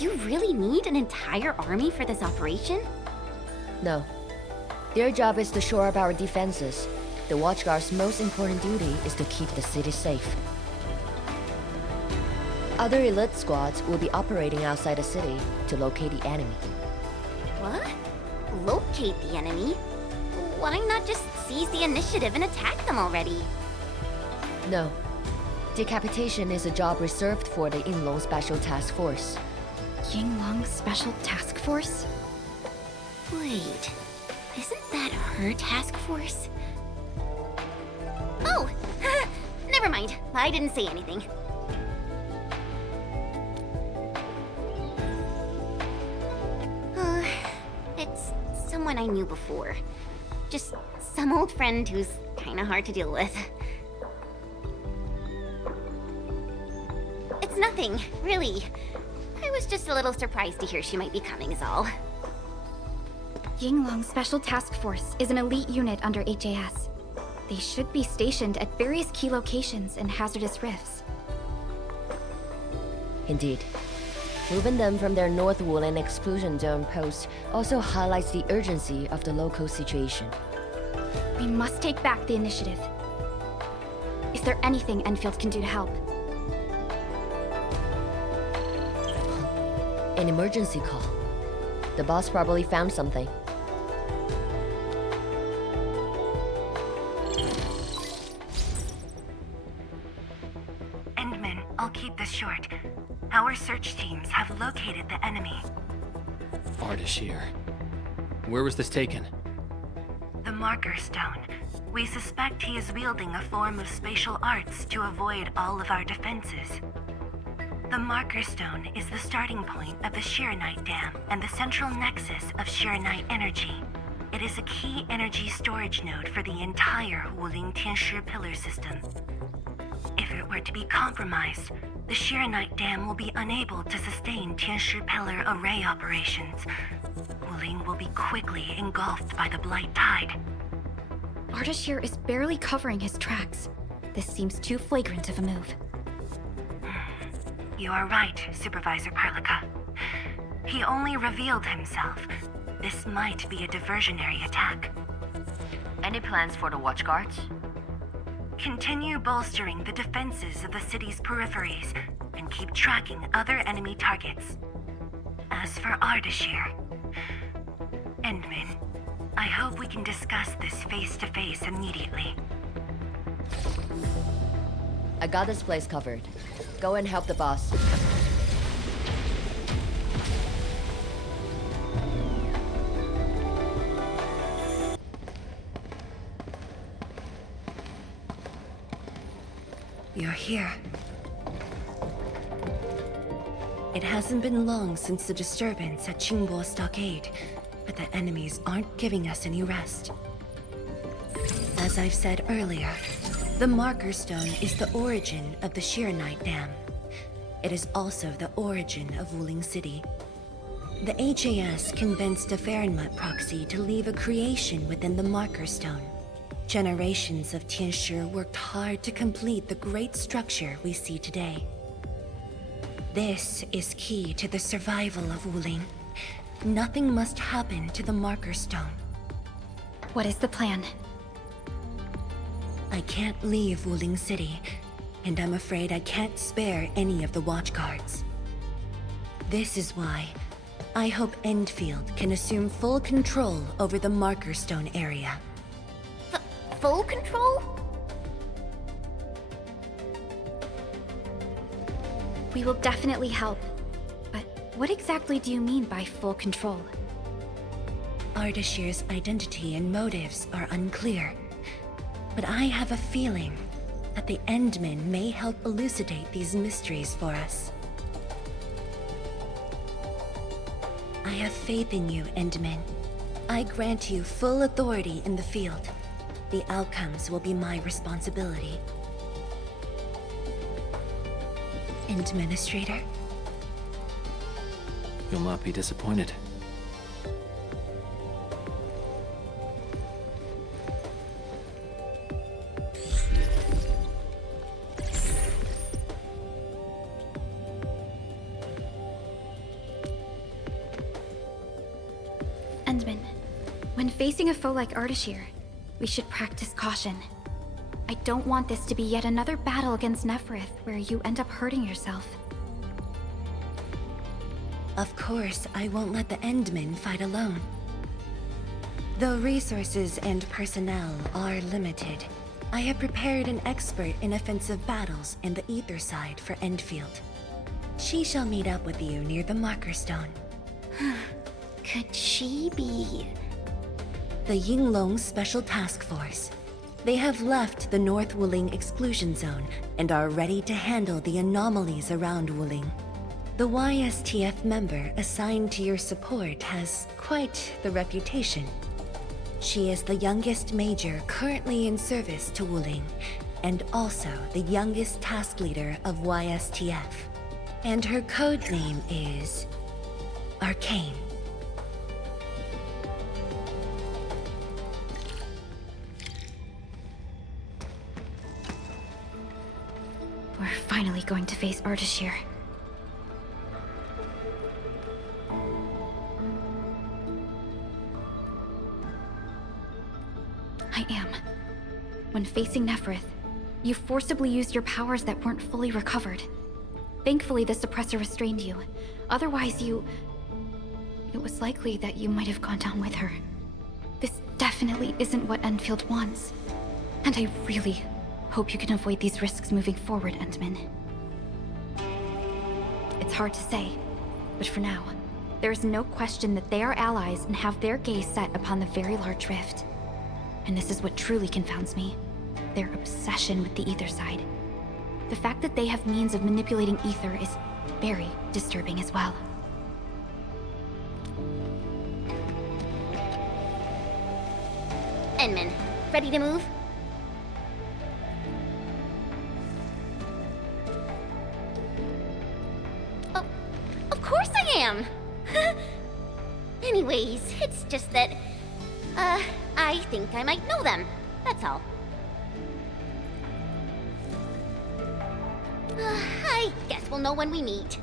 you really need an entire army for this operation? No. Their job is to shore up our defenses. The Watchguard's most important duty is to keep the city safe. Other elite squads will be operating outside the city to locate the enemy. What? Locate the enemy? Why not just seize the initiative and attack them already? No. Decapitation is a job reserved for the Yinglong Special Task Force. Yinglong Special Task Force? Wait, isn't that her task force? Oh! Never mind, I didn't say anything. It's someone I knew before. Just some old friend who's kinda hard to deal with. It's nothing, really. I was just a little surprised to hear she might be coming is all. Yinglong Special Task Force is an elite unit under HAS. They should be stationed at various key locations in hazardous rifts. Indeed. Moving them from their North Wuling exclusion zone post also highlights the urgency of the local situation. We must take back the initiative. Is there anything Enfield can do to help? An emergency call. The boss probably found something. Endman, I'll keep this short. Our search teams have located the enemy. Ardishir. Where was this taken? The Marker Stone. We suspect he is wielding a form of spatial arts to avoid all of our defenses. The Marker Stone is the starting point of the Xiranite Dam and the central nexus of Xiranite energy. It is a key energy storage node for the entire Wuling Tertiary Pillar system. If it were to be compromised, the Xiranite Dam will be unable to sustain Tertiary Pillar Array operations. Wuling will be quickly engulfed by the Blight Tide. Ardishir is barely covering his tracks. This seems too flagrant of a move. You are right, Supervisor Perlica. He only revealed himself. This might be a diversionary attack. Any plans for the Watchguards? Continue bolstering the defenses of the city's peripheries and keep tracking other enemy targets. As for Ardishir, Endman, I hope we can discuss this face-to-face immediately. I got this place covered. Go and help the boss. You're here. It hasn't been long since the disturbance at Qingbo Stockade, but the enemies aren't giving us any rest. As I've said earlier, the Marker Stone is the origin of the Xiranite Dam. It is also the origin of Wuling City. The HAS convinced a Fahrenheit proxy to leave a creation within the Marker Stone. Generations of Tianshi worked hard to complete the great structure we see today. This is key to the survival of Wuling. Nothing must happen to the Marker Stone. What is the plan? I can't leave Wuling City, and I'm afraid I can't spare any of the Watchguards. This is why I hope Endfield can assume full control over the Marker Stone area. Full control? We will definitely help. But what exactly do you mean by full control? Ardishir's identity and motives are unclear, but I have a feeling that the Endmen may help elucidate these mysteries for us. I have faith in you, Endmen. I grant you full authority in the field. The outcomes will be my responsibility. Administrator? You'll not be disappointed. When facing a foe like Ardishir, we should practice caution. I don't want this to be yet another battle against Nefarith where you end up hurting yourself. Of course, I won't let the Endmen fight alone. Though resources and personnel are limited, I have prepared an expert in offensive battles in the Ether side for Endfield. She shall meet up with you near the Marker Stone. Could she be... The Yinglong Special Task Force. They have left the North Wuling exclusion zone and are ready to handle the anomalies around Wuling. The YSTF member assigned to your support has quite the reputation. She is the youngest major currently in service to Wuling, and also the youngest task leader of YSTF. And her code name is... Arcane. We're finally going to face Ardishir. I am. When facing Nefarith, you forcibly used your powers that weren't fully recovered. Thankfully, the suppressor restrained you. Otherwise, it was likely that you might have gone down with her. This definitely isn't what Endfield wants. And I really hope you can avoid these risks moving forward, Endman. It's hard to say, but for now, there is no question that they are allies and have their gaze set upon the very large rift. And this is what truly confounds me. Their obsession with the Ether side. The fact that they have means of manipulating Ether is very disturbing as well. Endman, ready to move? Oh, of course I am! Anyways, it's just that, I think I might know them. That's all. I guess we'll know when we meet.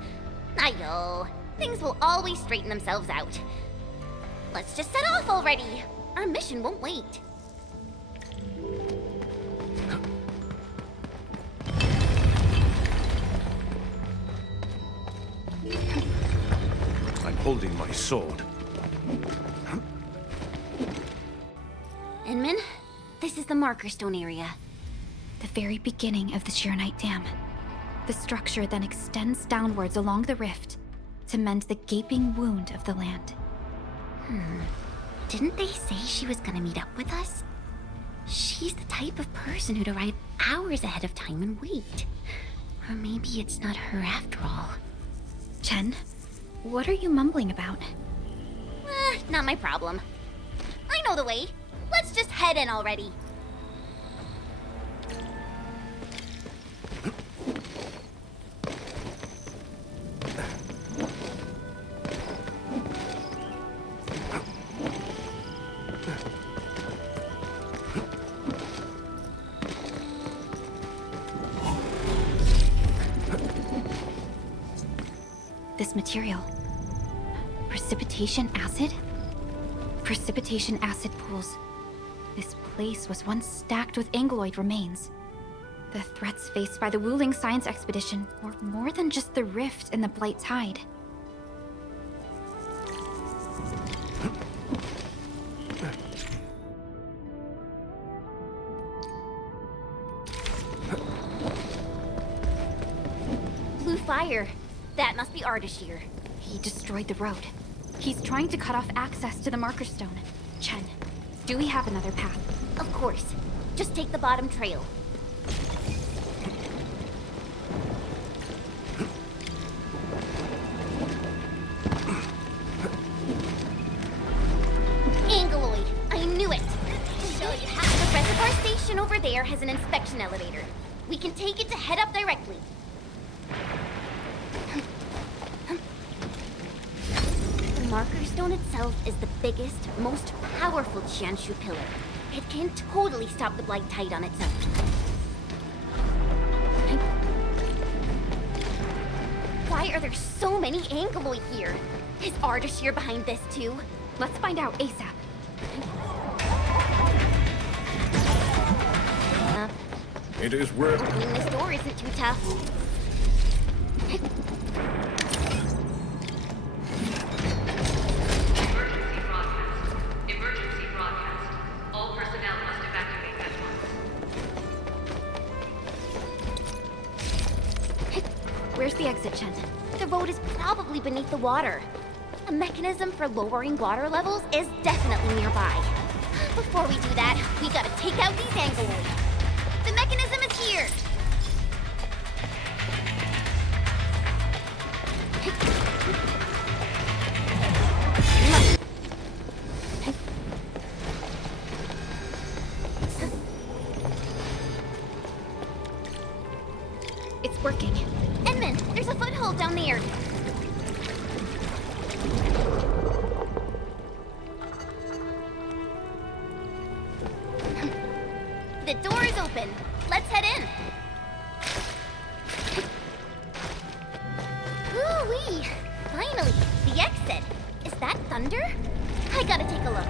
Ayo, things will always straighten themselves out. Let's just set off already. Our mission won't wait. I'm holding my sword. Endman, this is the Marker Stone area. The very beginning of the Xiranite Dam. The structure then extends downwards along the rift to mend the gaping wound of the land. Didn't they say she was gonna meet up with us? She's the type of person who'd arrive hours ahead of time and wait. Or maybe it's not her after all. Chen, what are you mumbling about? Not my problem. I know the way. Let's just head in already. This material. Precipitation acid? Precipitation acid pools. This place was once stacked with Angeloid remains. The threats faced by the Wuling Science Expedition were more than just the rift and the Blight Tide. Blue fire. That must be Ardishir. He destroyed the road. He's trying to cut off access to the Marker Stone. Chen, do we have another path? Of course. Just take the bottom trail. Angeloid! I knew it! The reservoir station over there has an inspection elevator. We can take it to head up directly. The Marker Stone itself is the biggest, most powerful Qianshu pillar. It can totally stop the Blight Tide on its own. Why are there so many Angeloid here? Is Ardishir behind this too? Let's find out ASAP. It is worth. Opening this door isn't too tough. Emergency broadcast. All personnel must evacuate at once. Where's the exit, Chen? The road is probably beneath the water. A mechanism for lowering water levels is definitely nearby. Before we do that, we gotta take out these angoloids. The mechanism is here! It's working. Edmund, there's a foothold down there. The door is open. Let's head in. Ooh-wee! Finally, the exit. Is that thunder? I gotta take a look.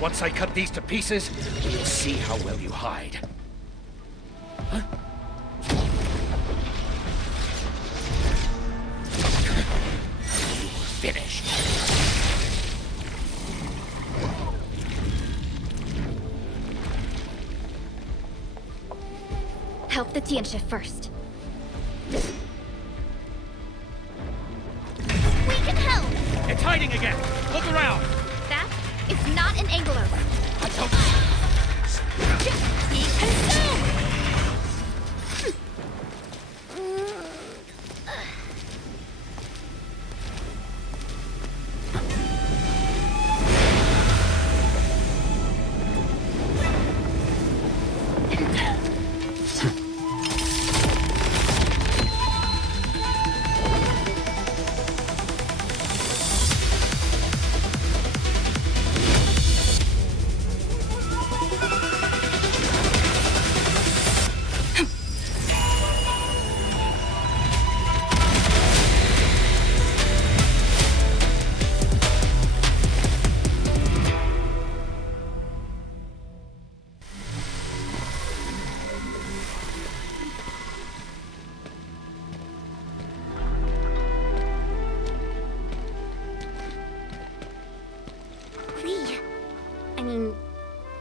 Once I cut these to pieces, we'll see how well you hide. Huh? Finished. Help the Tiansha first. We can help! It's hiding again! Look around! That is not an Anglo. I don't... Be consumed!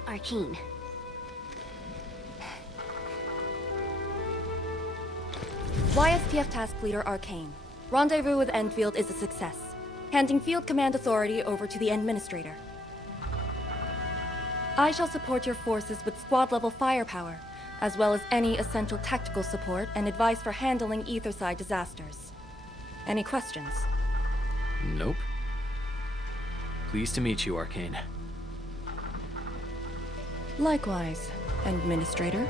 Arcane. YSTF Task Leader Arcane. Rendezvous with Endfield is a success. Handing field command authority over to the Administrator. I shall support your forces with squad-level firepower, as well as any essential tactical support and advice for handling Etherside disasters. Any questions? Nope. Pleased to meet you, Arcane. Likewise, Administrator.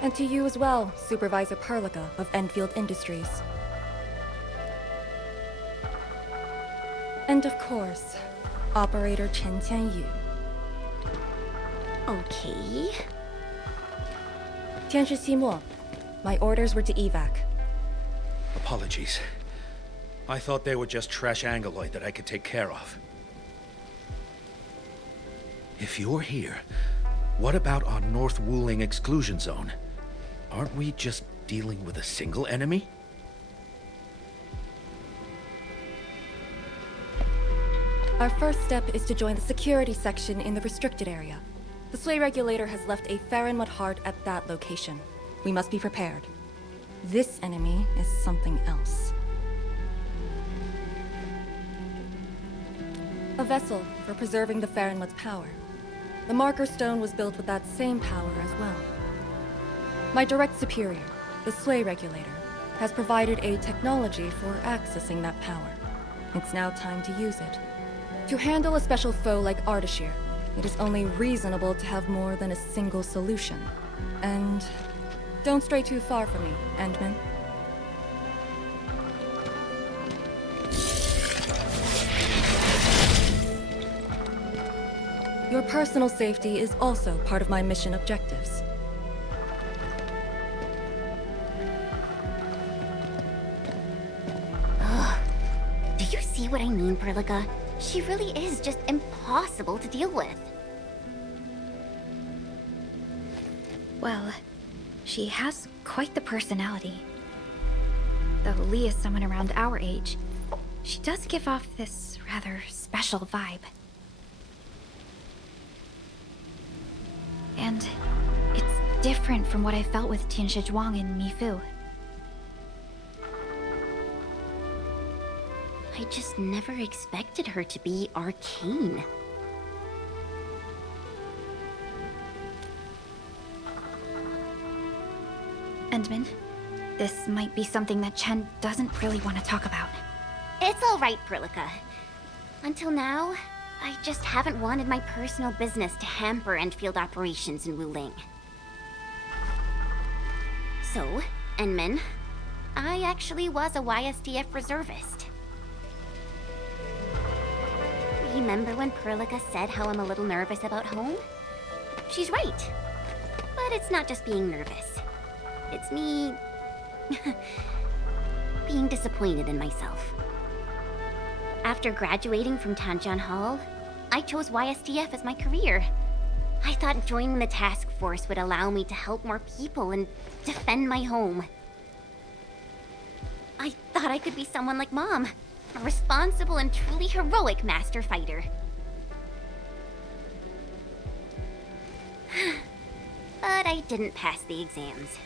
And to you as well, Supervisor Perlica of Enfield Industries. And of course, Operator Chen Tianyu. Okay. Tianshi Simo, my orders were to evac. Apologies. I thought they were just trash angoloid that I could take care of. If you're here, what about our North Wuling exclusion zone? Aren't we just dealing with a single enemy? Our first step is to join the security section in the restricted area. The Sway Regulator has left a Farinmud heart at that location. We must be prepared. This enemy is something else. A vessel for preserving the Farinmud's power. The Marker Stone was built with that same power as well. My direct superior, the Sway Regulator, has provided a technology for accessing that power. It's now time to use it. To handle a special foe like Ardishir, it is only reasonable to have more than a single solution. And don't stray too far from me, Endman. Your personal safety is also part of my mission objectives. you see what I mean, Perlica? She really is just impossible to deal with. Well, she has quite the personality. Though Lee is someone around our age, she does give off this rather special vibe. And it's different from what I felt with Tianshi Zhuang and Mi Fu. I just never expected her to be Arcane. Endman, this might be something that Chen doesn't really want to talk about. It's all right, Perlica. Until now, I just haven't wanted my personal business to hamper Endfield operations in Wuling. So, Endman, I actually was a YSTF reservist. Remember when Perlica said how I'm a little nervous about home? She's right. But it's not just being nervous. It's me... being disappointed in myself. After graduating from Tanjian Hall, I chose YSTF as my career. I thought joining the task force would allow me to help more people and defend my home. I thought I could be someone like Mom, a responsible and truly heroic master fighter. But I didn't pass the exams.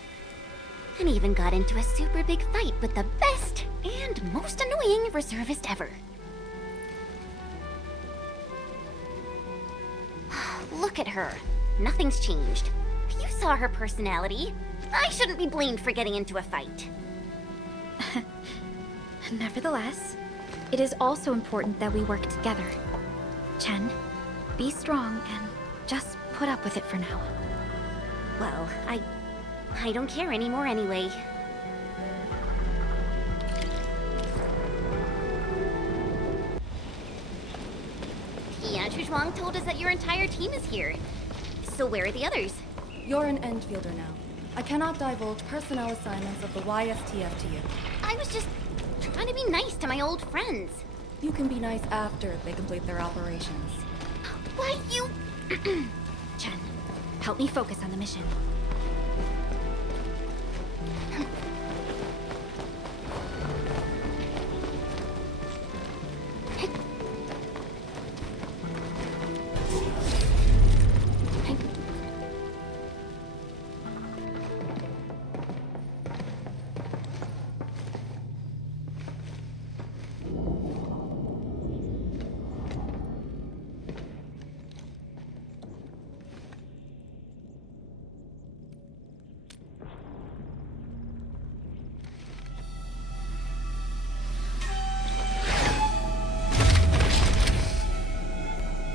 And even got into a super big fight with the best and most annoying reservist ever. Look at her. Nothing's changed. You saw her personality. I shouldn't be blamed for getting into a fight. Nevertheless, it is also important that we work together. Chen, be strong and just put up with it for now. Well, I don't care anymore anyway. Tianshi Zhuang told us that your entire team is here. So where are the others? You're an Endfielder now. I cannot divulge personnel assignments of the YSTF to you. I was just trying to be nice to my old friends. You can be nice after they complete their operations. Why, you... Chen, help me focus on the mission.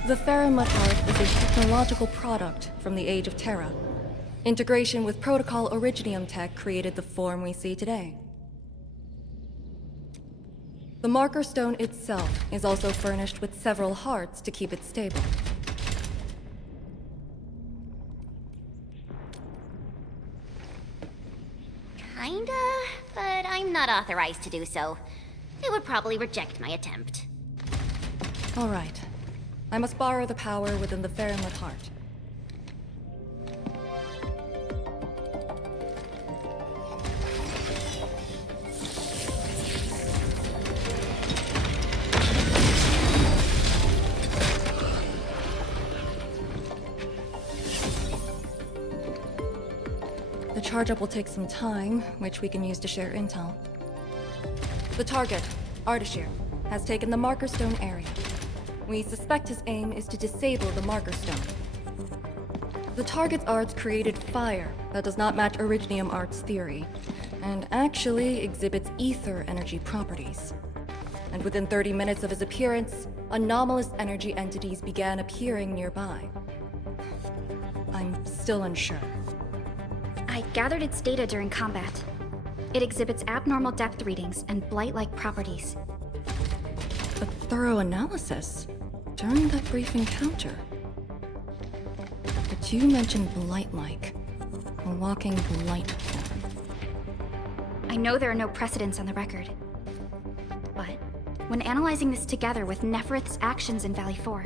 The Xiranite heart is a technological product from the Age of Terra. Integration with Protocol Originium tech created the form we see today. The marker stone itself is also furnished with several hearts to keep it stable. Kinda, but I'm not authorized to do so. They would probably reject my attempt. All right. I must borrow the power within the Xiranite heart. The charge-up will take some time, which we can use to share intel. The target, Ardishir, has taken the marker stone area. We suspect his aim is to disable the marker stone. The target's arts created fire that does not match Originium art's theory, and actually exhibits ether energy properties. And within 30 minutes of his appearance, anomalous energy entities began appearing nearby. I'm still unsure. I gathered its data during combat. It exhibits abnormal depth readings and blight-like properties. A thorough analysis during that brief encounter. But you mentioned blight-like, a walking blight form. I know there are no precedents on the record, but When analyzing this together with Nefarith's actions in Valley 4,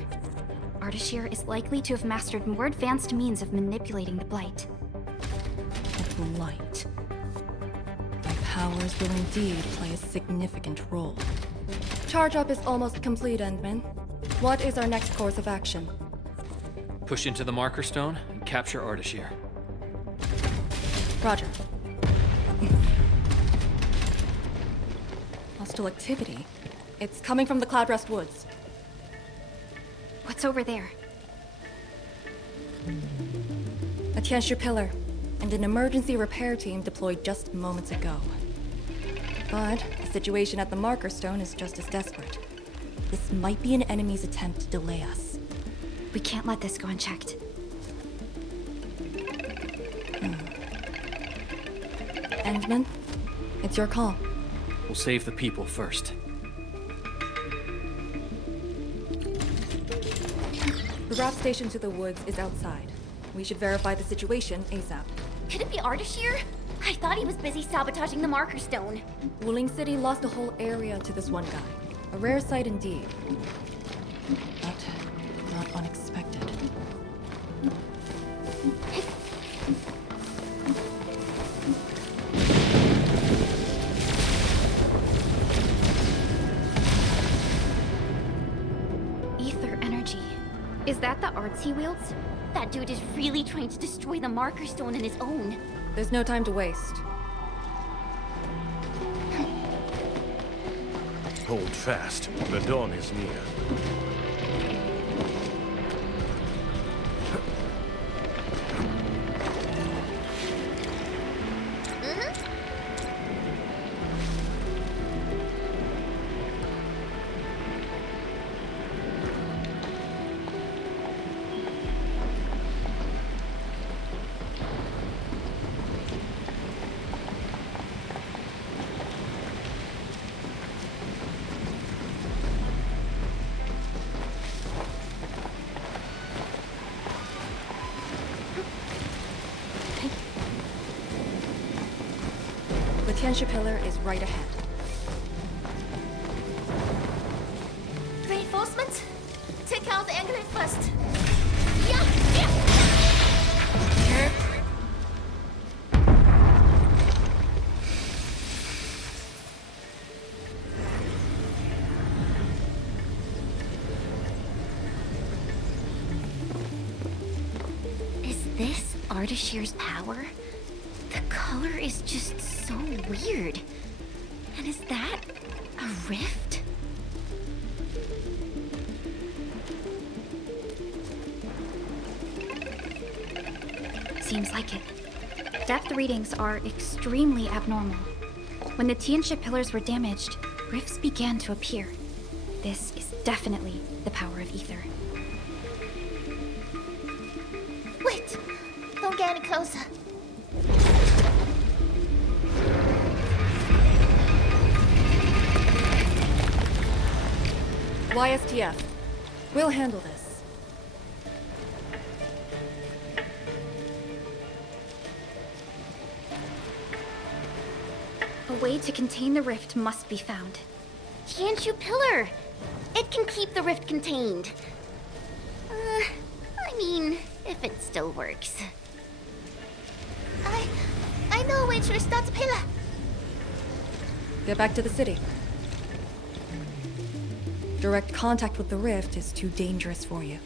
Ardishir is likely to have mastered more advanced means of manipulating the Blight. The Blight. My powers will indeed play a significant role. Charge up is almost complete, Endman. What is our next course of action? Push into the marker stone and capture Ardishir. Roger. Hostile activity. It's coming from the Cloudrest Woods. What's over there? A Tertiary Pillar, and an emergency repair team deployed just moments ago. But the situation at the marker stone is just as desperate. This might be an enemy's attempt to delay us. We can't let this go unchecked. Endman, it's your call. We'll save the people first. The route station to the woods is outside. We should verify the situation ASAP. Could it be Ardishir? I thought he was busy sabotaging the marker stone. Wuling City lost a whole area to this one guy. A rare sight indeed. But not unexpected. Ether energy. Is that the arts he wields? That dude is really trying to destroy the marker stone on his own. There's no time to waste. Hold fast. The dawn is near. The Tertiary Pillar is right ahead. Reinforcements? Take out the angle first. Yeah, yeah. Is this Ardishir's power? The color is just so weird. And is that a rift? Seems like it. Depth readings are extremely abnormal. When the Tianxia pillars were damaged, rifts began to appear. This is definitely the power of ether. Wait! Don't get any closer. YSTF. We'll handle this. A way to contain the rift must be found. Tianxia Pillar! It can keep the rift contained. I mean, if it still works. I know which is that pillar. Get back to the city. Direct contact with the rift is too dangerous for you.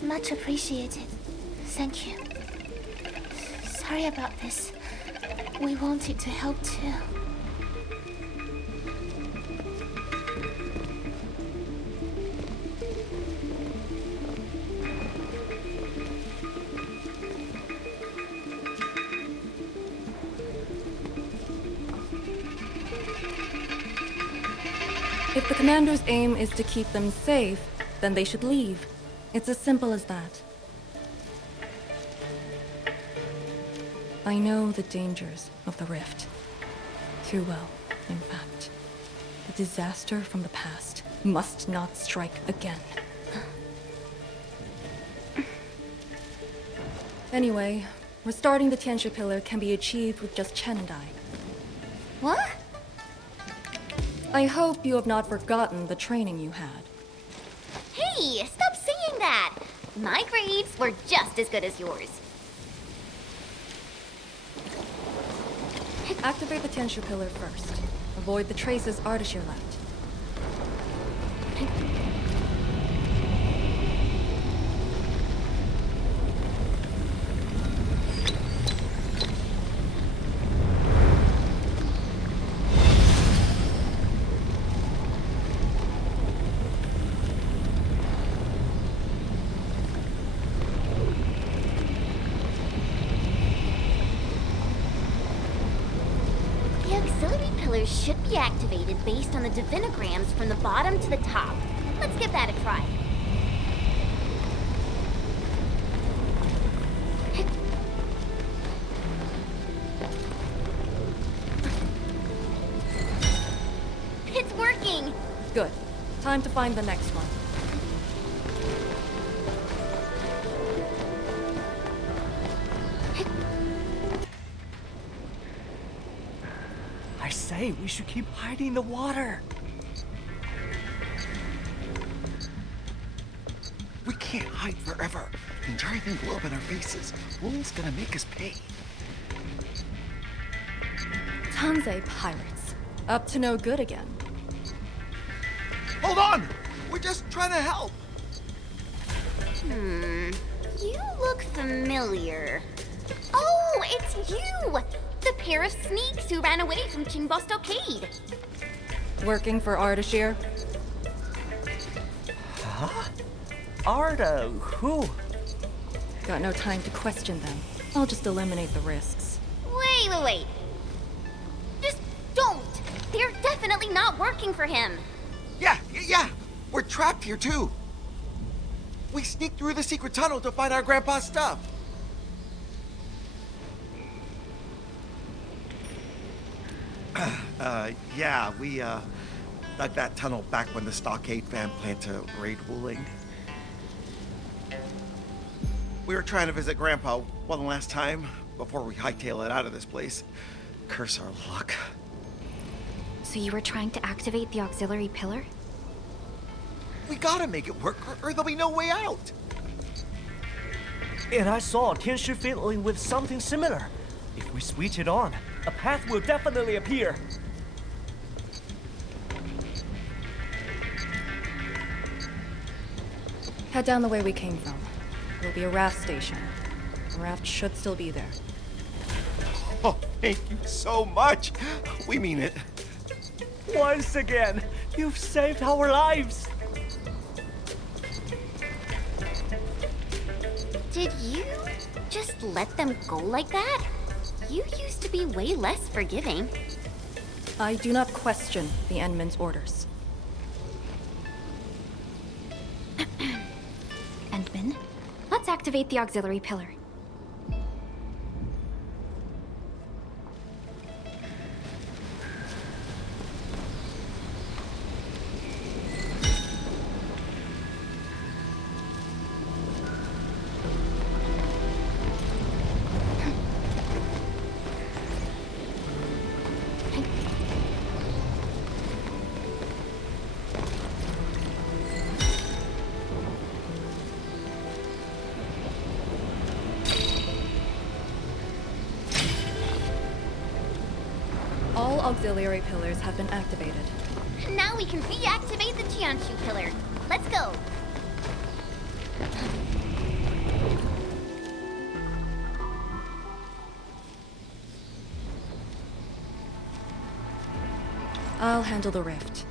Much appreciated. Thank you. Sorry about this. We wanted to help too. If the commander's aim is to keep them safe, then they should leave. It's as simple as that. I know the dangers of the rift. Too well, in fact. The disaster from the past must not strike again. Anyway, restarting the Tianxia Pillar can be achieved with just Chen and I. What? I hope you have not forgotten the training you had. Hey, stop saying that! My grades were just as good as yours. Activate the Tianxia Pillar first. Avoid the traces Ardishir left. The auxiliary pillars should be activated based on the divinograms from the bottom to the top. Let's give that a try. It's working! Good. Time to find the next one. I say, we should keep hiding in the water. We can't hide forever. The entire thing blew up in our faces. Wuling's gonna make us pay. Tanzai pirates. Up to no good again. Hold on! We're just trying to help. You look familiar. Oh, it's you! The pair of sneaks who ran away from Qingbo Stockade. Working for Ardishir? Huh? Arda, who? Got no time to question them. I'll just eliminate the risks. Wait. Just don't! They're definitely not working for him. Yeah. We're trapped here too. We sneaked through the secret tunnel to find our grandpa's stuff. Yeah, we dug that tunnel back when the Stockade fam planned to raid Wuling. We were trying to visit Grandpa one last time before we hightail it out of this place. Curse our luck. So you were trying to activate the auxiliary pillar? We gotta make it work, or there'll be no way out. And I saw Tianxia fiddling with something similar. If we switch it on, a path will definitely appear. Head down the way we came from. There'll be a raft station. The raft should still be there. Oh, thank you so much. We mean it. Once again, you've saved our lives. Did you just let them go like that? You used to be way less forgiving. I do not question the Endman's orders. Endman, let's activate the auxiliary pillar. All auxiliary pillars have been activated. Now we can reactivate the Tianxia pillar. Let's go. I'll handle the rift.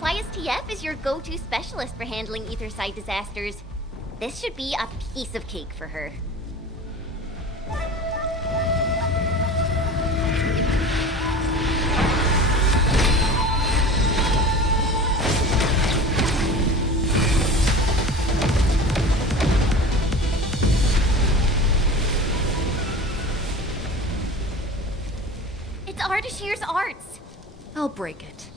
YSTF is your go-to specialist for handling Etherside disasters. This should be a piece of cake for her. It's Ardishir's arts. I'll break it.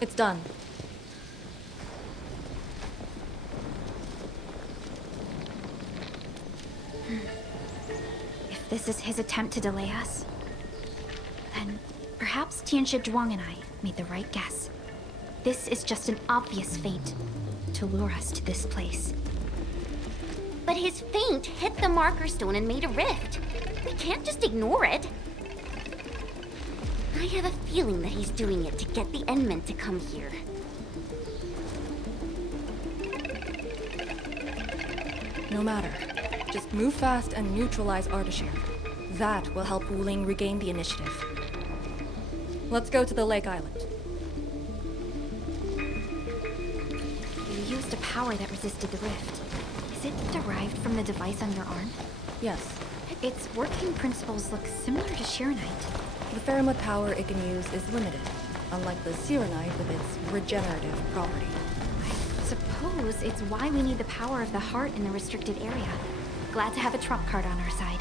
It's done. If this is his attempt to delay us, then perhaps Tianshi Zhuang and I made the right guess. This is just an obvious feint to lure us to this place. But his feint hit the marker stone and made a rift. We can't just ignore it. I have a feeling that he's doing it to get the Endmen to come here. No matter. Just move fast and neutralize Ardishir. That will help Wuling regain the initiative. Let's go to the Lake Island. You used a power that resisted the rift. Is it derived from the device on your arm? Yes. Its working principles look similar to Xiranite. The Faramud power it can use is limited, unlike the Xiranite with its regenerative property. I suppose it's why we need the power of the heart in the restricted area. Glad to have a trump card on our side.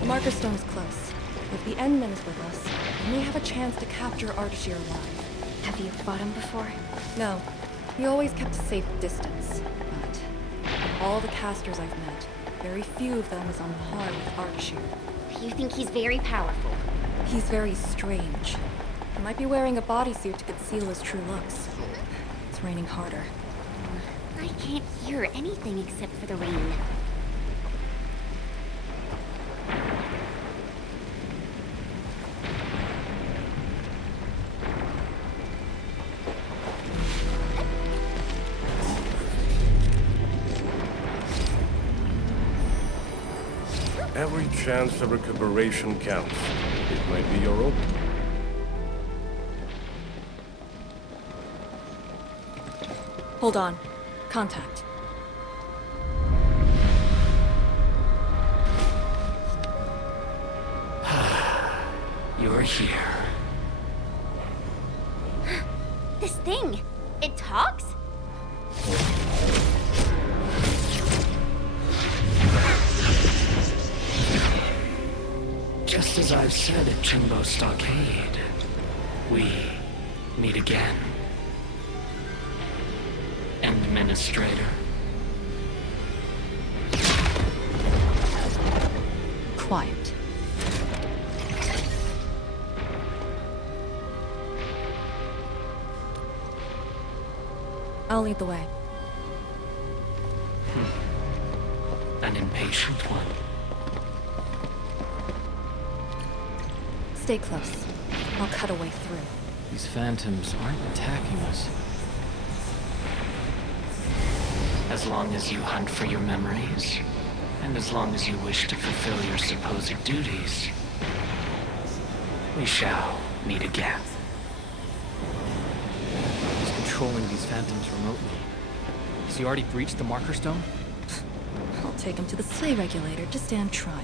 The marker stone is close. If the Endman is with us, we may have a chance to capture Ardishir alive. Have you fought him before? No. He always kept a safe distance. But of all the casters I've met, very few of them is on par with Ardishir. You think he's very powerful? He's very strange. He might be wearing a bodysuit to conceal his true looks. It's raining harder. I can't hear anything except for the rain. Every chance of recuperation counts. It might be your own. Hold on. Contact. You're here. This thing, it talks? Just as I've said at Jimbo Stockade, we meet again. Administrator. Quiet. I'll lead the way. An impatient one. Stay close. I'll cut a way through. These phantoms aren't attacking us. As long as you hunt for your memories, and as long as you wish to fulfill your supposed duties, we shall meet again. He's controlling these phantoms remotely. Has he already breached the marker stone? I'll take him to the Slay Regulator to stand trial.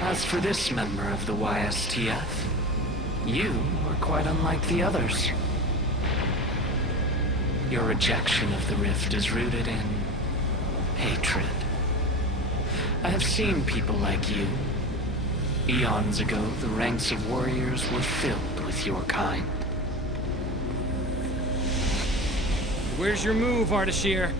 As for this member of the YSTF, you are quite unlike the others. Your rejection of the rift is rooted in hatred. I have seen people like you. Eons ago, the ranks of warriors were filled with your kind. Where's your move, Ardishir?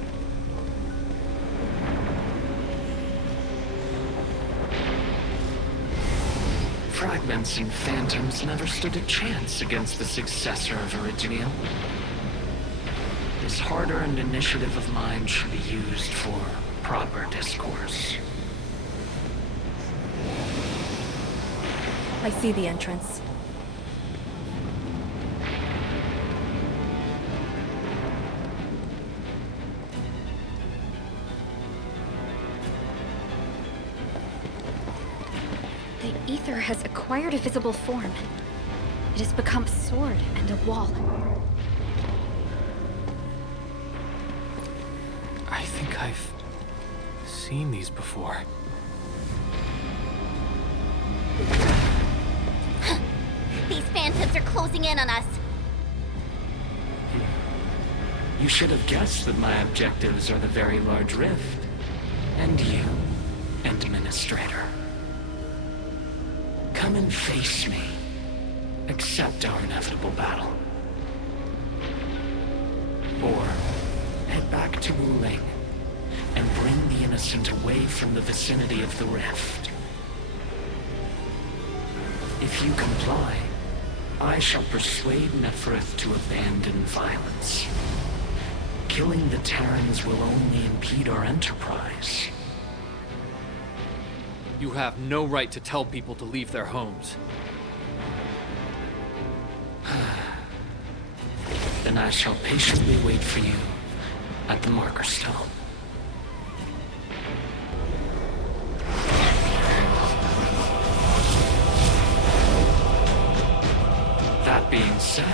Fragments and phantoms never stood a chance against the successor of Originium. This hard-earned initiative of mine should be used for proper discourse. I see the entrance. The ether has acquired a visible form. It has become a sword and a wall. I think I've seen these before. These phantoms are closing in on us. You should have guessed that my objectives are the Very Large Rift. And you, Administrator. Come and face me. Accept our inevitable battle. Or head back to Wuling and bring the innocent away from the vicinity of the rift. If you comply, I shall persuade Nefarith to abandon violence. Killing the Terrans will only impede our enterprise. You have no right to tell people to leave their homes. Then I shall patiently wait for you at the marker stone. That being said,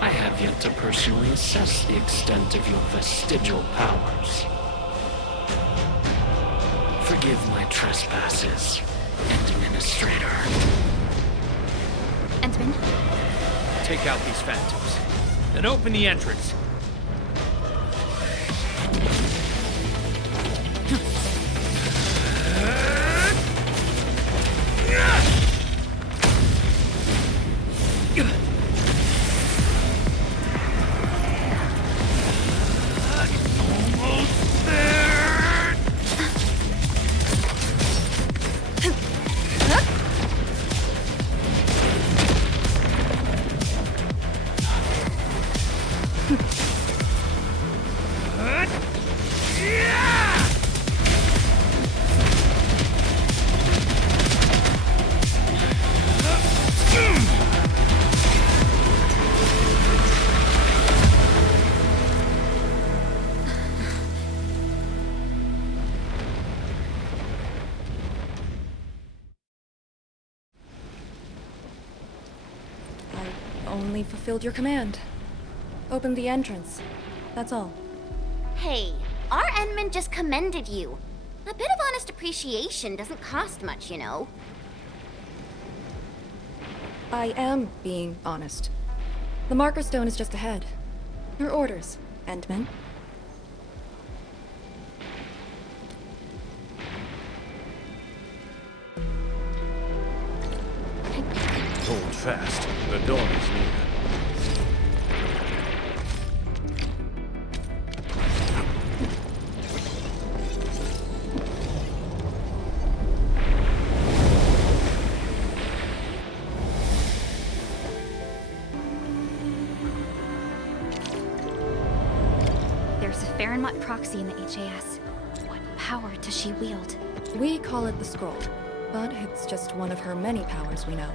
I have yet to personally assess the extent of your vestigial powers. Forgive my trespasses, Administrator. Entman? Take out these phantoms, then open the entrance. Only fulfilled your command. Opened the entrance. That's all. Hey, our Endman just commended you. A bit of honest appreciation doesn't cost much, you know. I am being honest. The marker stone is just ahead. Your orders, Endman. Hold fast. The dawn is near. There's a Xiranite proxy in the HAS. What power does she wield? We call it the scroll, but it's just one of her many powers we know.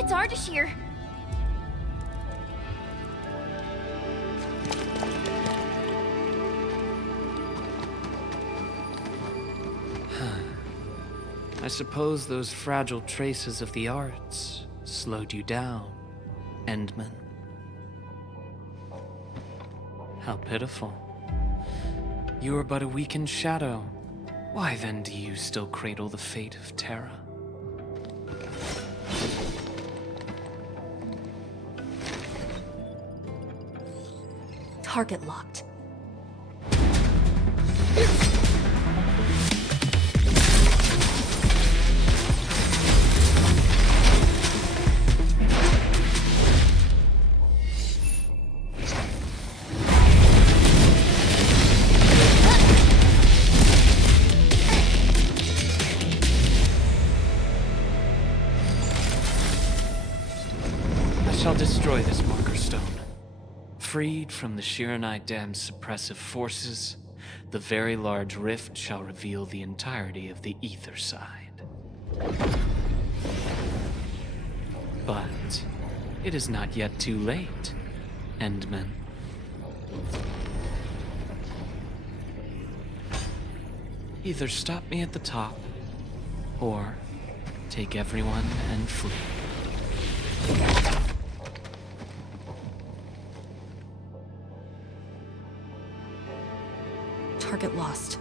It's Ardishir. I suppose those fragile traces of the arts slowed you down, Endman. How pitiful. You are but a weakened shadow. Why then do you still cradle the fate of Terra? Target locked. I shall destroy this marker stone. Freed from the Xiranite Dam's suppressive forces, the Very Large Rift shall reveal the entirety of the ether side. But it is not yet too late, Endman. Either stop me at the top, or take everyone and flee. Target lost.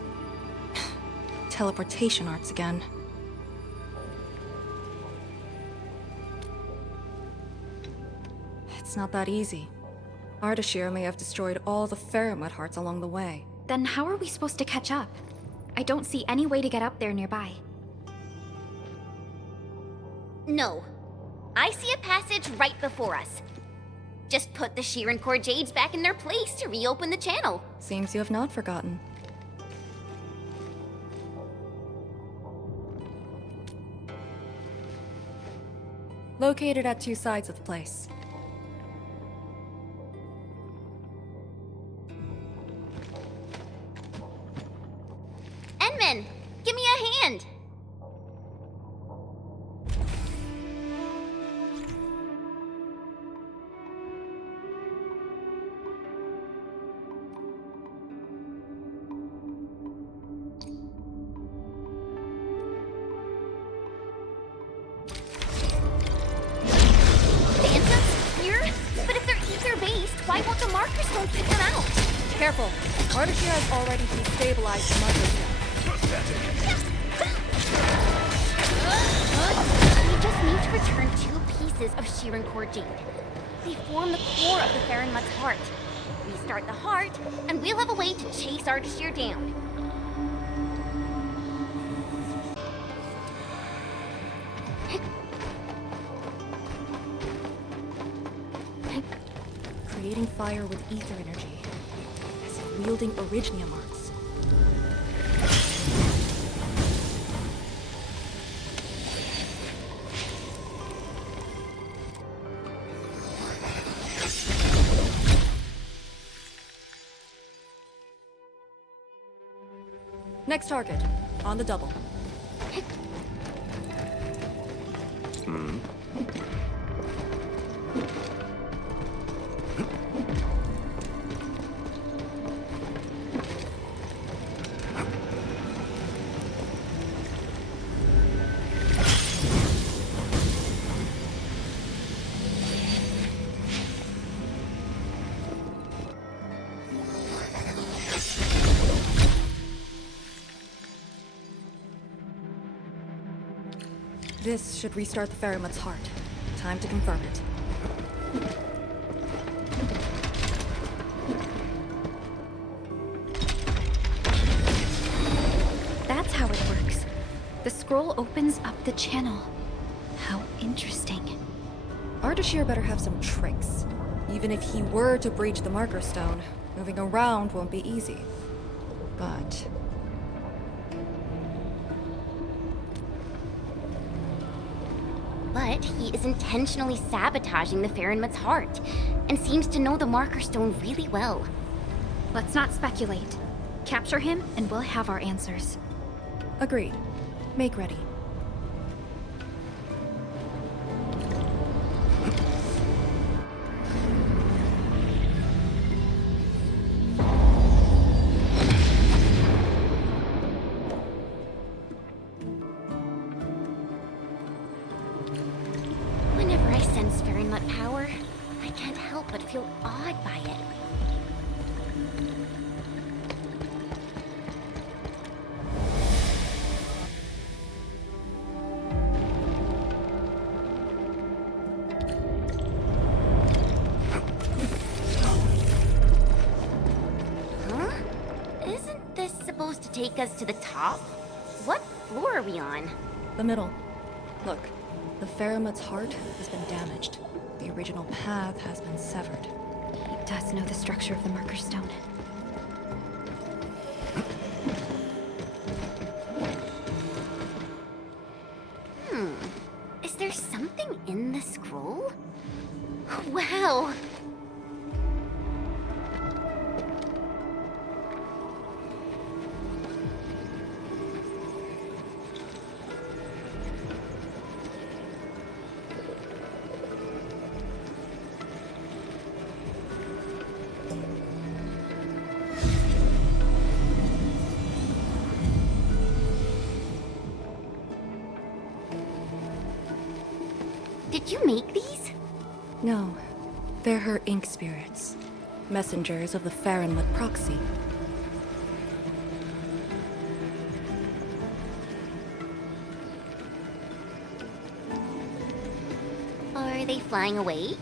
Teleportation arts again. It's not that easy. Ardishir may have destroyed all the Faramut hearts along the way. Then how are we supposed to catch up? I don't see any way to get up there nearby. No. I see a passage right before us. Just put the Xiran core jades back in their place to reopen the channel. Seems you have not forgotten. Located at two sides of the place. Enman, give me a hand! Careful. Ardishir has already destabilized the marker stone. We just need to return 2 pieces of Xiran core jade. They form the core of the Faramut's heart. Restart the heart, and we'll have a way to chase Ardishir down. Creating fire with ether energy. As if wielding Orignium arts. Next target. On the double. This should restart the Faramut's heart. Time to confirm it. That's how it works. The scroll opens up the channel. How interesting. Ardishir better have some tricks. Even if he were to breach the marker stone, moving around won't be easy. But he is intentionally sabotaging the Faramut's heart, and seems to know the marker stone really well. Let's not speculate. Capture him, and we'll have our answers. agreed. Make ready. Whenever I sense Faramut power, I can't help but feel awed by it. Huh? Isn't this supposed to take us to the top? What floor are we on? The middle. Look, the Faramut's heart has been damaged. The original path has been severed. He does know the structure of the marker stone. Is there something in the scroll? Wow! Did you make these? No, they're her ink spirits, messengers of the Farenwood proxy. Are they flying away?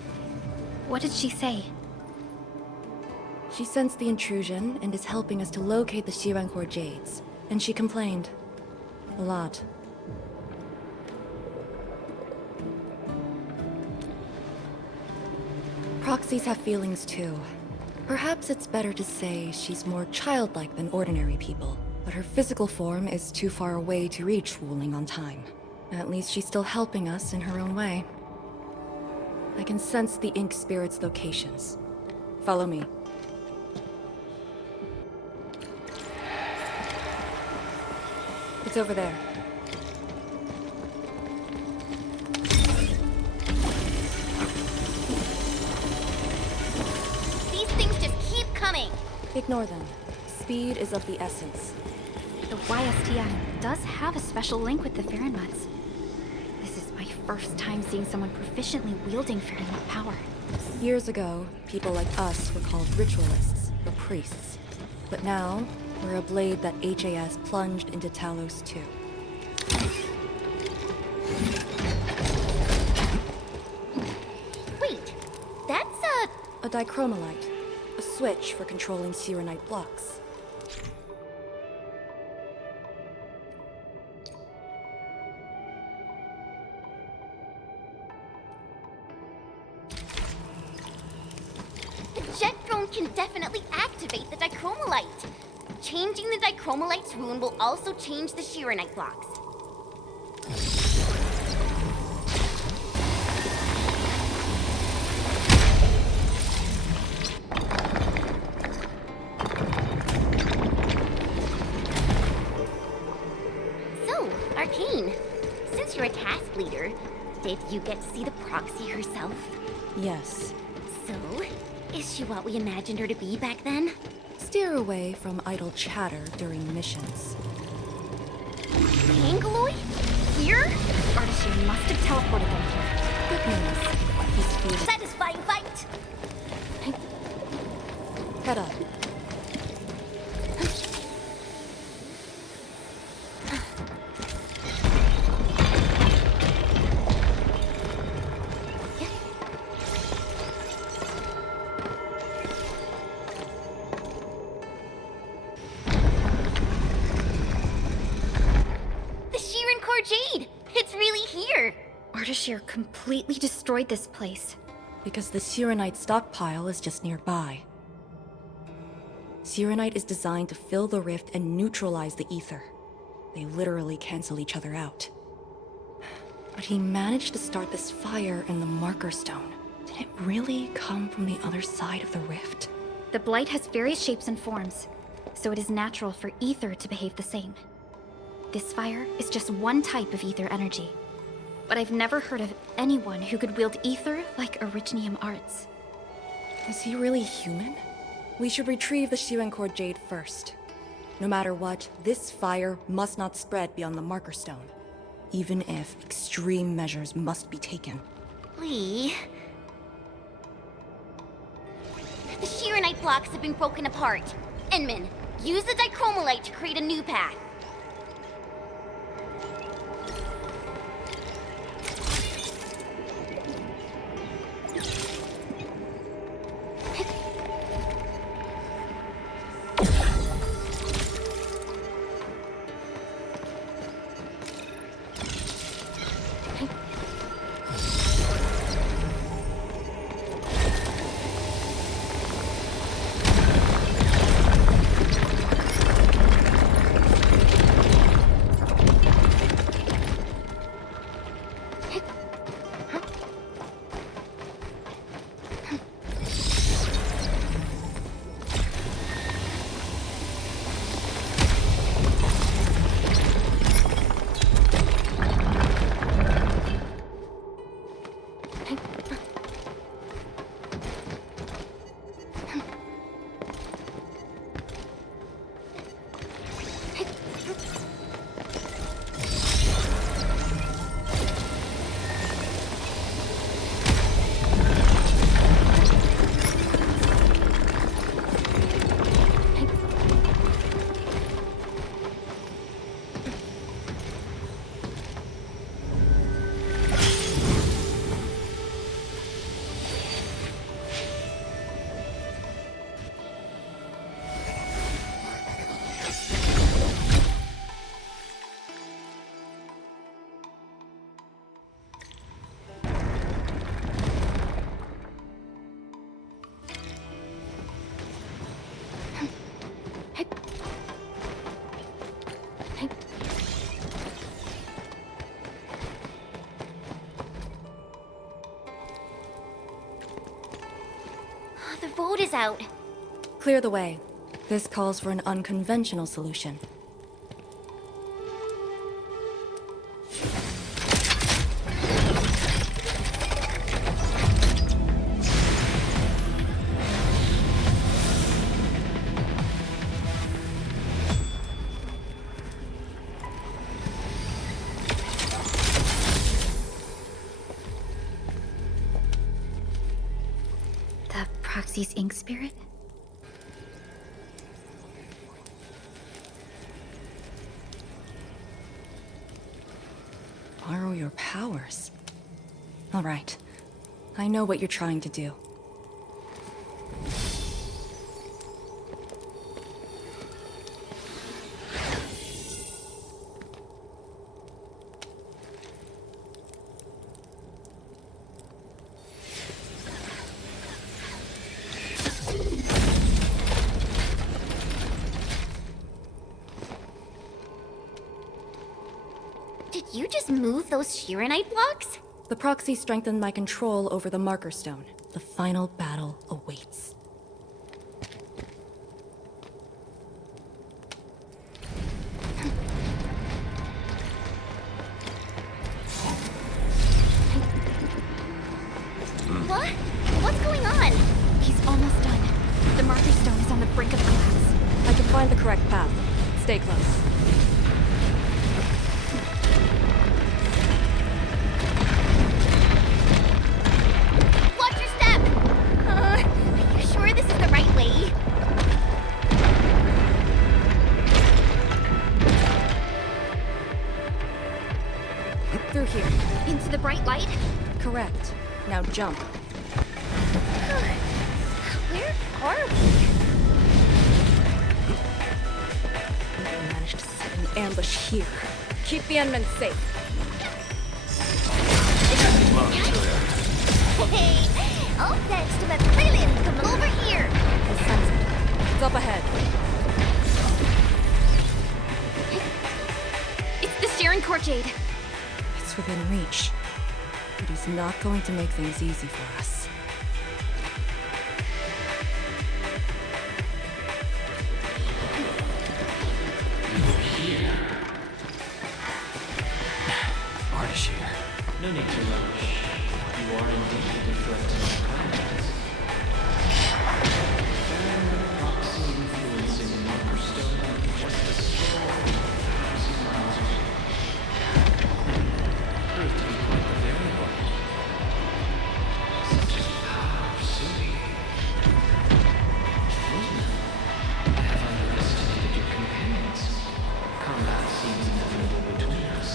What did she say? She sensed the intrusion and is helping us to locate the Xiranite Jades. And she complained. A lot. Proxies have feelings too. Perhaps it's better to say she's more childlike than ordinary people, but her physical form is too far away to reach Wuling on time. At least she's still helping us in her own way. I can sense the ink spirit's locations. Follow me. It's over there. These things just keep coming. Ignore them. Speed is of the essence. The YSTF does have a special link with the Farenwoods. This is my first time seeing someone proficiently wielding Farenwood power. Years ago, people like us were called ritualists, or priests. But now, we're a blade that HAS plunged into Talos too. Wait, that's a dichromolite. A switch for controlling Xiranite blocks. The jet drone can definitely activate the dichromolite. Changing the dichromolite's rune will also change the Xiranite blocks. So, Arcane, since you're a task leader, did you get to see the proxy herself? Yes. So, is she what we imagined her to be back then? Steer away from idle chatter during missions. Angaloid? Here? Ardishir must have teleported them here. Good news. He's feeling. Satisfying fight! Head up. Jade! It's really here! Ardishir completely destroyed this place. Because the Xiranite stockpile is just nearby. Xiranite is designed to fill the rift and neutralize the ether. They literally cancel each other out. But he managed to start this fire in the marker stone. Did it really come from the other side of the rift? The Blight has various shapes and forms, so it is natural for ether to behave the same. This fire is just one type of ether energy. But I've never heard of anyone who could wield ether like Originium Arts. Is he really human? We should retrieve the Xiranite Jade first. No matter what, this fire must not spread beyond the marker stone. Even if extreme measures must be taken. The Xiranite blocks have been broken apart. Enman, use the dichromolite to create a new path. The vote is out. Clear the way. This calls for an unconventional solution. The Proxy's ink spirit? Borrow your powers. All right. I know what you're trying to do. Did you just move those Xiranite blocks? The proxy strengthened my control over the marker stone. The final battle awaits. What? What's going on? He's almost done. The marker stone is on the brink of collapse. I can find the correct path. Stay close. Watch your step! Are you sure this is the right way? Through here. Into the bright light? Correct. Now jump. Where are we? We managed to set an ambush here. Keep the Endmen safe. Hey, all thanks to my brilliant come over here. I sense it. It's up ahead. It's the Xiran Courtjade. It's within reach. But he's not going to make things easy for us. Ardishir, no need to rush. You are indeed a threat to my plans. And the proxy influencing the marker stone just a scroll 1,000 miles away. Proved to be quite the variable. Such a power suiting. I have underestimated your companions. Combat seems inevitable between us.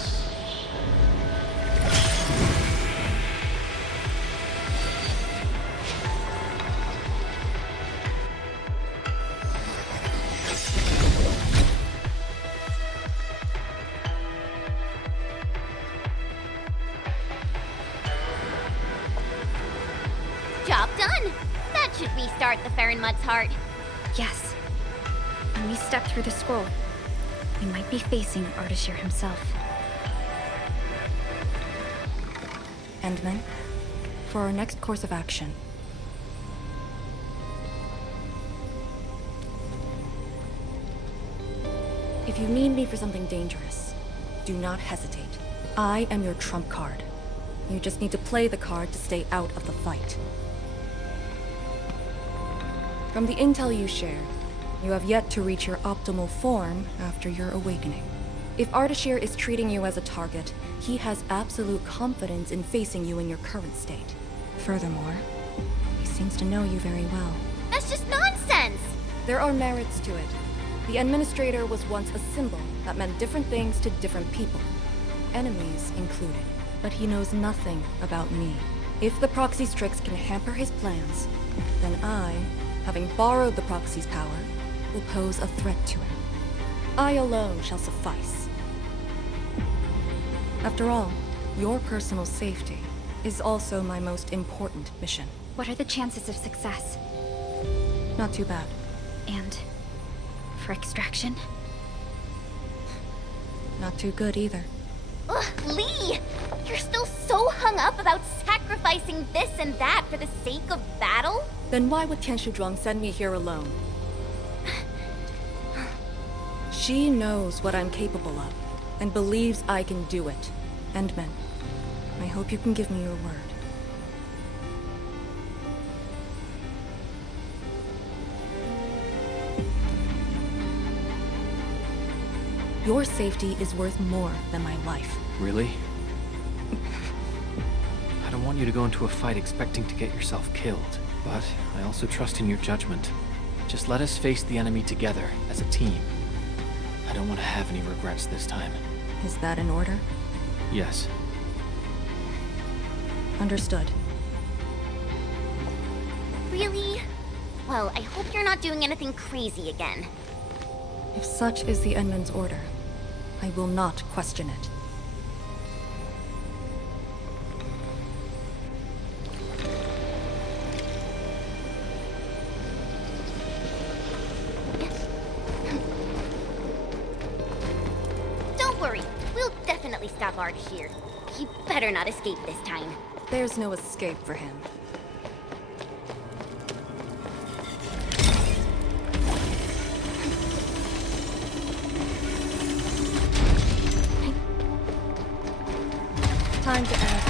Job done. That should restart the Farronmud's heart. Yes. When we step through the scroll, we might be facing Ardishir himself. Endmen, for our next course of action, if you need me for something dangerous, do not hesitate. I am your trump card. You just need to play the card to stay out of the fight. From the intel you shared, you have yet to reach your optimal form after your awakening. If Ardishir is treating you as a target, he has absolute confidence in facing you in your current state. Furthermore, he seems to know you very well. That's just nonsense! There are merits to it. The Administrator was once a symbol that meant different things to different people, enemies included. But he knows nothing about me. If the Proxy's tricks can hamper his plans, then I, having borrowed the Proxy's power, will pose a threat to him. I alone shall suffice. After all, your personal safety is also my most important mission. What are the chances of success? Not too bad. And for extraction? Not too good either. Ugh, Lee! You're still so hung up about sacrificing this and that for the sake of battle? Then why would Tian Shuzhuang send me here alone? She knows what I'm capable of, and believes I can do it. Endman, I hope you can give me your word. Your safety is worth more than my life. Really? I don't want you to go into a fight expecting to get yourself killed, but I also trust in your judgment. Just let us face the enemy together, as a team. I don't want to have any regrets this time. Is that in order? Yes. Understood. Really? Well, I hope you're not doing anything crazy again. If such is the Endman's order, I will not question it. Don't worry, we'll definitely stop Ardishir. He better not escape this time. There's no escape for him. Time to end.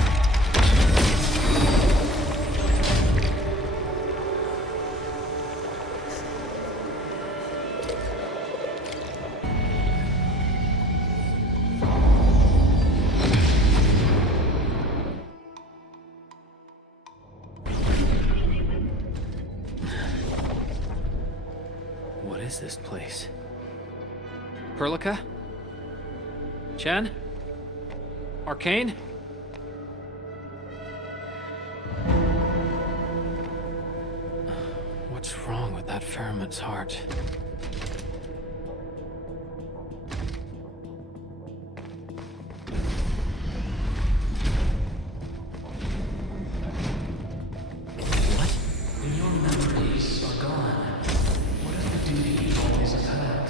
What is this place? Perlica? Chen? Arcane? What's wrong with that Ferment's heart? What? When your memories are gone, what is the duty you've always upheld?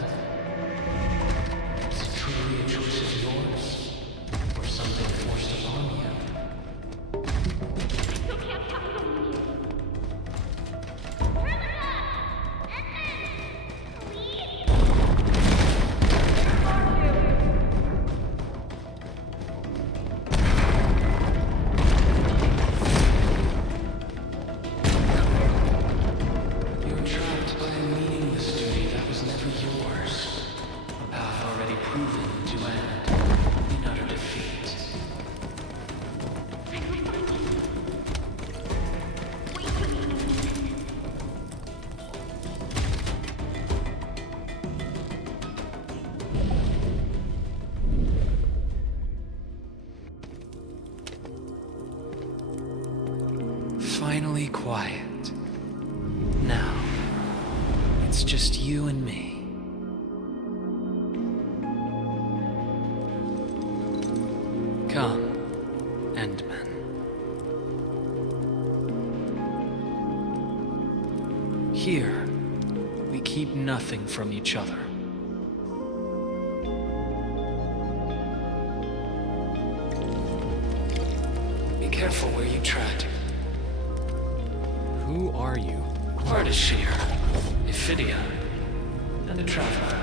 Is it truly a choice of yours? Or something forced upon you? Finally quiet. Now, it's just you and me. Come, Endman. Here, we keep nothing from each other. Be careful where you tread. Who are you? Ardishir, Ephidia, and a traveler.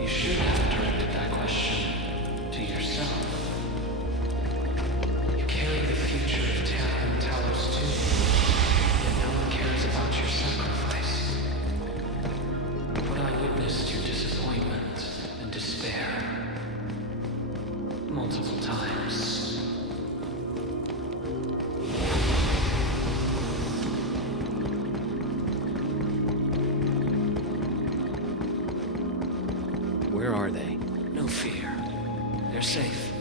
You should have directed that question to yourself. You carry the future of Terra and Talos too, yet no one cares about your sacrifice. But I witnessed your disappointment and despair multiple times. Where are they? No fear. They're safe.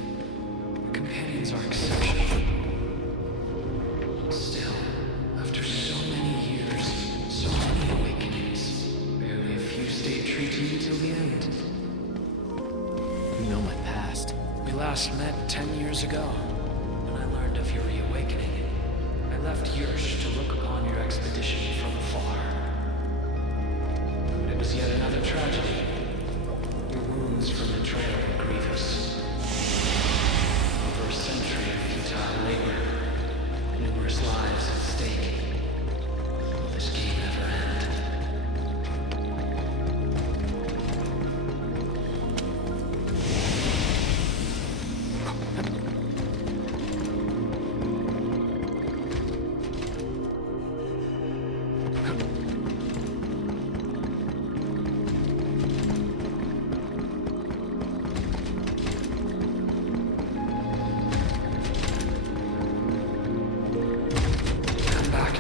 The companions are exceptional. Still, after so many years, so many awakenings, barely a few stayed true to you till the end. You know my past. We last met 10 years ago, when I learned of your reawakening. I left Yursh to look upon your expedition from afar. But it was yet another tragedy. Your wounds from betrayal were grievous. Over a century of futile labor, numerous lives at stake.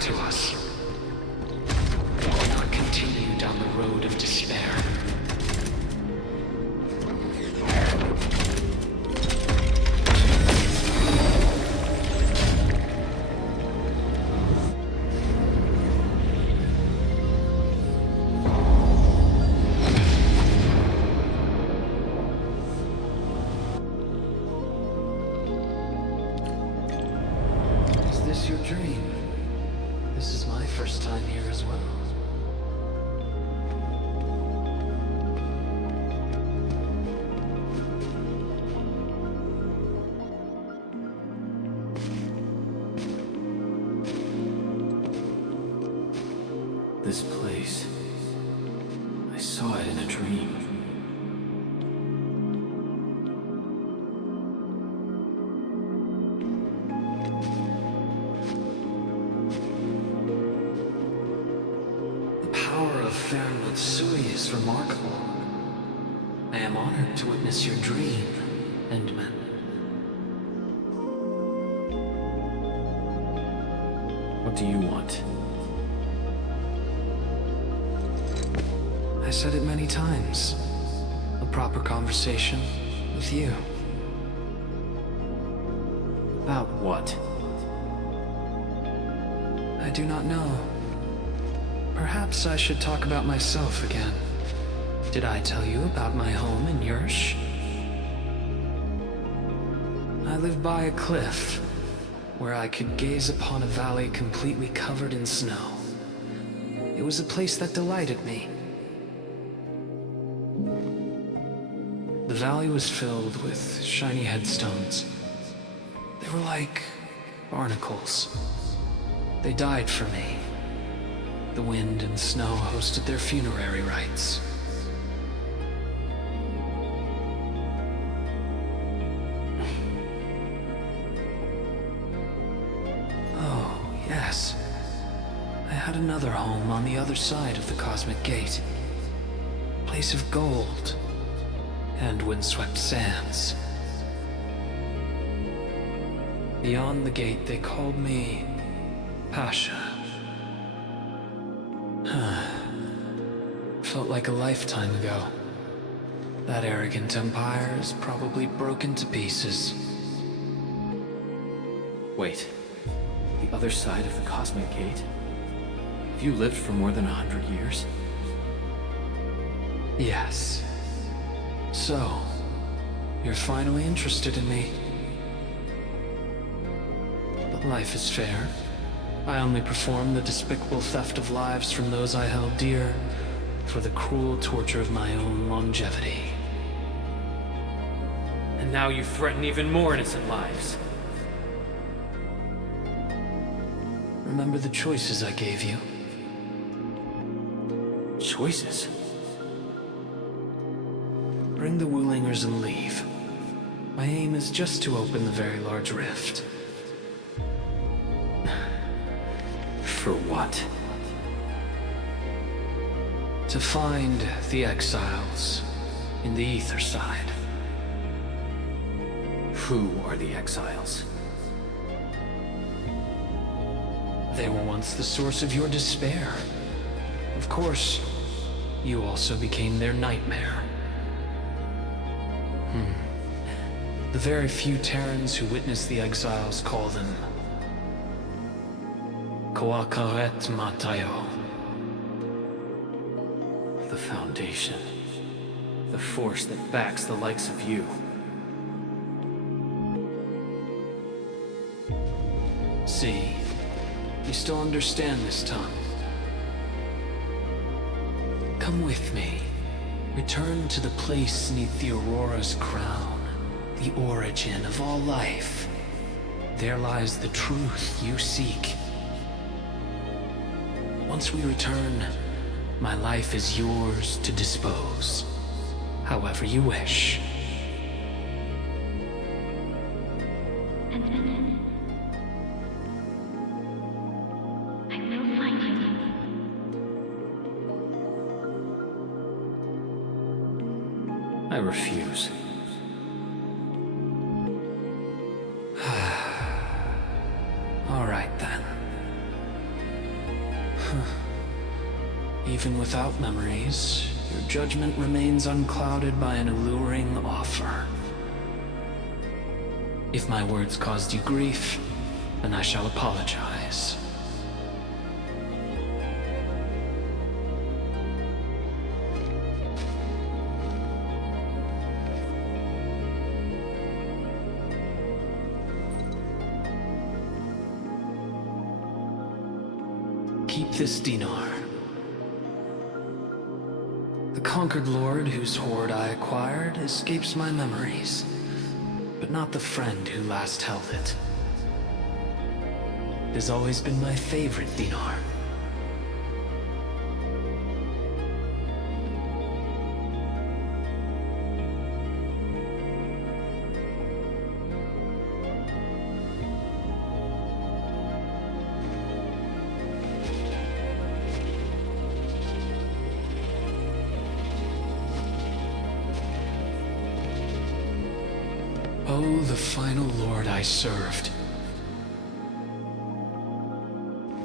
to us. We will not continue down the road of despair. Your dream. This is my first time here as well. This place. I saw it in a dream. Is remarkable. I am honored to witness your dream, Endman. What do you want? I said it many times. A proper conversation with you. About what? I do not know. Perhaps I should talk about myself again. Did I tell you about my home in Yursh? I live by a cliff, where I could gaze upon a valley completely covered in snow. It was a place that delighted me. The valley was filled with shiny headstones. They were like barnacles. They died for me. The wind and snow hosted their funerary rites. Oh, yes. I had another home on the other side of the Cosmic Gate. A place of gold and windswept sands. Beyond the gate, they called me Pasha. Felt like a lifetime ago. That arrogant empire is probably broken to pieces. Wait. The other side of the Cosmic Gate? Have you lived for more than 100 years? Yes. So, you're finally interested in me. But life is fair. I only perform the despicable theft of lives from those I held dear for the cruel torture of my own longevity. And now you threaten even more innocent lives. Remember the choices I gave you? Choices? Bring the Wulingers and leave. My aim is just to open the very large rift. For what? To find the exiles in the ether side. Who are the exiles? They were once the source of your despair. Of course, you also became their nightmare. The very few Terrans who witnessed the exiles call them Koakaret Matayo. The Foundation. The force that backs the likes of you. See, you still understand this tongue. Come with me. Return to the place beneath the Aurora's crown, the origin of all life. There lies the truth you seek. Once we return, my life is yours to dispose, however you wish. I will find you. I refuse. All right then. Even without memories, your judgment remains unclouded by an alluring offer. If my words caused you grief, then I shall apologize. Keep this dinar. The conquered lord whose hoard I acquired escapes my memories, but not the friend who last held it. It has always been my favorite dinar. Oh, the final lord I served.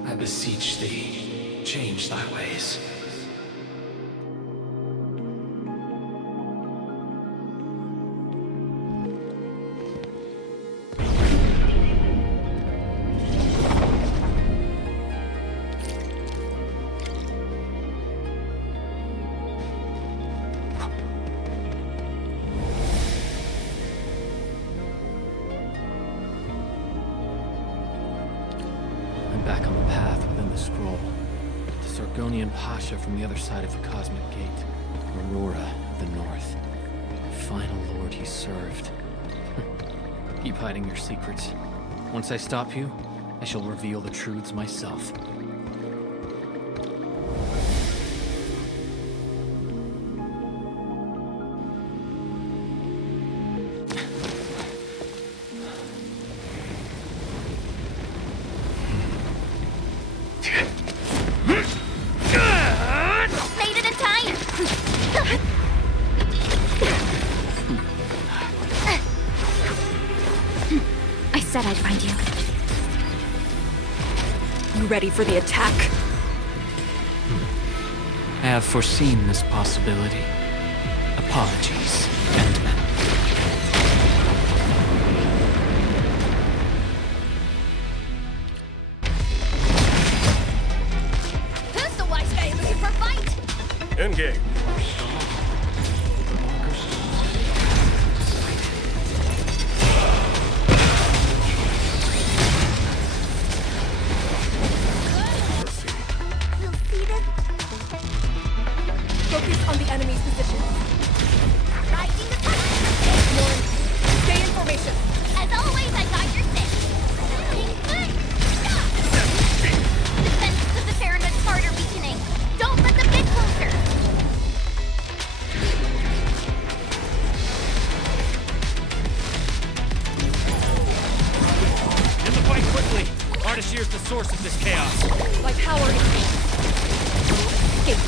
I beseech thee, change thy ways. Back on the path within the scroll. The Sargonian Pasha from the other side of the Cosmic Gate. Aurora of the North. The final lord he served. Keep hiding your secrets. Once I stop you, I shall reveal the truths myself. Said I'd find you. You ready for the attack? I have foreseen this possibility. Apologies, Endman. Who's the wise guy looking for a fight? Engage. Focus on the enemy's position. Rising the sun. Stay in formation. As always, I got your six. Defenses of the Xiranite part are weakening. Don't let them get closer. In the fight quickly! Ardishir's the source of this chaos. My power is escape.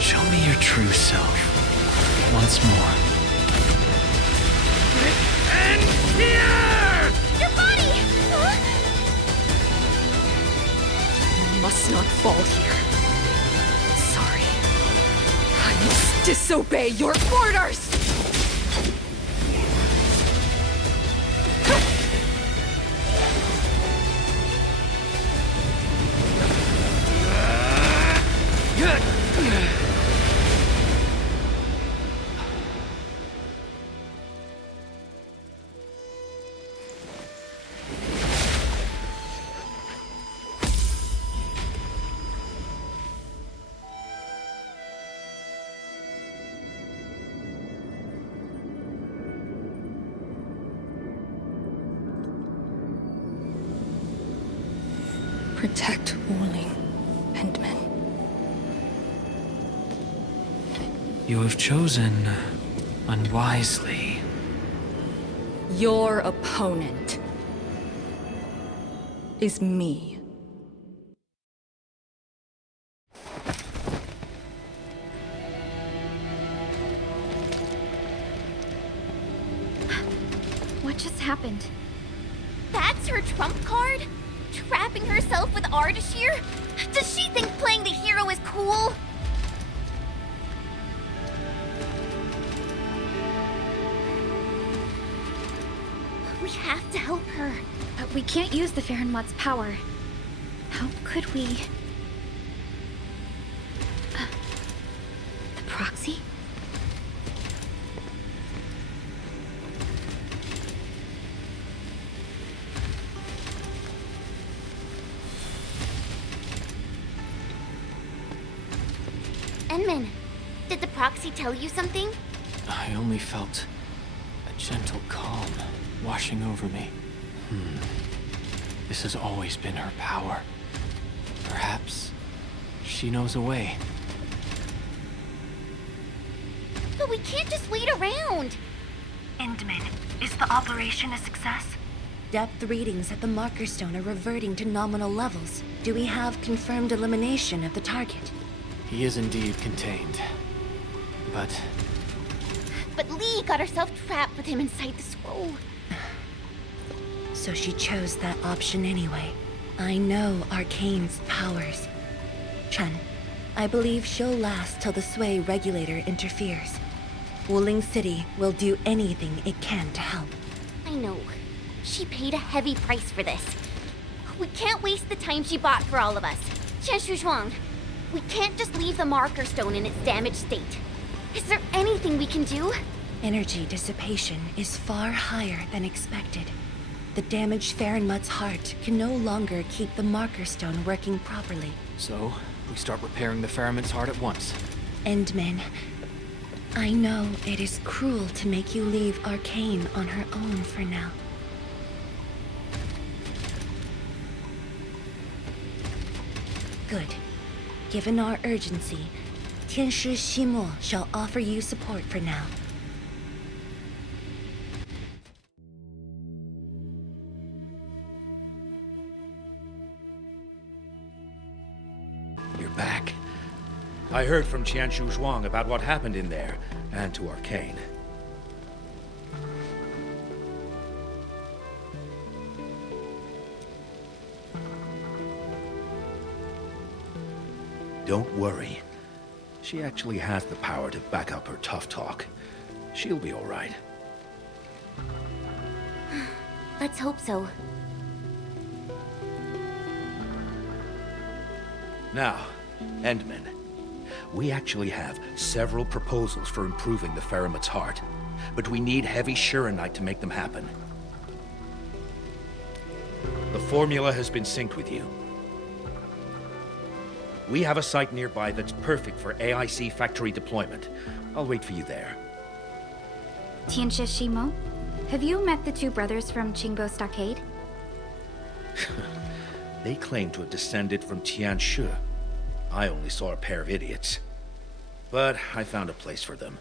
Show me your true self. Once more. And here! Your body! You must not fall here. Sorry. I must disobey your orders! protect Wuling, Endman. You have chosen unwisely. Your opponent is me. What just happened? That's her trump card? Trapping herself with Ardishir? Does she think playing the hero is cool? We have to help her. But we can't use the Farenmot's power. How could we... the proxy? Enman, did the proxy tell you something? I only felt a gentle calm washing over me. This has always been her power. Perhaps she knows a way. But we can't just wait around. Endman, is the operation a success? Depth readings at the marker stone are reverting to nominal levels. Do we have confirmed elimination of the target? He is indeed contained. But Lee got herself trapped with him inside the scroll. So she chose that option anyway. I know Arcane's powers. Chen, I believe she'll last till the Sway regulator interferes. Wuling City will do anything it can to help. I know. She paid a heavy price for this. We can't waste the time she bought for all of us. Qianshu Zhuang, we can't just leave the marker stone in its damaged state. Is there anything we can do? Energy dissipation is far higher than expected. The damaged Farenmut's heart can no longer keep the marker stone working properly. so, we start repairing the Farenmut's heart at once. Endman, I know it is cruel to make you leave Arcane on her own for now. Good. Given our urgency, Tianshi Ximo shall offer you support for now. You're back. I heard from Qianshu Zhuang about what happened in there, and to Arcane. Don't worry. She actually has the power to back up her tough talk. She'll be all right. Let's hope so. Now, Endman, we actually have several proposals for improving the Farenmut's heart, but we need heavy Xiranite to make them happen. The formula has been synced with you. We have a site nearby that's perfect for AIC factory deployment. I'll wait for you there. Tianshi Ximo? Have you met the two brothers from Qingbo Stockade? They claim to have descended from Tianshu. I only saw a pair of idiots. But I found a place for them.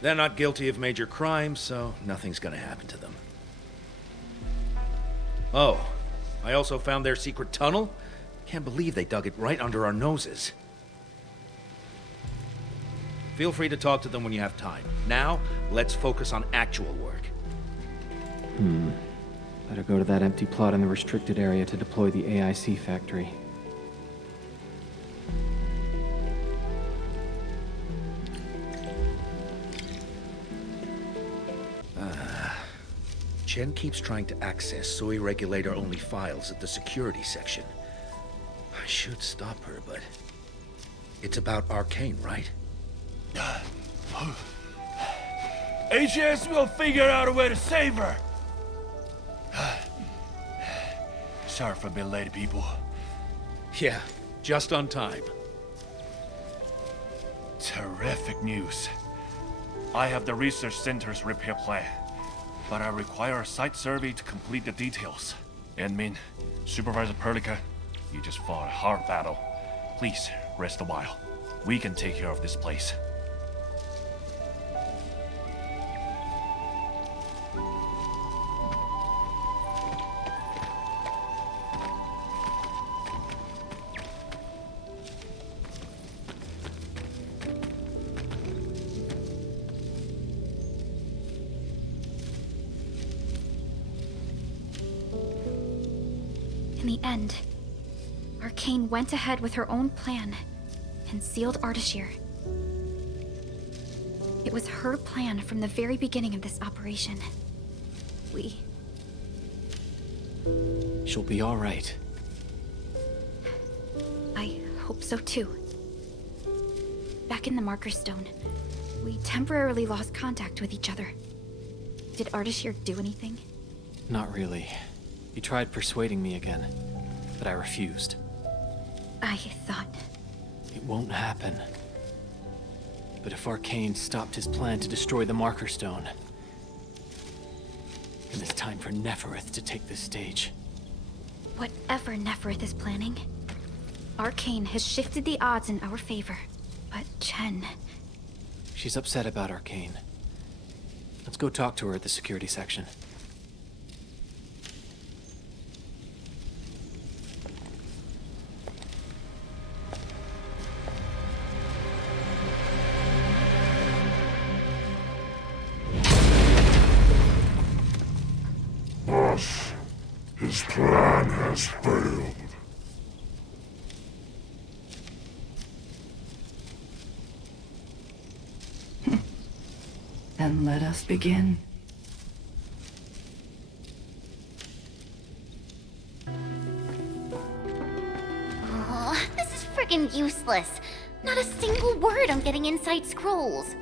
They're not guilty of major crimes, so nothing's gonna happen to them. Oh, I also found their secret tunnel. Can't believe they dug it right under our noses. Feel free to talk to them when you have time. Now, let's focus on actual work. Better go to that empty plot in the restricted area to deploy the AIC factory. Chen keeps trying to access Sui regulator-only files at the security section. I should stop her, but... It's about Arcane, right? HS will figure out a way to save her! Sorry for a bit late, people. Yeah, just on time. Terrific news. I have the research center's repair plan, but I require a site survey to complete the details. Admin, Supervisor Perlica, You just fought a hard battle. Please, rest a while. We can take care of this place. In the end, Arcane went ahead with her own plan and sealed Ardishir. It was her plan from the very beginning of this operation. She'll be all right. I hope so too. Back in the Marker Stone, we temporarily lost contact with each other. Did Ardishir do anything? Not really. He tried persuading me again, but I refused. I thought... It won't happen. But if Arcane stopped his plan to destroy the Marker Stone, then it's time for Nefarith to take this stage. Whatever Nefarith is planning, Arcane has shifted the odds in our favor. But Chen... She's upset about Arcane. Let's go talk to her at the security section. Boss, his plan has failed. Then let us begin. Oh, this is friggin' useless. Not a single word on getting inside scrolls.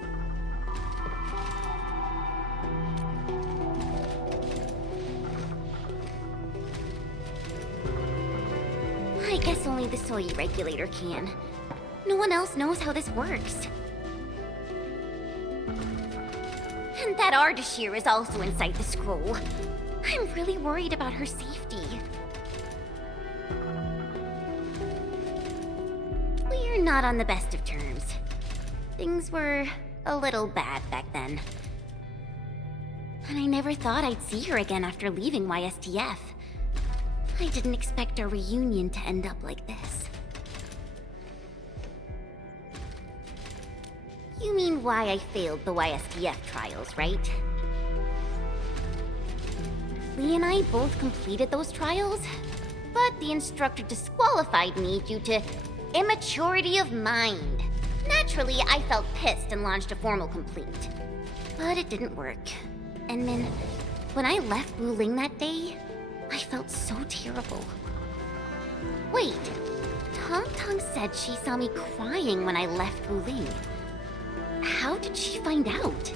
I guess only the soy regulator can. No one else knows how this works. And that Ardishir is also inside the scroll. I'm really worried about her safety. We're not on the best of terms. Things were a little bad back then. And I never thought I'd see her again after leaving YSTF. I didn't expect our reunion to end up like this. You mean why I failed the YSTF trials, right? Lee and I both completed those trials, but the instructor disqualified me due to immaturity of mind. Naturally, I felt pissed and launched a formal complaint. But it didn't work. And Min, when I left Wuling that day, I felt so terrible. Wait, Tong said she saw me crying when I left Wuling. How did she find out?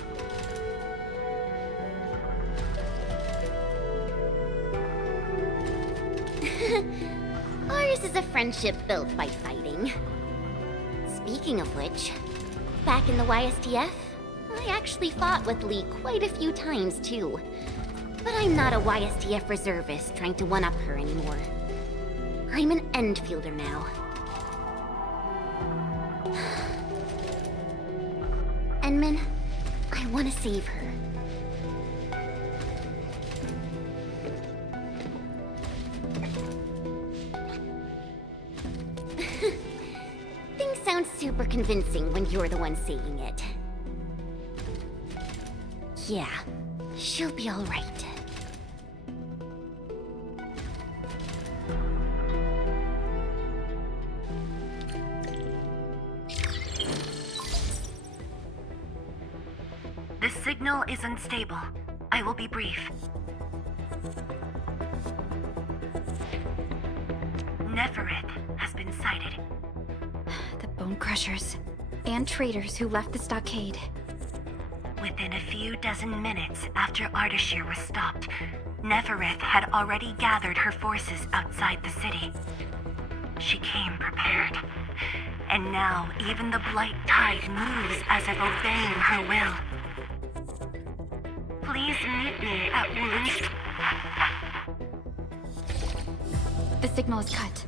Ours is a friendship built by fighting. Speaking of which, back in the YSTF, I actually fought with Lee quite a few times too. But I'm not a YSTF reservist trying to one-up her anymore. I'm an Endfielder now. Enmin, I want to save her. Things sound super convincing when you're the one saying it. Yeah, she'll be all right. The signal is unstable. I will be brief. Nefarith has been sighted. The Bone Crushers and traitors who left the stockade. Within a few dozen minutes after Ardishir was stopped, Nefarith had already gathered her forces outside the city. She came prepared. And now even the Blight Tide moves as if obeying her will. Please meet me at Wuling. The signal is cut.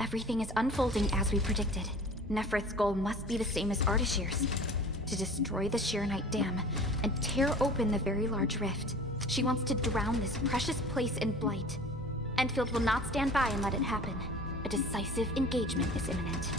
Everything is unfolding as we predicted. Nefarith's goal must be the same as Ardishir's. To destroy the Xiranite Dam and tear open the very large rift. She wants to drown this precious place in blight. Endfield will not stand by and let it happen. A decisive engagement is imminent.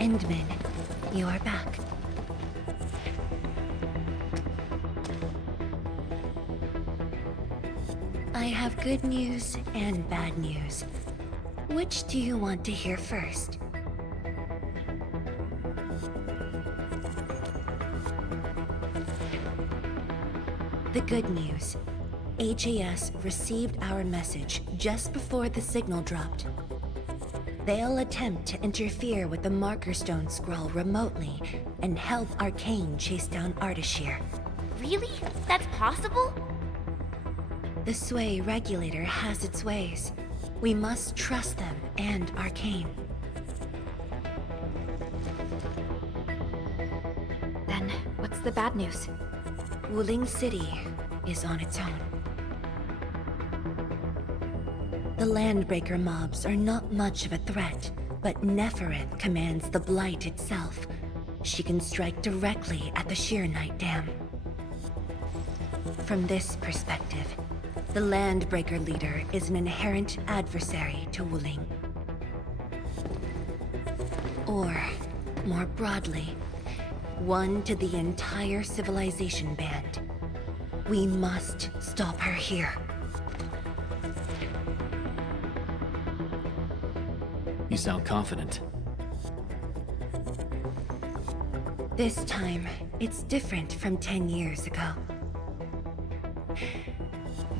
Endman, you are back. I have good news and bad news. Which do you want to hear first? The good news. HAS received our message just before the signal dropped. They'll attempt to interfere with the Marker Stone scroll remotely and help Arcane chase down Ardishir. Really? That's possible? The Sway regulator has its ways. We must trust them and Arcane. Then, what's the bad news? Wuling City is on its own. The Landbreaker mobs are not much of a threat, but Nefarith commands the Blight itself. She can strike directly at the Xiranite Dam. From this perspective, the Landbreaker leader is an inherent adversary to Wuling. Or, more broadly, one to the entire civilization band. We must stop her here. You sound confident. This time, it's different from 10 years ago.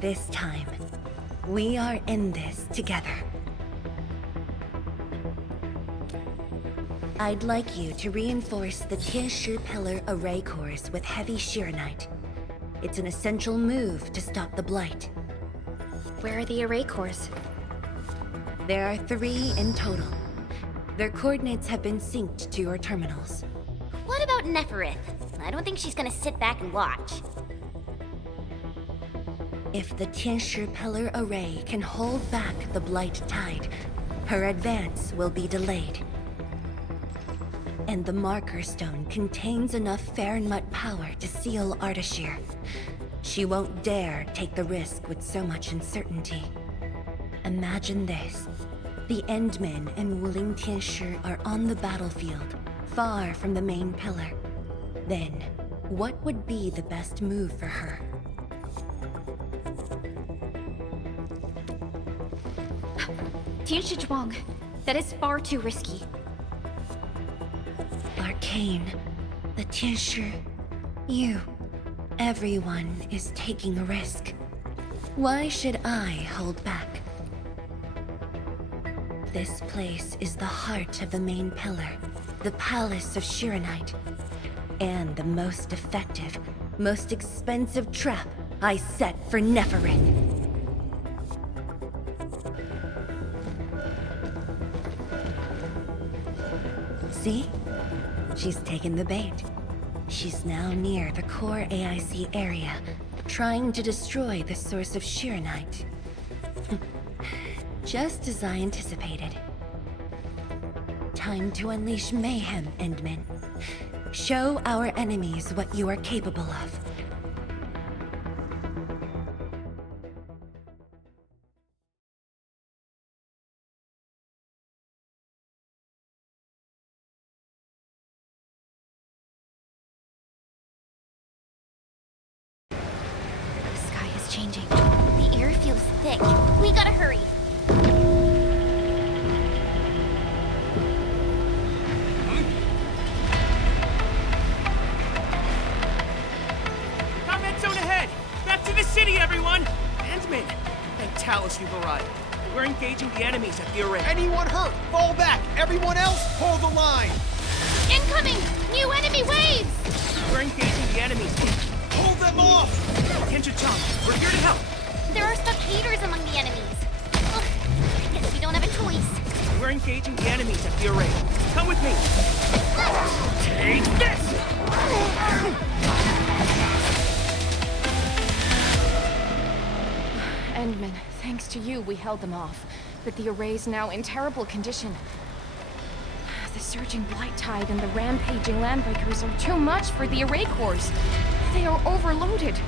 This time, we are in this together. I'd like you to reinforce the Tertiary Pillar Array cores with heavy Xiranite. It's an essential move to stop the Blight. Where are the array cores? There are 3 in total. Their coordinates have been synced to your terminals. What about Nefarith? I don't think she's gonna sit back and watch. If the Tertiary Pillar Array can hold back the Blight Tide, her advance will be delayed. And the Marker Stone contains enough Farenmut power to seal Ardishir. She won't dare take the risk with so much uncertainty. Imagine this. The Endmen and Wuling Tianshi are on the battlefield, far from the main pillar. Then, what would be the best move for her? Tianshi Zhuang. That is far too risky. Arcane, the Tianshi, you. Everyone is taking a risk. Why should I hold back? This place is the heart of the main pillar, the Palace of Xiranite, and the most effective, most expensive trap I set for Nefarith. See? She's taken the bait. She's now near the core AIC area, trying to destroy the source of Xiranite. Just as I anticipated. Time to unleash mayhem, Endman. Show our enemies what you are capable of. The sky is changing. The air feels thick. We gotta hurry. Combat zone ahead! Back to the city, everyone! Endman! Thank Talos you've arrived. We're engaged engaging the enemies at the array. Anyone hurt, fall back. Everyone else, hold the line. Incoming! New enemy waves! We're engaging the enemies. Hold them off! Kensha-chan, we're here to help. There are stockaders among the enemies. Ugh, I guess we don't have a choice. We're engaging the enemies at the array. Come with me. Take this! Endman, thanks to you, we held them off. But the array's now in terrible condition. The surging Blight Tide and the rampaging landbreakers are too much for the array cores. They are overloaded.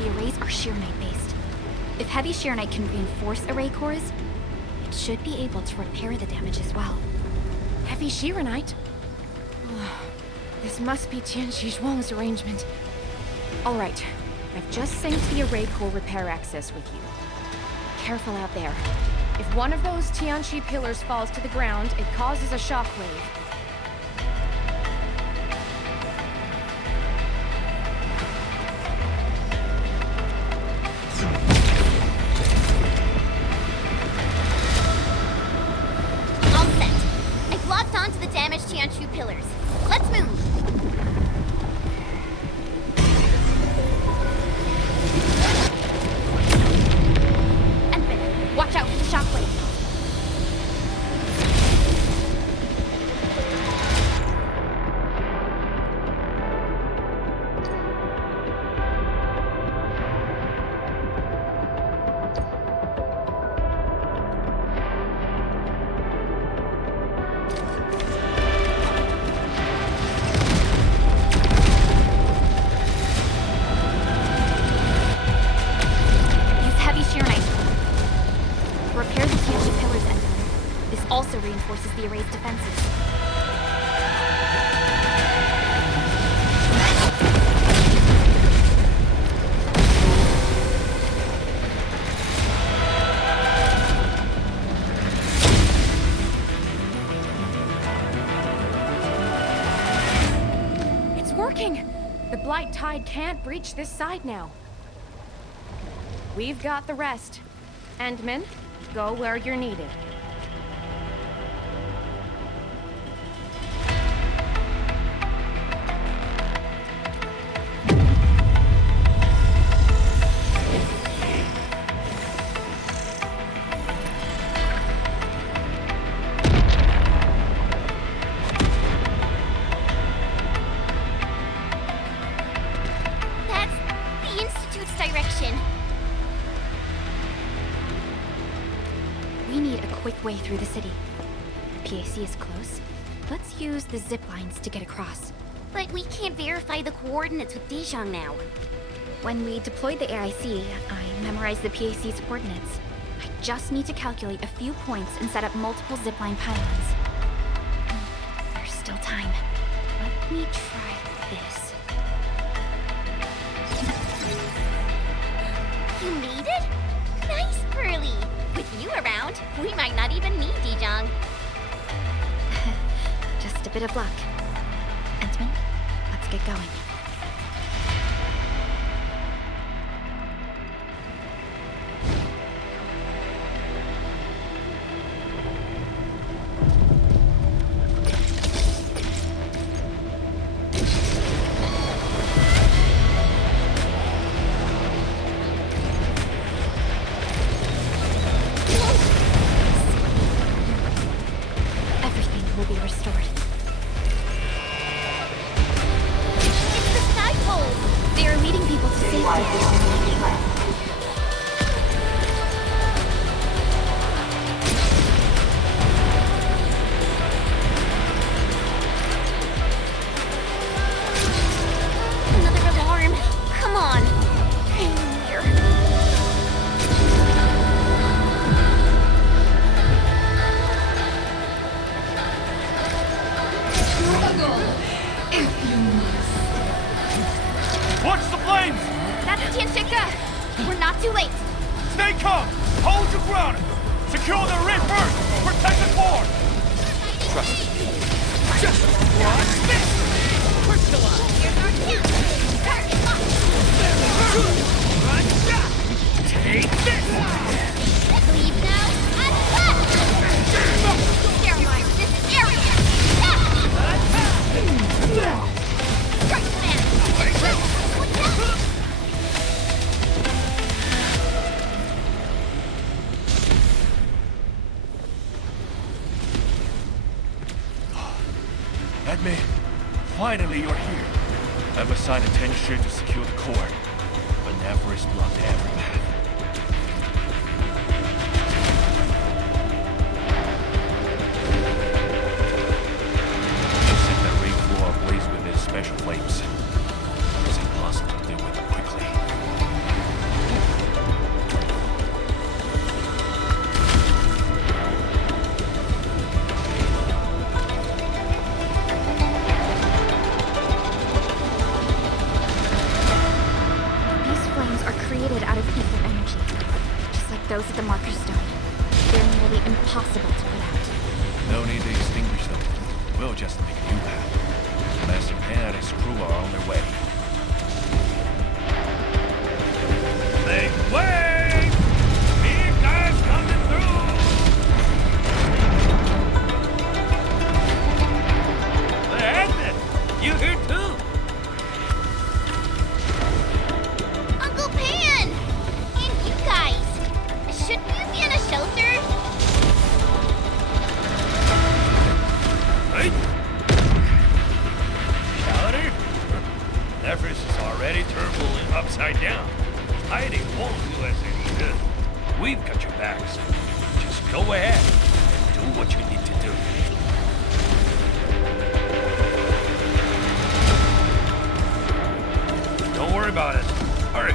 The arrays are Xiranite based. If heavy Xiranite can reinforce array cores, it should be able to repair the damage as well. Heavy Xiranite? This must be Tianxi Zhuang's arrangement. Alright, I've just synced the array core repair access with you. Careful out there. If one of those Tianxi pillars falls to the ground, it causes a shockwave. All set. I've locked onto the damaged Tianchu pillars. Let's move. And watch out for the shockwave. Reinforces the array's defenses. It's working! The Blight Tide can't breach this side now. We've got the rest. Endman, go where you're needed. Way through the city. The PAC is close. Let's use the zip lines to get across. But we can't verify the coordinates with Dijong now. When we deployed the AIC, I memorized the PAC's coordinates. I just need to calculate a few points and set up multiple zipline pylons. There's still time. Let me try this. You made it? Nice, Pearly! With you around, we might not even need Dijong. Just a bit of luck. Endman, let's get going. Leave now? Admit, finally you're here. I've assigned attention to secure the core, but Nefarith blocked every path. You set the ring floor ablaze with its special flames. It's impossible to deal with them quickly. Those at the Marker Stone. They're nearly impossible to put out. No need to extinguish them. We'll just make a new path. Master Pan and his crew are on their way. Make way! Big guys coming through! Admin! You here too? Uncle Pan! And you guys! Shouldn't you be in a shelter? Hey! Shouter? Nefarith is already turboing upside down. Hiding won't do us any good. We've got your backs. Just go ahead and do what you need to do. Don't worry about it. Hurry.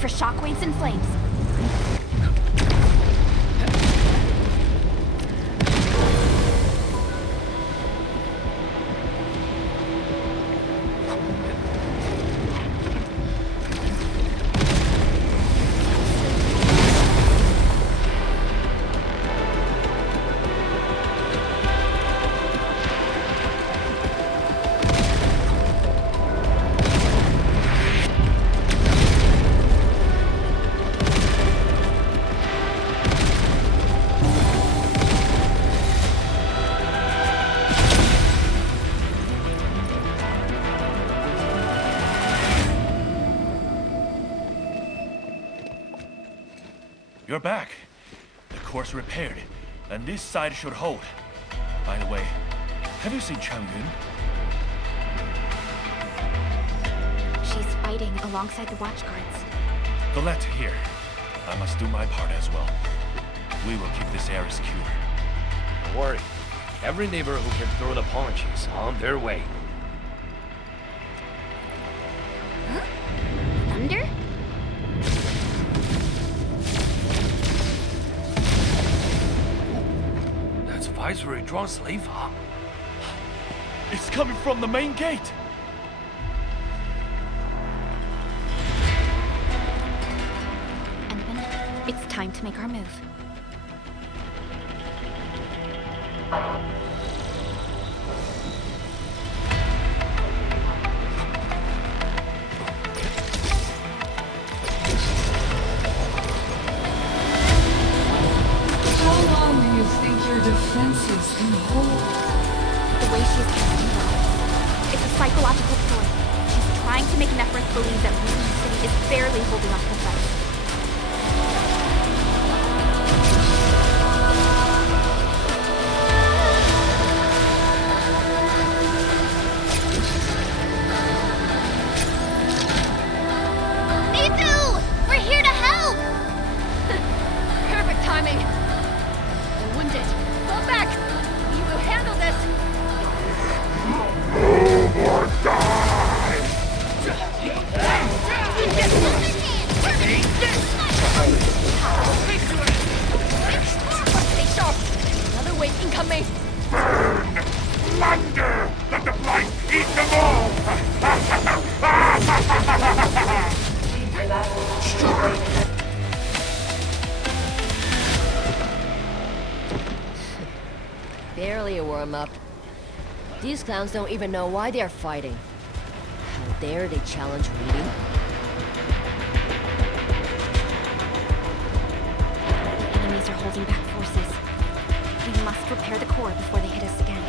For shockwaves and flames. You're back. The core's repaired, and this side should hold. By the way, have you seen Chang Yun? She's fighting alongside the watchguards. Glad to hear. I must do my part as well. We will keep this area secure. Don't worry. Every neighbor who can throw the punch is on their way. Huh? Thunder? That's Viceroy drawn slave, huh? It's coming from the main gate! It's time to make our move. How long do you think your defenses can hold? The way she's casting her, it's a psychological ploy. She's trying to make Nefarith believe that Wuling City is barely holding up the fight. Barely a warm-up. These clowns don't even know why they're fighting. How dare they challenge reading? The enemies are holding back forces. We must repair the core before they hit us again.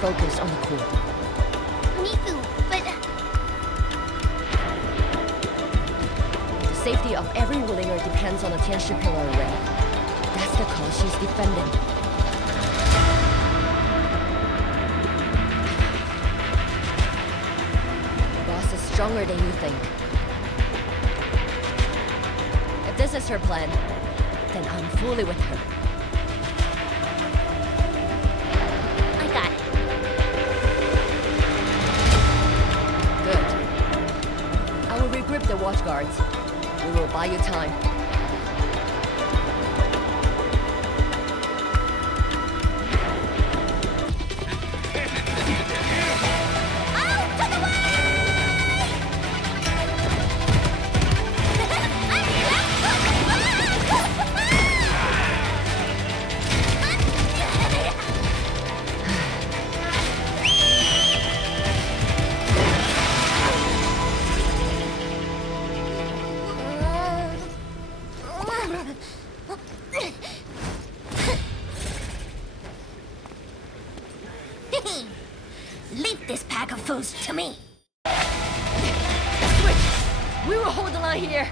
Focus on the core. Mifu, but... The safety of every Wulinger depends on the Tertiary Pillar Array. That's the cause she's defending. Boss is stronger than you think. If this is her plan, then I'm fully with her. Regroup the watch guards. We will buy you time. Leave this pack of fools to me. We will hold the line here.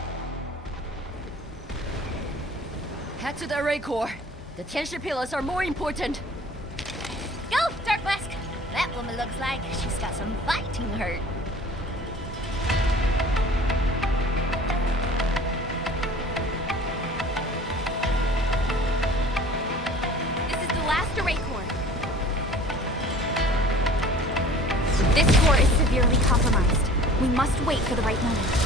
Head to the array core. The Tertiary pillars are more important. Go, Darkmask! That woman looks like she's got some fighting hurt. This is the last array core. This core is severely compromised. We must wait for the right moment.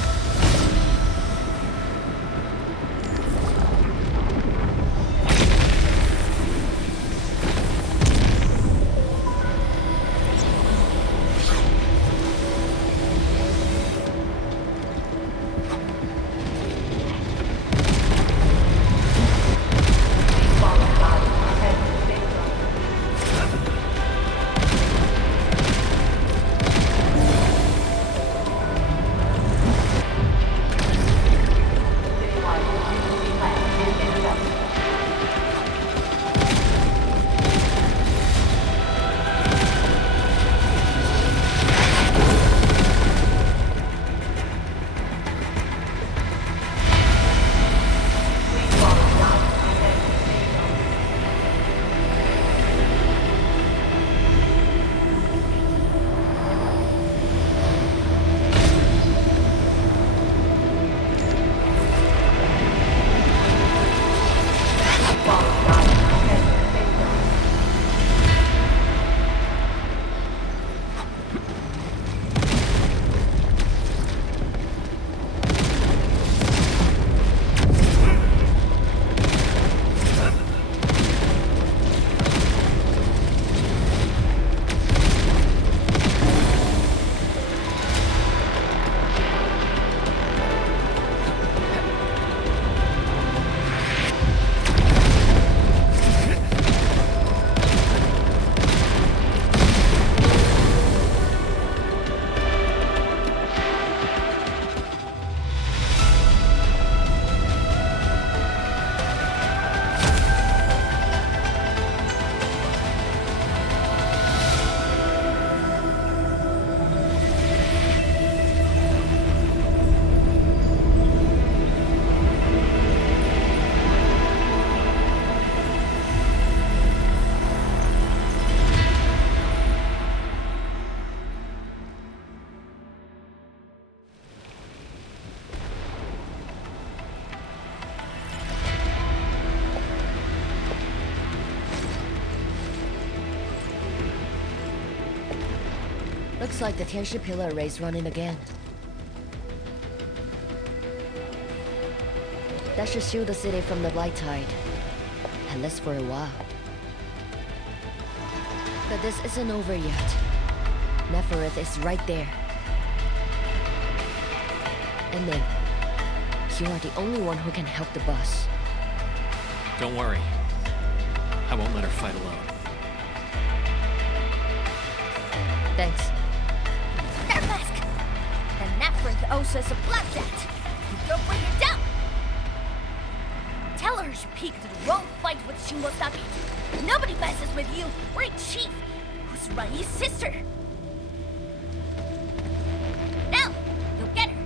Looks like the Tertiary Pillar Array's running again. That should shield the city from the Blight Tide. At least for a while. But this isn't over yet. Nefarith is right there. And then, you are the only one who can help the boss. Don't worry. I won't let her fight alone. Thanks. That mask! The Nefarith owes us a blood debt. Go bring her down! Tell her she peeked the wrong fight with Shimosaki. Nobody messes with you. We're a chief who's Rai's sister. Now, go get her.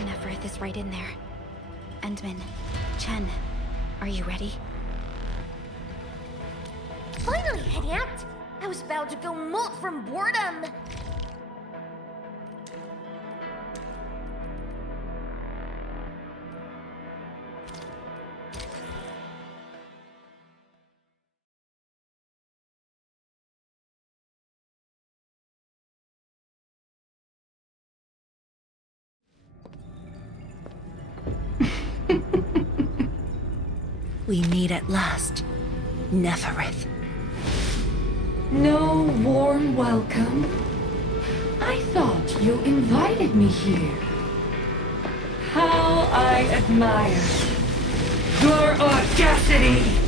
Nefarith is right in there. Endman, Chen, are you ready? Finally, heading out. I was about to go molt from boredom. We meet at last. Nefarith. No warm welcome? I thought you invited me here. How I admire your audacity!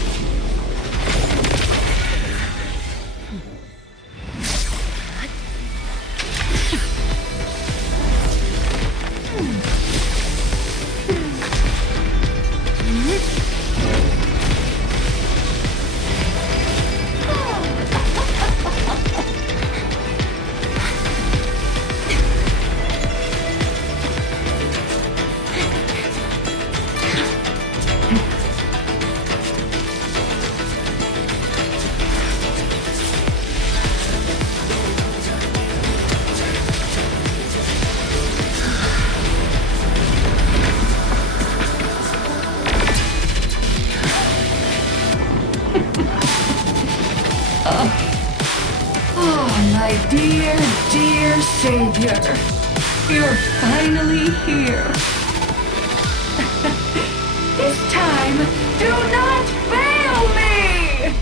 My dear, dear savior, you're finally here. This time, do not fail me!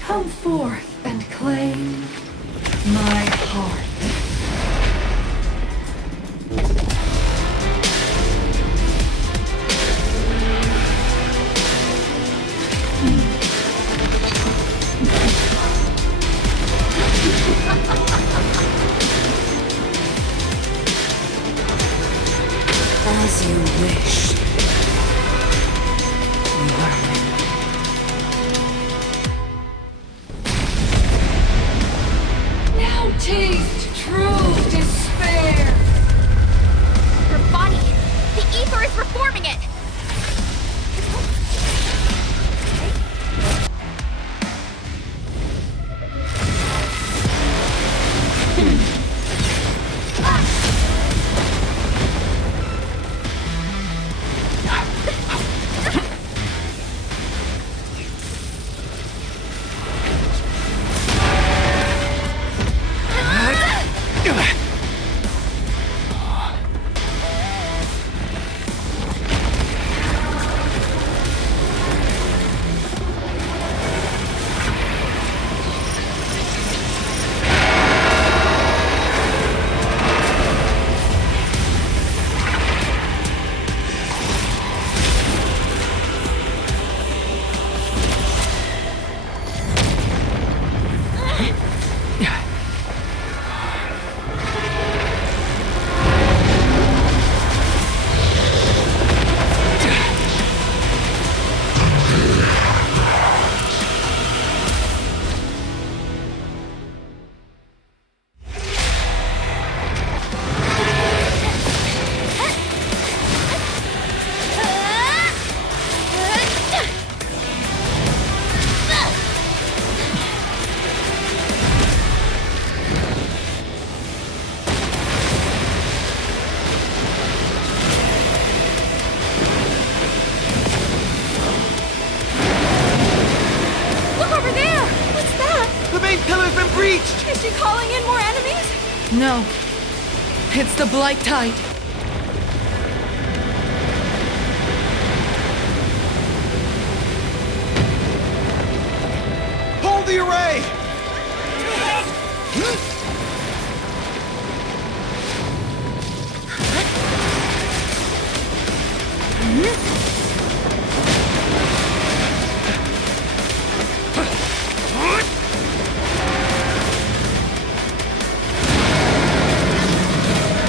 Come forth and claim my heart. As you wish. Vermin. Now taste true despair! Her body! The ether is reforming it! main pillar's been breached! Is she calling in more enemies? No. It's the Blight Tide. Hold the array!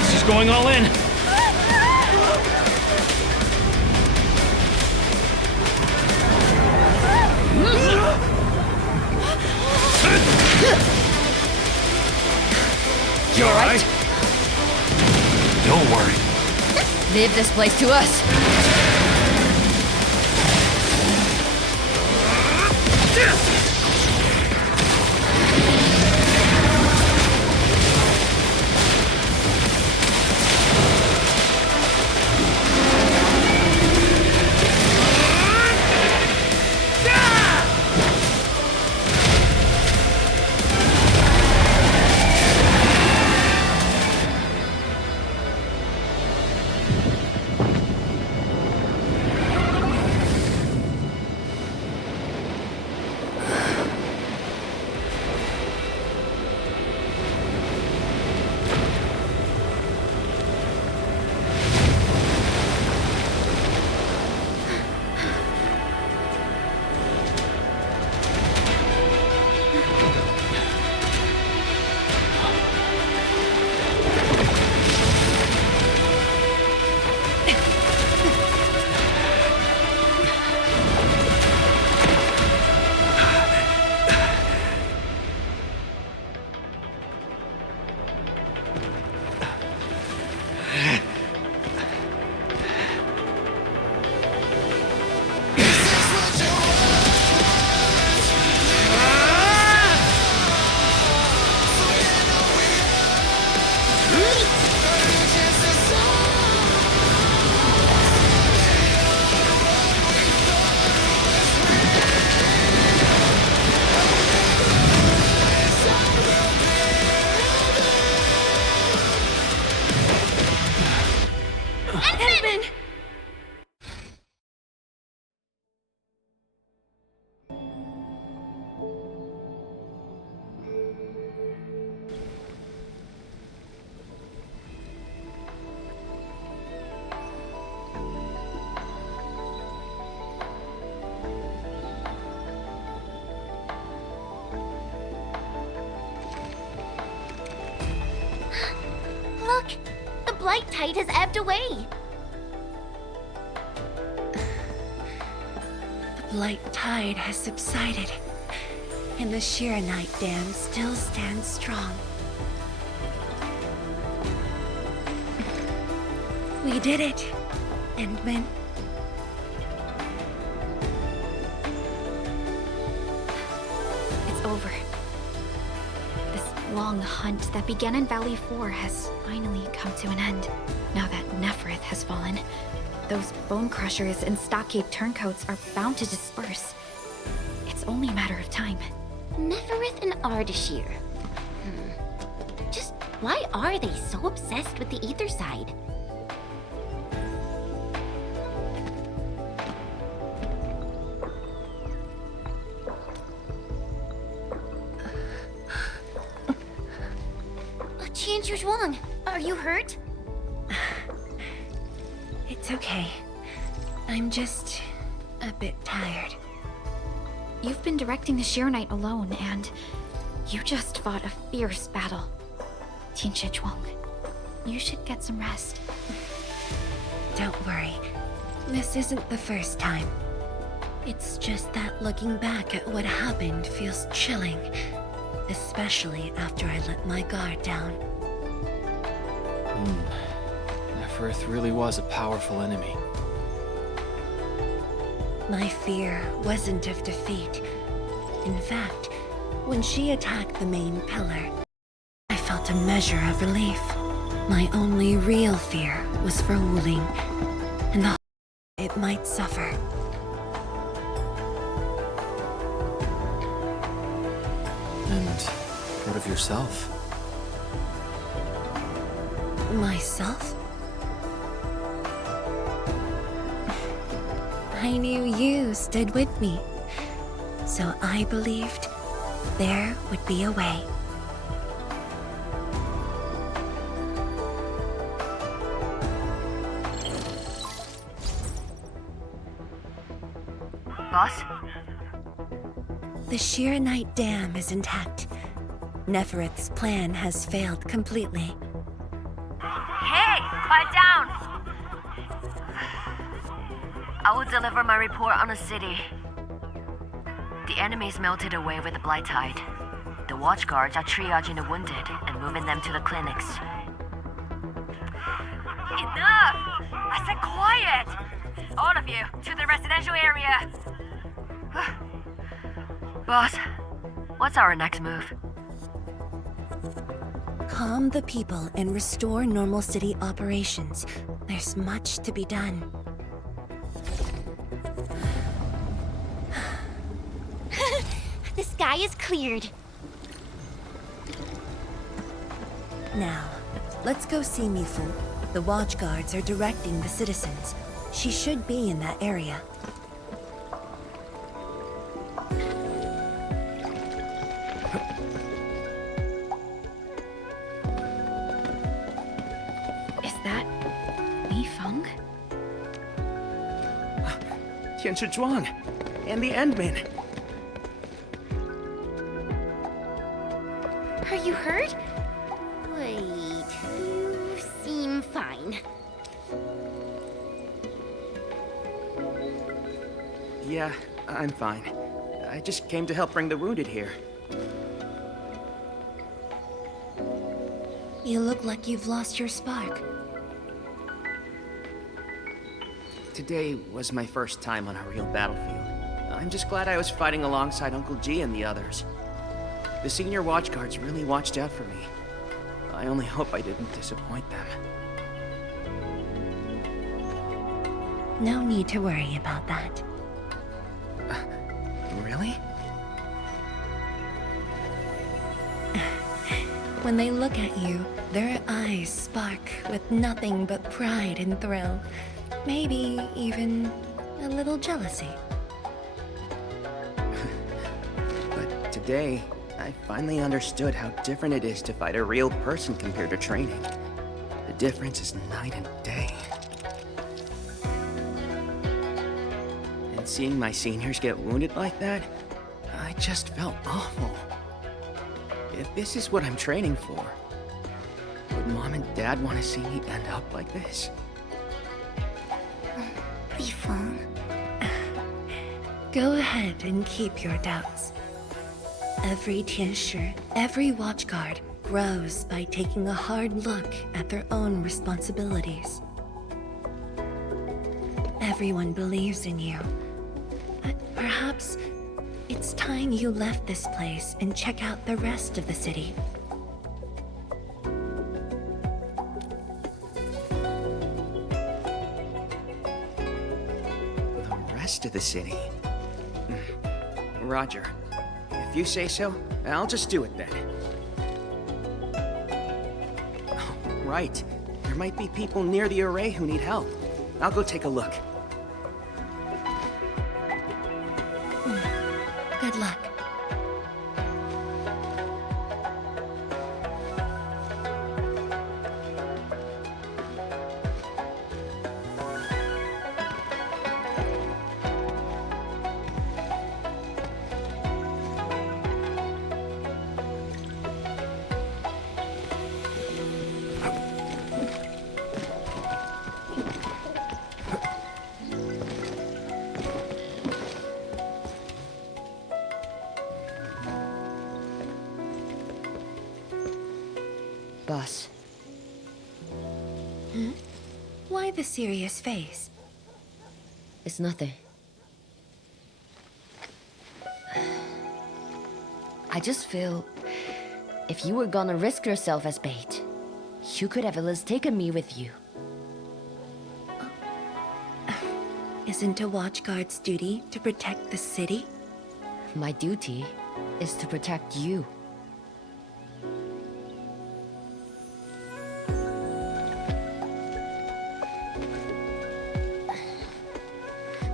She's going all in. You alright? Don't worry. Leave this place to us. Look! The Blight Tide has ebbed away! The Blight Tide has subsided, and the Xiranite Dam still stands strong. We did it, Endman. It's over. This long hunt that began in Valley 4 has finally come to an end. Now that Nefarith has fallen, those bone crushers and stockade turncoats are bound to disperse. It's only a matter of time. Nefarith and Ardishir. Just why are they so obsessed with the ether side? Zhuang, are you hurt? It's okay. I'm just a bit tired. You've been directing the Xiranite alone, and you just fought a fierce battle. Zhuang, you should get some rest. Don't worry. This isn't the first time. It's just that looking back at what happened feels chilling. Especially after I let my guard down. Nefarith really was a powerful enemy. My fear wasn't of defeat. In fact, when she attacked the main pillar, I felt a measure of relief. My only real fear was for Wuling, and the it might suffer. And What of yourself? Myself? I knew you stood with me, so I believed there would be a way. Boss? The Xiranite Dam is intact. Nefarith's plan has failed completely. Hey, quiet down! I will deliver my report on the city. The enemy's melted away with the Blight Tide. The watchguards are triaging the wounded and moving them to the clinics. Enough! I said quiet! All of you, to the residential area! Boss, what's our next move? Calm the people and restore normal city operations. There's much to be done. The sky is cleared. Now, let's go see Mifu. The watchguards are directing the citizens. She should be in that area. Is that Mifeng? Tianshi Zhuang and the Endman. Are you hurt? Wait, you seem fine. Yeah, I'm fine. I just came to help bring the wounded here. You look like you've lost your spark. Today was my first time on a real battlefield. I'm just glad I was fighting alongside Uncle G and the others. The senior watchguards really watched out for me. I only hope I didn't disappoint them. No need to worry about that. Really? When they look at you, their eyes spark with nothing but pride and thrill. Maybe even a little jealousy. But today, I finally understood how different it is to fight a real person compared to training. The difference is night and day. And seeing my seniors get wounded like that, I just felt awful. If this is what I'm training for, would Mom and Dad want to see me end up like this? Befell. Go ahead and keep your doubts. Every Tianshi, every watchguard, grows by taking a hard look at their own responsibilities. Everyone believes in you. But perhaps it's time you left this place and check out the rest of the city. The rest of the city? Roger. If you say so, I'll just do it then. Oh, right. There might be people near the array who need help. I'll go take a look. Good luck. Boss. Why the serious face? It's nothing. I just feel... if you were gonna risk yourself as bait, you could have at least taken me with you. Isn't a watchguard's duty to protect the city? My duty is to protect you.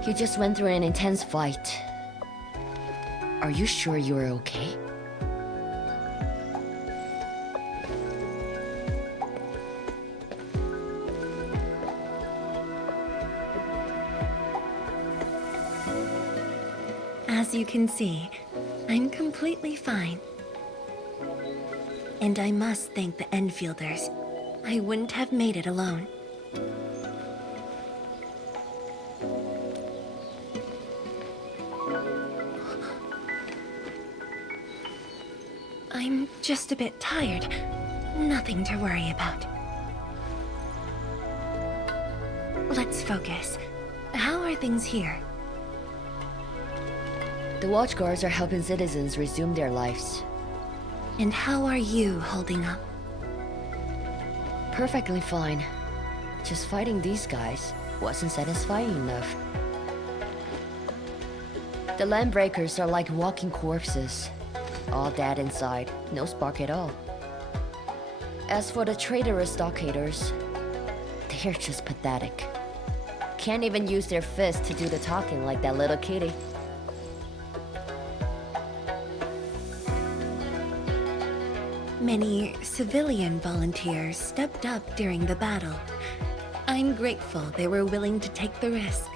You just went through an intense fight. Are you sure you're okay? As you can see, I'm completely fine. And I must thank the Enfielders. I wouldn't have made it alone. I'm just a bit tired. Nothing to worry about. Let's focus. How are things here? The Watchguards are helping citizens resume their lives. And how are you holding up? Perfectly fine. Just fighting these guys wasn't satisfying enough. The Landbreakers are like walking corpses. All dead inside, no spark at all. As for the traitorous Stockaders, they're just pathetic. Can't even use their fists to do the talking like that little kitty. Many civilian volunteers stepped up during the battle. I'm grateful they were willing to take the risk.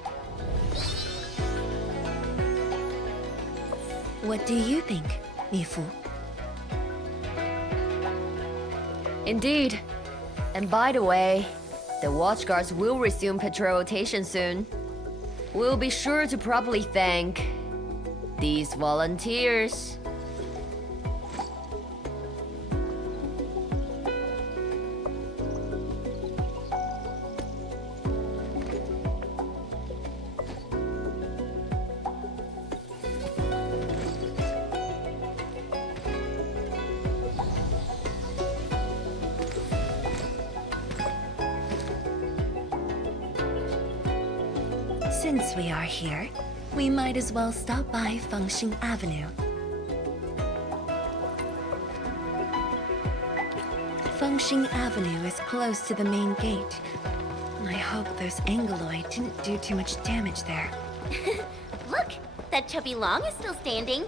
What do you think, Mifu? Indeed. And by the way, the Watchguards will resume patrol rotation soon. We'll be sure to properly thank these volunteers. Since we are here, we might as well stop by Fengxing Avenue. Fengxing Avenue is close to the main gate. I hope those Angoloid didn't do too much damage there. Look, that chubby Long is still standing.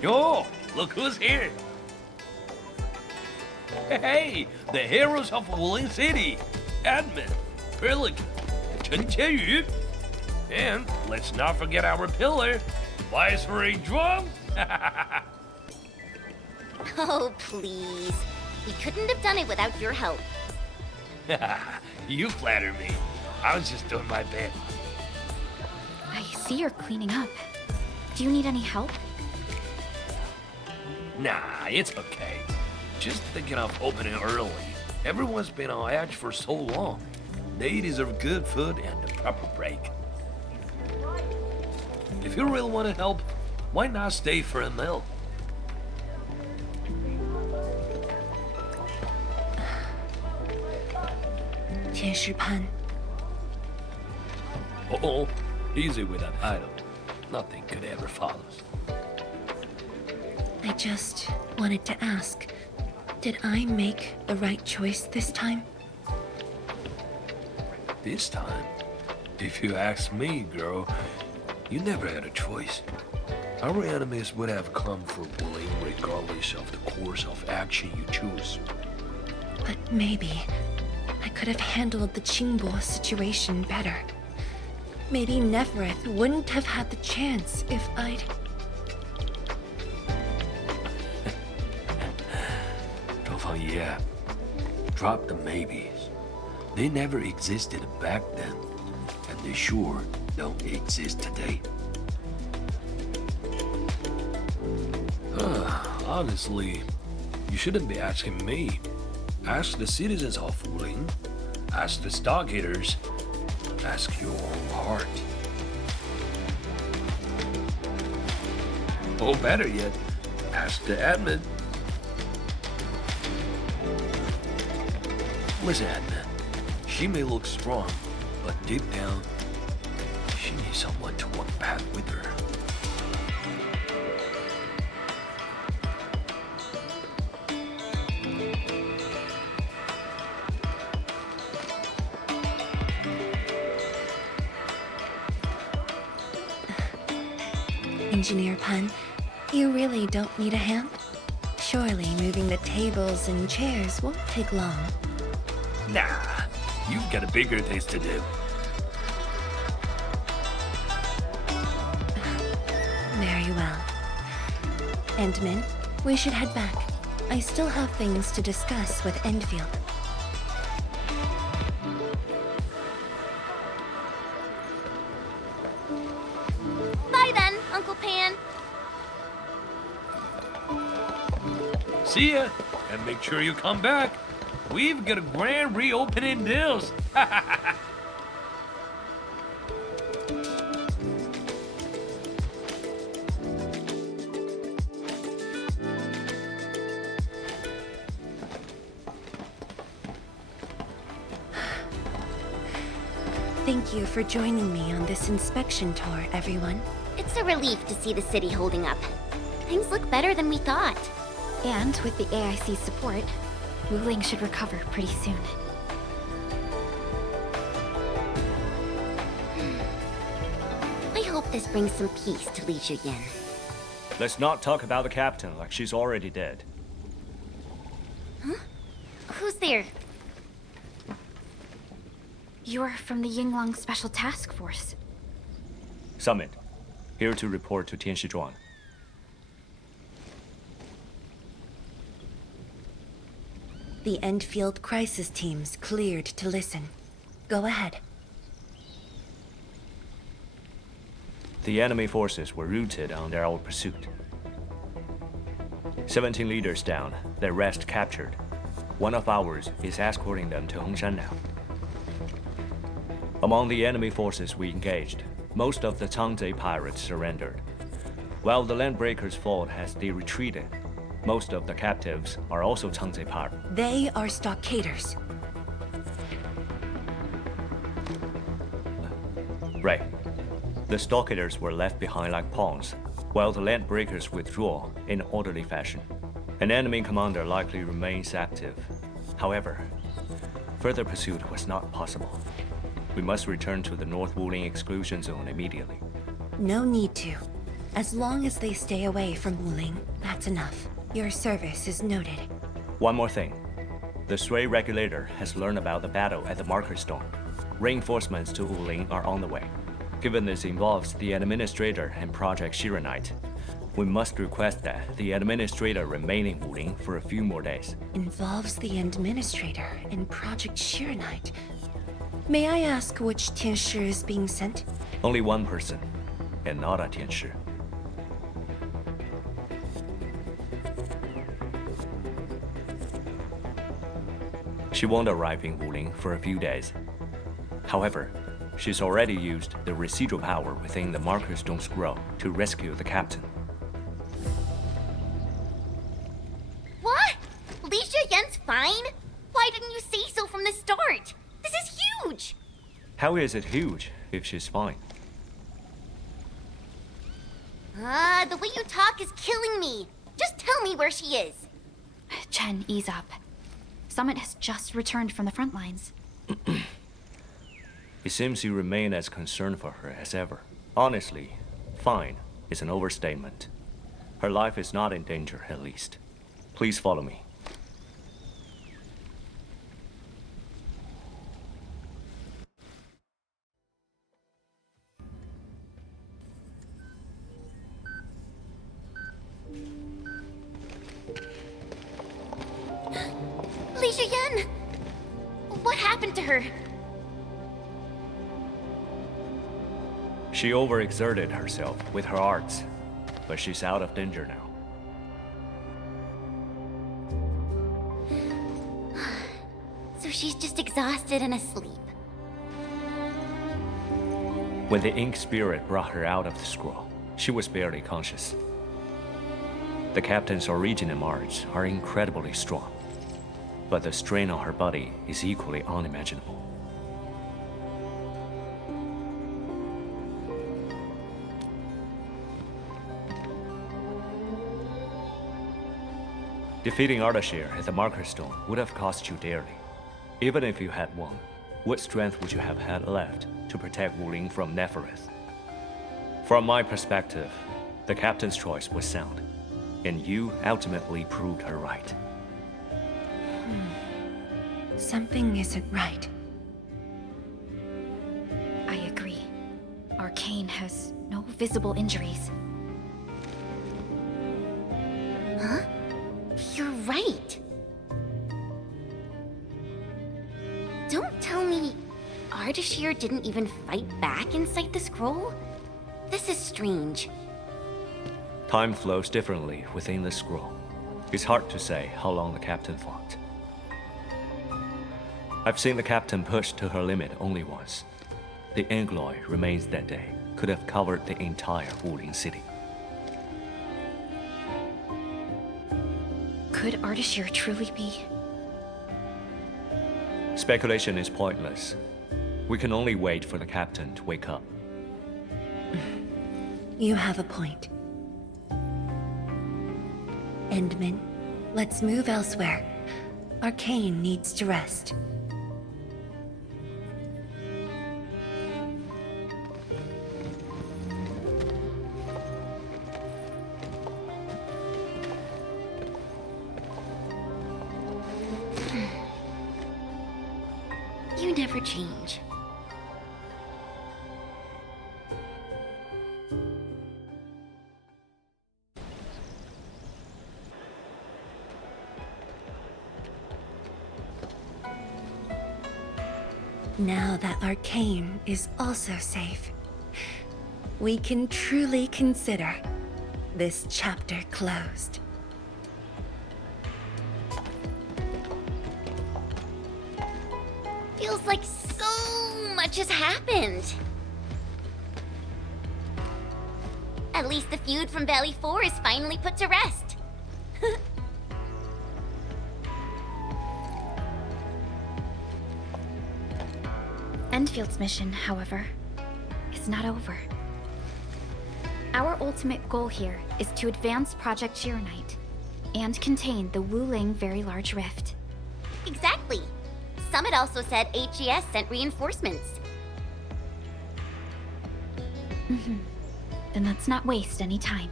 Yo, look who's here. Hey, the heroes of Wuling City. Admin, Pelican, Chen Qianyu. And let's not forget our pillar, Viceroy Drum. Oh, please. We couldn't have done it without your help. You flatter me. I was just doing my bit. I see you're cleaning up. Do you need any help? Nah, it's okay. Just thinking of opening early. Everyone's been on edge for so long. They deserve good food and a proper break. If you really want to help, why not stay for a meal? Tianshipan. Oh, easy with that item. Nothing could ever follow. I just wanted to ask, did I make the right choice this time? This time, if you ask me, girl, you never had a choice. Our enemies would have come for Wuling regardless of the course of action you choose. But maybe I could have handled the Qingbo situation better. Maybe Nefarith wouldn't have had the chance if I'd... Yeah, drop the maybes. They never existed back then, and they sure don't exist today. Honestly, you shouldn't be asking me. Ask the citizens of Wuling, ask the Stockaders, ask your own heart. Or better yet, ask the admin. Listen, Admin, she may look strong, but deep down, have with her. Engineer Pun, you really don't need a hand? Surely moving the tables and chairs won't take long. Nah, you've got bigger things to do. Very well. Endman, we should head back. I still have things to discuss with Endfield. Bye then, Uncle Pan. See ya, and make sure you come back. We've got a grand reopening deals. Thank you for joining me on this inspection tour, everyone. It's a relief to see the city holding up. Things look better than we thought. And with the AIC's support, Wuling should recover pretty soon. I hope this brings some peace to Li Xiyan. Let's not talk about the captain like she's already dead. Huh? Who's there? You're from the Yinglang Special Task Force. Summit, here to report to Tianshizhuang. The Endfield crisis team's cleared to listen. Go ahead. The enemy forces were routed under our pursuit. 17 leaders down, the rest captured. One of ours is escorting them to Hongshan now. Among the enemy forces we engaged, most of the Changzhe pirates surrendered. While the Landbreakers' fleet has retreated, most of the captives are also Changzhe pirates. They are stockaders. Right. The stockaders were left behind like pawns, while the Landbreakers withdraw in orderly fashion. An enemy commander likely remains active. However, further pursuit was not possible. We must return to the North Wuling exclusion zone immediately. No need to. As long as they stay away from Wuling, that's enough. Your service is noted. One more thing. The Sui regulator has learned about the battle at the Marker Stone. Reinforcements to Wuling are on the way. Given this involves the Administrator and Project Xiranite, we must request that the Administrator remain in Wuling for a few more days. Involves the Administrator and Project Xiranite. May I ask which Tianshi is being sent? Only one person, and not a Tianshi. She won't arrive in Wuling for a few days. However, she's already used the residual power within the Marker Stone Scroll to rescue the captain. What? Li Xiyan's fine? Why didn't you say so from the start? This is huge! How is it huge if she's fine? The way you talk is killing me. Just tell me where she is. Chen, ease up. Summit has just returned from the front lines. It seems you remain as concerned for her as ever. Honestly, fine is an overstatement. Her life is not in danger, at least. Please follow me. Li Xiyan! What happened to her? She overexerted herself with her arts, but she's out of danger now. So she's just exhausted and asleep. When the Ink Spirit brought her out of the scroll, she was barely conscious. The captain's origin and arts are incredibly strong, but the strain on her body is equally unimaginable. Defeating Ardishir at the Marker Stone would have cost you dearly. Even if you had won, what strength would you have had left to protect Wuling from Nefarith? From my perspective, the captain's choice was sound, and you ultimately proved her right. Something isn't right. I agree. Arcane has no visible injuries. Huh? You're right. Don't tell me Ardishir didn't even fight back inside the scroll? This is strange. Time flows differently within the scroll. It's hard to say how long the captain fought. I've seen the captain push to her limit only once. The Angloy remains that day could have covered the entire Wuling City. Could Ardishir truly be? Speculation is pointless. We can only wait for the captain to wake up. You have a point. Endman, let's move elsewhere. Arcane needs to rest. You never change. Now that Arcane is also safe, we can truly consider this chapter closed. Feels like so much has happened. At least the feud from Valley 4 is finally put to rest. Endfield's mission, however, is not over. Our ultimate goal here is to advance Project Xiranite and contain the Wuling Very Large Rift. Exactly. Summit also said HES sent reinforcements. Then let's not waste any time.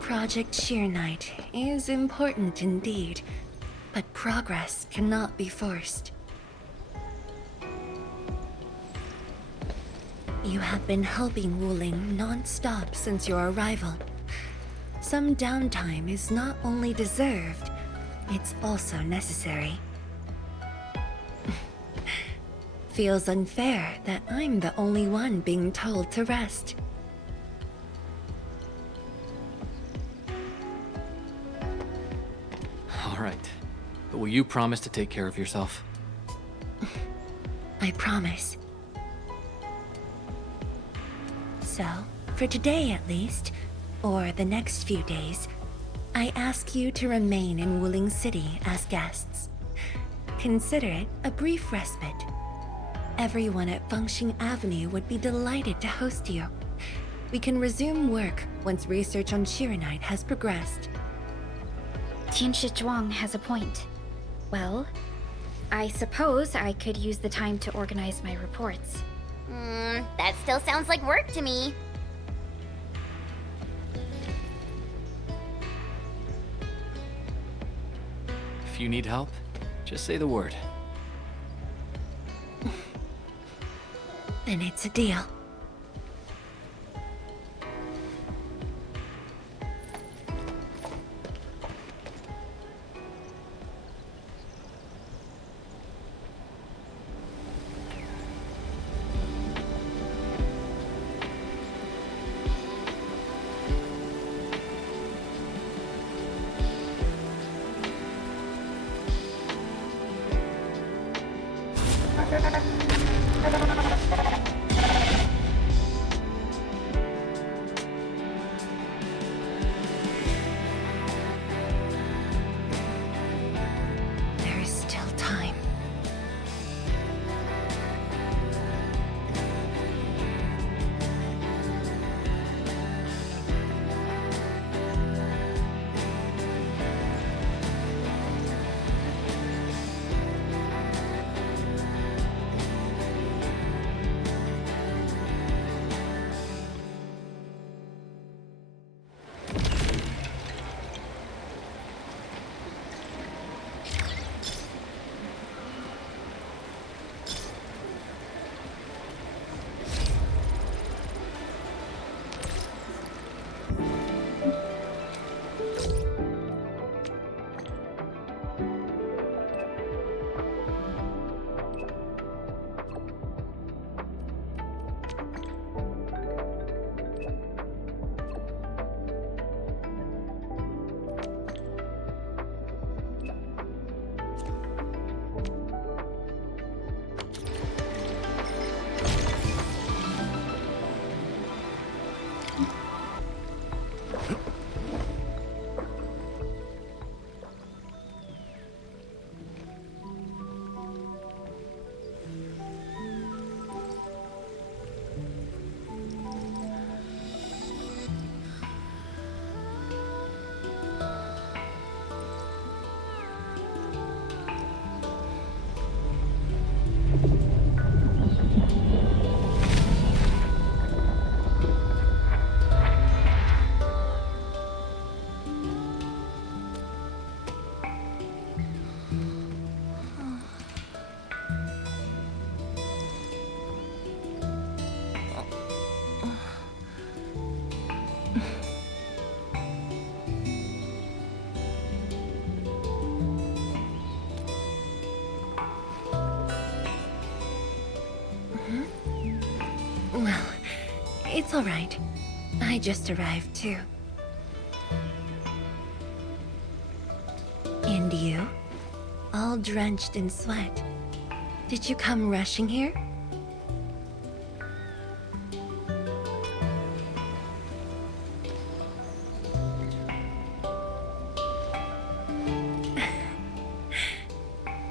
Project Xiranite is important indeed, but progress cannot be forced. You have been helping Wuling non-stop since your arrival. Some downtime is not only deserved, it's also necessary. Feels unfair that I'm the only one being told to rest. All right. But will you promise to take care of yourself? I promise. So, for today at least, or the next few days, I ask you to remain in Wuling City as guests. Consider it a brief respite. Everyone at Fengxing Avenue would be delighted to host you. We can resume work once research on Xiranite has progressed. Tianshi Zhuang has a point. Well, I suppose I could use the time to organize my reports. That still sounds like work to me. If you need help, just say the word. Then it's a deal. There is still time. It's all right. I just arrived too. And you? All drenched in sweat. Did you come rushing here?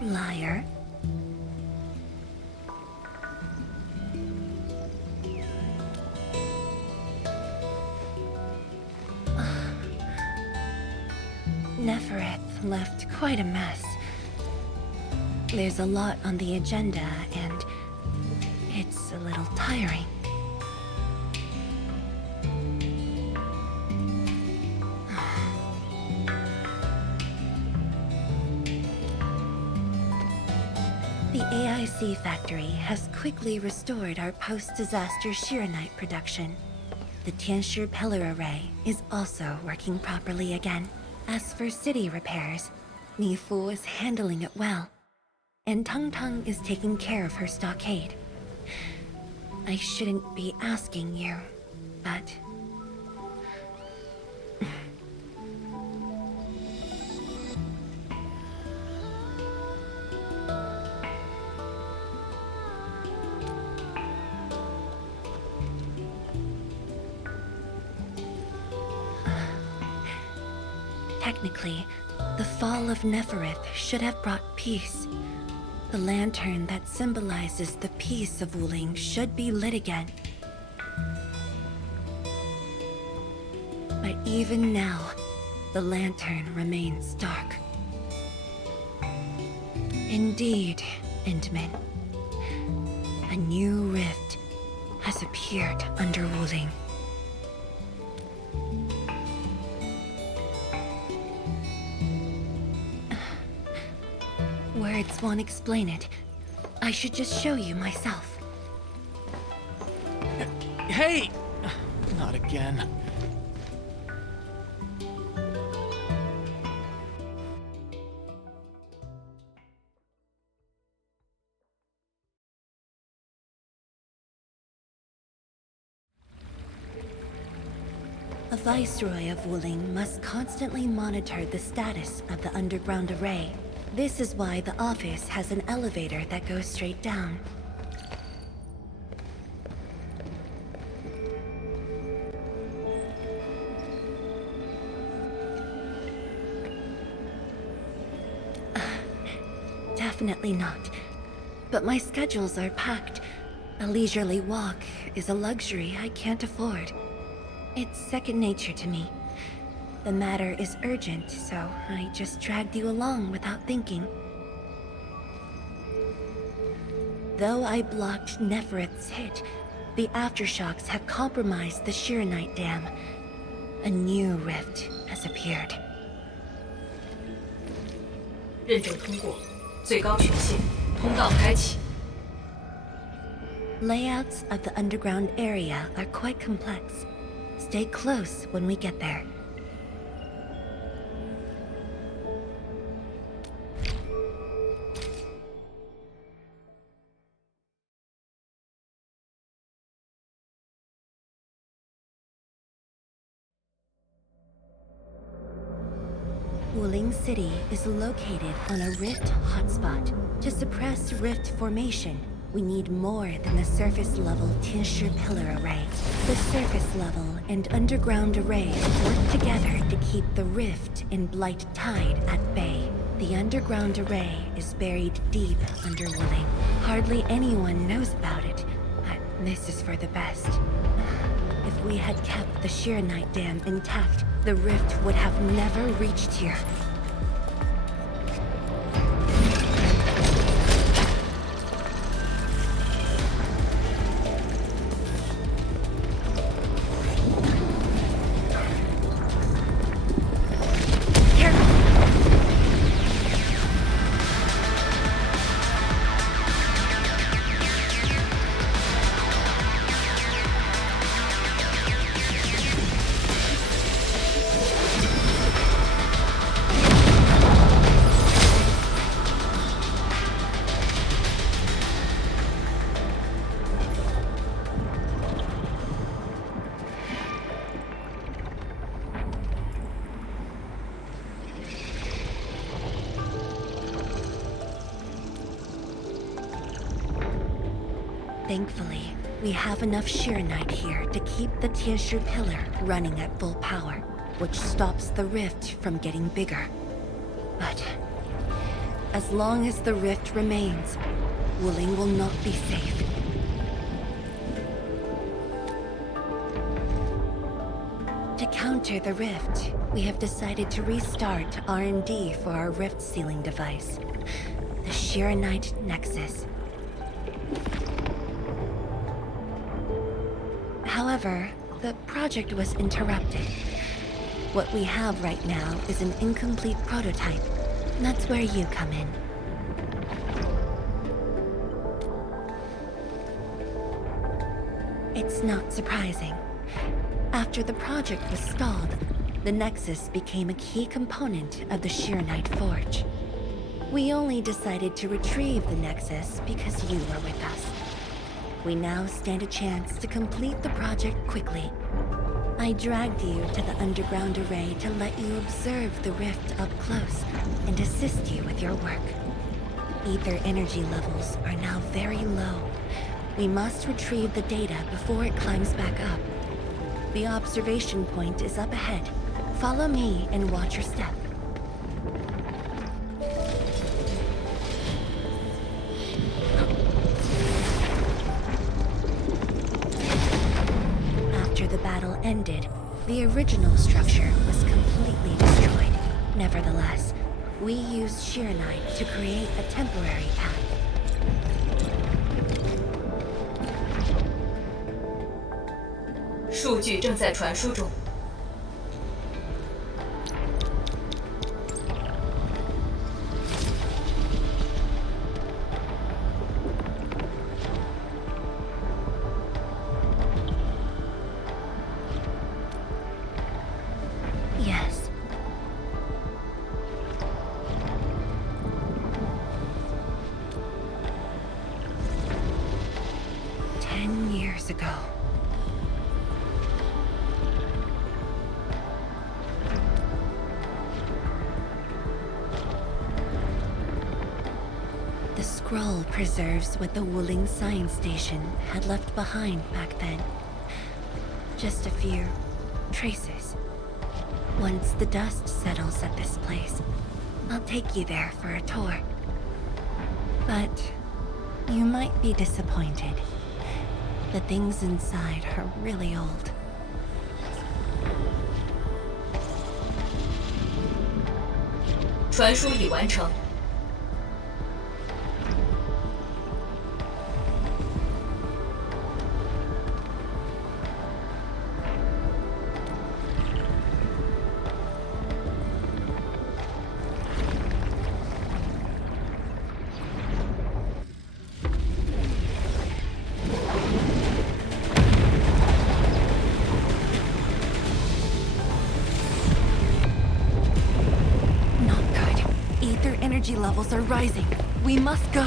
Liar. Nefarith left quite a mess. There's a lot on the agenda, and it's a little tiring. The AIC factory has quickly restored our post-disaster Xiranite production. The Tertiary Pillar Array is also working properly again. As for city repairs, Nifu is handling it well, and Tung Tung is taking care of her stockade. I shouldn't be asking you, but... Technically, the fall of Nefarith should have brought peace. The lantern that symbolizes the peace of Wuling should be lit again. But even now, the lantern remains dark. Indeed, Intamin. A new rift has appeared under Wuling. Words won't explain it. I should just show you myself. Hey! Not again. A Viceroy of Wuling must constantly monitor the status of the underground array. This is why the office has an elevator that goes straight down. Definitely not. But my schedules are packed. A leisurely walk is a luxury I can't afford. It's second nature to me. The matter is urgent, so I just dragged you along without thinking. Though I blocked Nefarith's hit, the aftershocks have compromised the Xiranite Dam. A new rift has appeared. 认证通过，最高权限，通道开启。 Layouts of the underground area are quite complex. Stay close when we get there. Wuling City is located on a rift hotspot. To suppress rift formation, we need more than the surface-level Tertiary Pillar Array. The surface-level and underground arrays work together to keep the rift in Blight Tide at bay. The underground array is buried deep under Wuling. Hardly anyone knows about it, but this is for the best. If we had kept the Xiranite Dam intact, the rift would have never reached here. Thankfully, we have enough Xiranite here to keep the Tertiary Pillar running at full power, which stops the rift from getting bigger. But as long as the rift remains, Wuling will not be safe. To counter the rift, we have decided to restart R&D for our rift sealing device, the Xiranite Nexus. However, the project was interrupted. What we have right now is an incomplete prototype. That's where you come in. It's not surprising. After the project was stalled, the Nexus became a key component of the Xiranite Forge. We only decided to retrieve the Nexus because you were with us. We now stand a chance to complete the project quickly. I dragged you to the underground array to let you observe the rift up close and assist you with your work. Ether energy levels are now very low. We must retrieve the data before it climbs back up. The observation point is up ahead. Follow me and watch your step. After the battle ended, the original structure was completely destroyed. Nevertheless, we used Xiranite to create a temporary path.数据正在传输中。Yes. "10 years ago. The scroll preserves what the Wuling science station had left behind back then. Just a few traces. Once the dust settles at this place, I'll take you there for a tour. But you might be disappointed. The things inside are really old. "传输已完成。Energy levels are rising. We must go.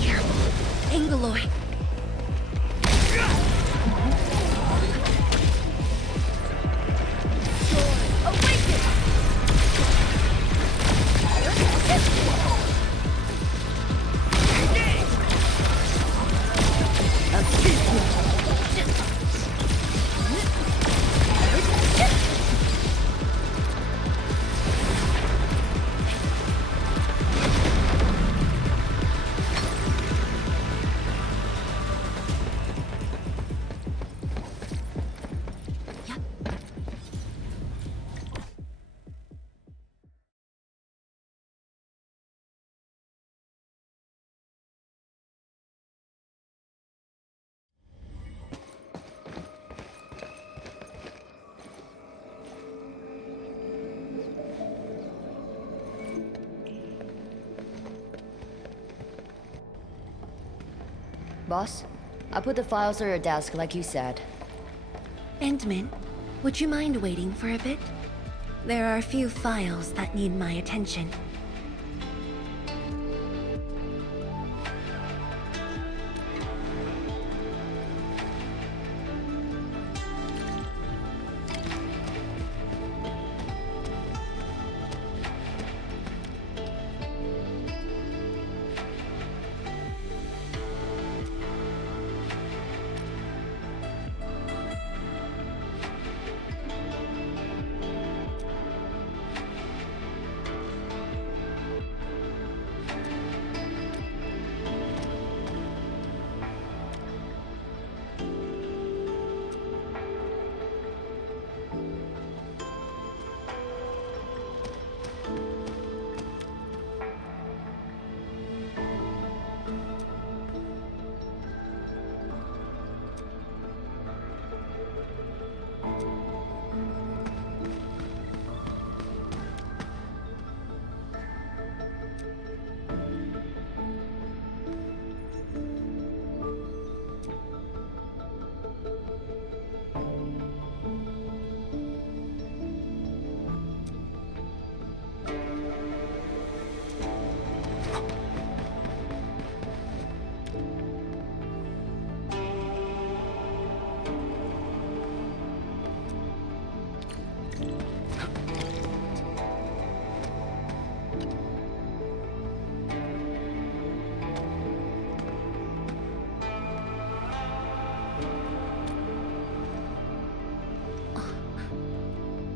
Careful. Angoloy. Boss, I put the files on your desk like you said. Endman, would you mind waiting for a bit? There are a few files that need my attention.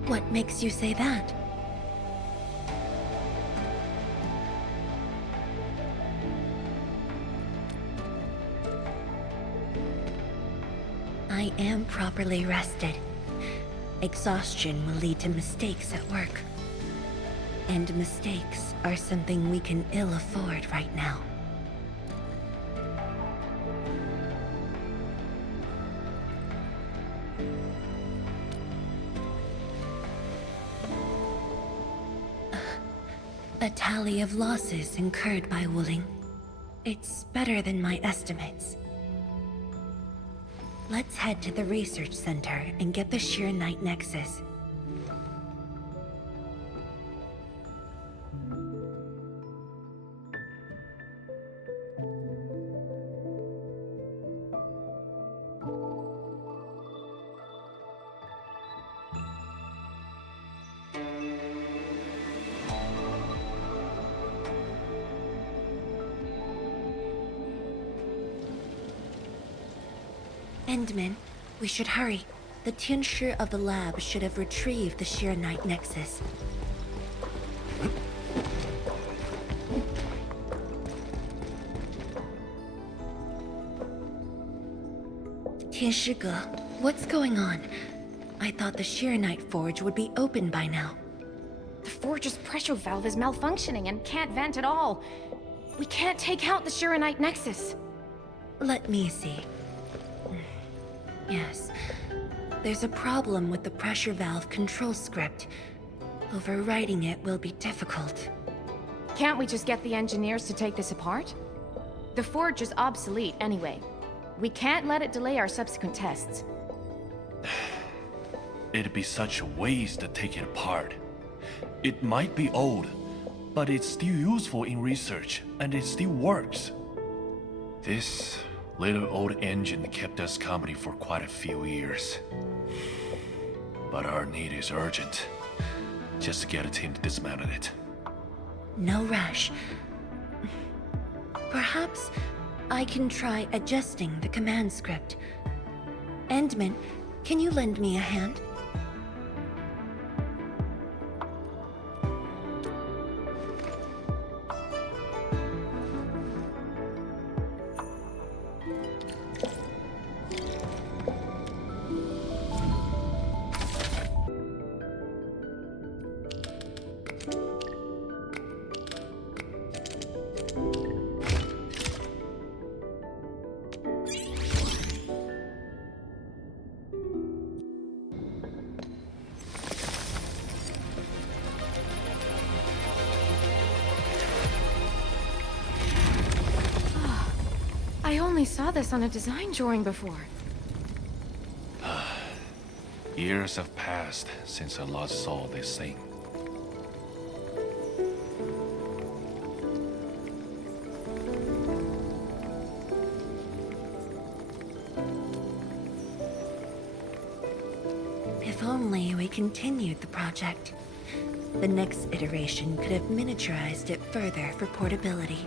What makes you say that? I am properly rested. Exhaustion will lead to mistakes at work. And mistakes are something we can ill afford right now. A tally of losses incurred by Wuling. It's better than my estimates. Let's head to the research center and get the Xiranite nexus. Endman, we should hurry. The Tianshi of the lab should have retrieved the Xiranite nexus. Tianshi, what's going on? I thought the Xiranite forge would be open by now. The forge's pressure valve is malfunctioning and can't vent at all. We can't take out the Xiranite nexus. Let me see. Yes. There's a problem with the pressure valve control script. Overwriting it will be difficult. Can't we just get the engineers to take this apart? The forge is obsolete anyway. We can't let it delay our subsequent tests. It'd be such a waste to take it apart. It might be old, but it's still useful in research, and it still works. This little old engine kept us company for quite a few years. But our need is urgent. Just to get a team to dismantle it. No rush. Perhaps I can try adjusting the command script. Endman, can you lend me a hand? I only saw this on a design drawing before. Years have passed since I last saw this thing. If only we continued the project. The next iteration could have miniaturized it further for portability.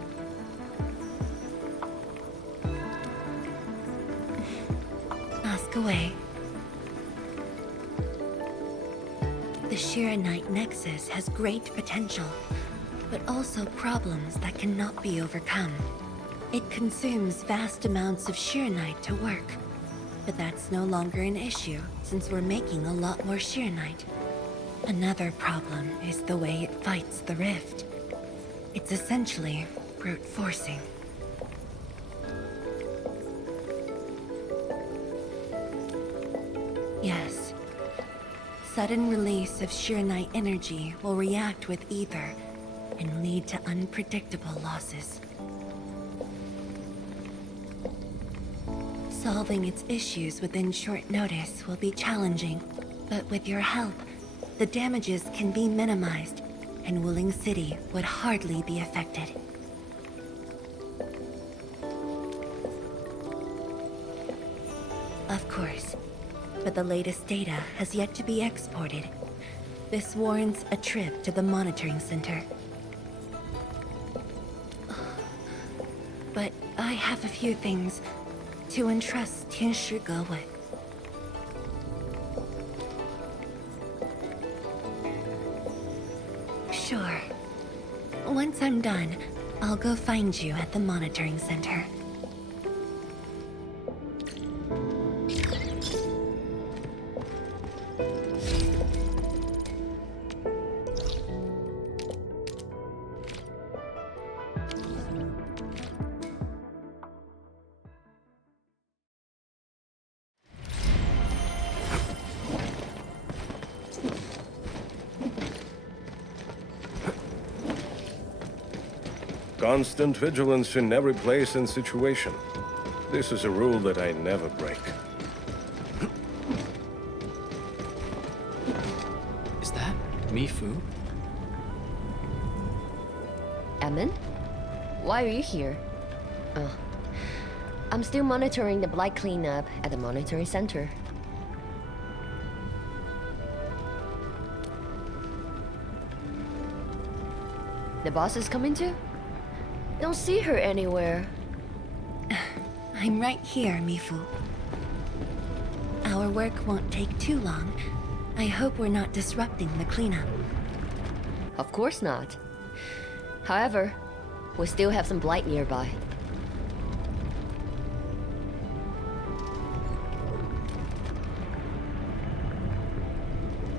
Ask away. The Xiranite nexus has great potential, but also problems that cannot be overcome. It consumes vast amounts of Xiranite to work, but that's no longer an issue since we're making a lot more Xiranite. Another problem is the way it fights the rift. It's essentially brute forcing. Yes. Sudden release of Xiranite energy will react with ether and lead to unpredictable losses. Solving its issues within short notice will be challenging, but with your help, the damages can be minimized, and Wuling City would hardly be affected. Of course, but the latest data has yet to be exported. This warrants a trip to the monitoring center. But I have a few things to entrust Tianshi Ge with. Sure. Once I'm done, I'll go find you at the monitoring center. Constant vigilance in every place and situation. This is a rule that I never break. Is that Mifu? Emin? Why are you here? I'm still monitoring the blight cleanup at the monitoring center. The boss is coming too? Don't see her anywhere. I'm right here, Mifu. Our work won't take too long. I hope we're not disrupting the cleanup. Of course not. However, we still have some blight nearby.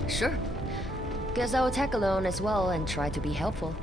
Sure. Guess I'll tag along as well and try to be helpful.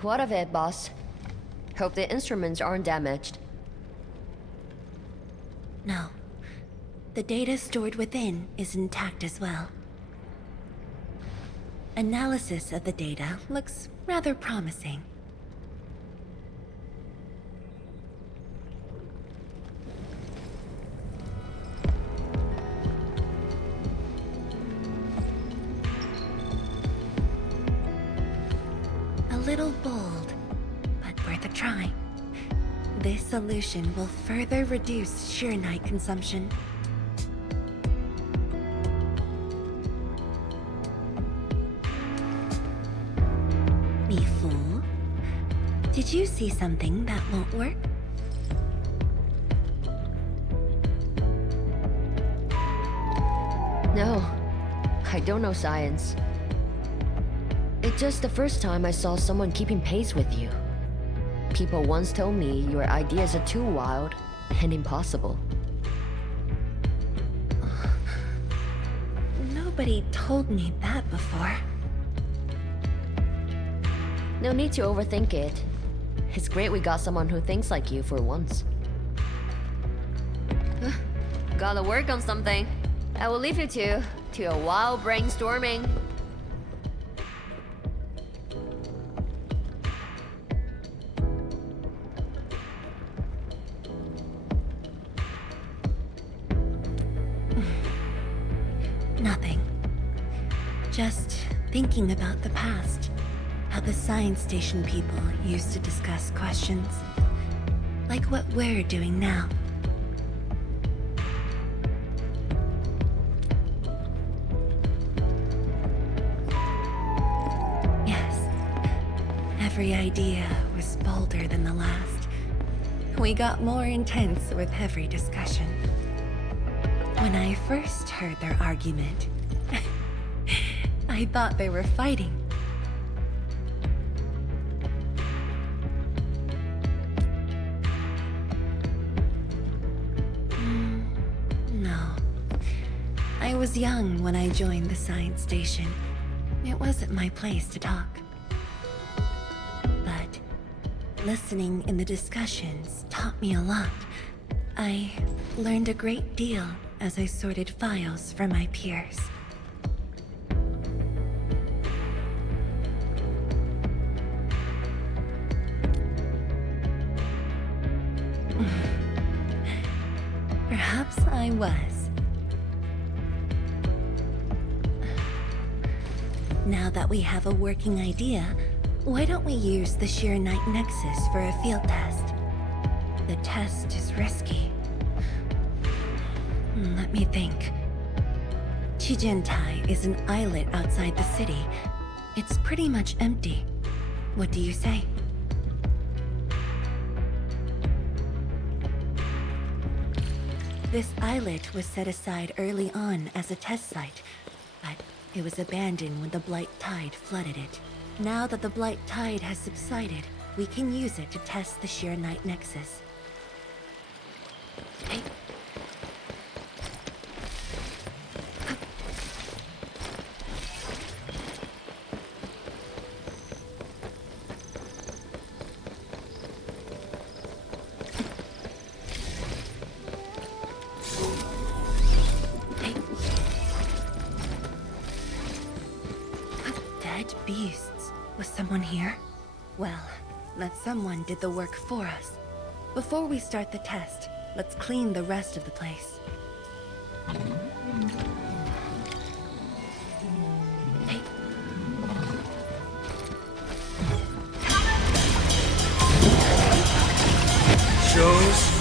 What of it, boss? Hope the instruments aren't damaged. No. The data stored within is intact as well. Analysis of the data looks rather promising. A little bold, but worth a try. This solution will further reduce Xiranite consumption. Mifu, did you see something that won't work? No, I don't know science. It's just the first time I saw someone keeping pace with you. People once told me your ideas are too wild and impossible. Nobody told me that before. No need to overthink it. It's great we got someone who thinks like you for once. Gotta work on something. I will leave you to a wild brainstorming. Nothing. Just thinking about the past. How the science station people used to discuss questions. Like what we're doing now. Yes. Every idea was bolder than the last. We got more intense with every discussion. When I first heard their argument, I thought they were fighting. was young when I joined the science station. It wasn't my place to talk. But listening in the discussions taught me a lot. I learned a great deal as I sorted files for my peers. Perhaps I was. Now that we have a working idea, why don't we use the Xiranite nexus for a field test? The test is risky. Let me think. Chijentai is an islet outside the city. It's pretty much empty. What do you say? This islet was set aside early on as a test site, but it was abandoned when the Blight Tide flooded it. Now that the Blight Tide has subsided, we can use it to test the Xiranite nexus. Hey. Beasts. Was someone here? Well, that someone did the work for us. Before we start the test, let's clean the rest of the place. Hey. Shows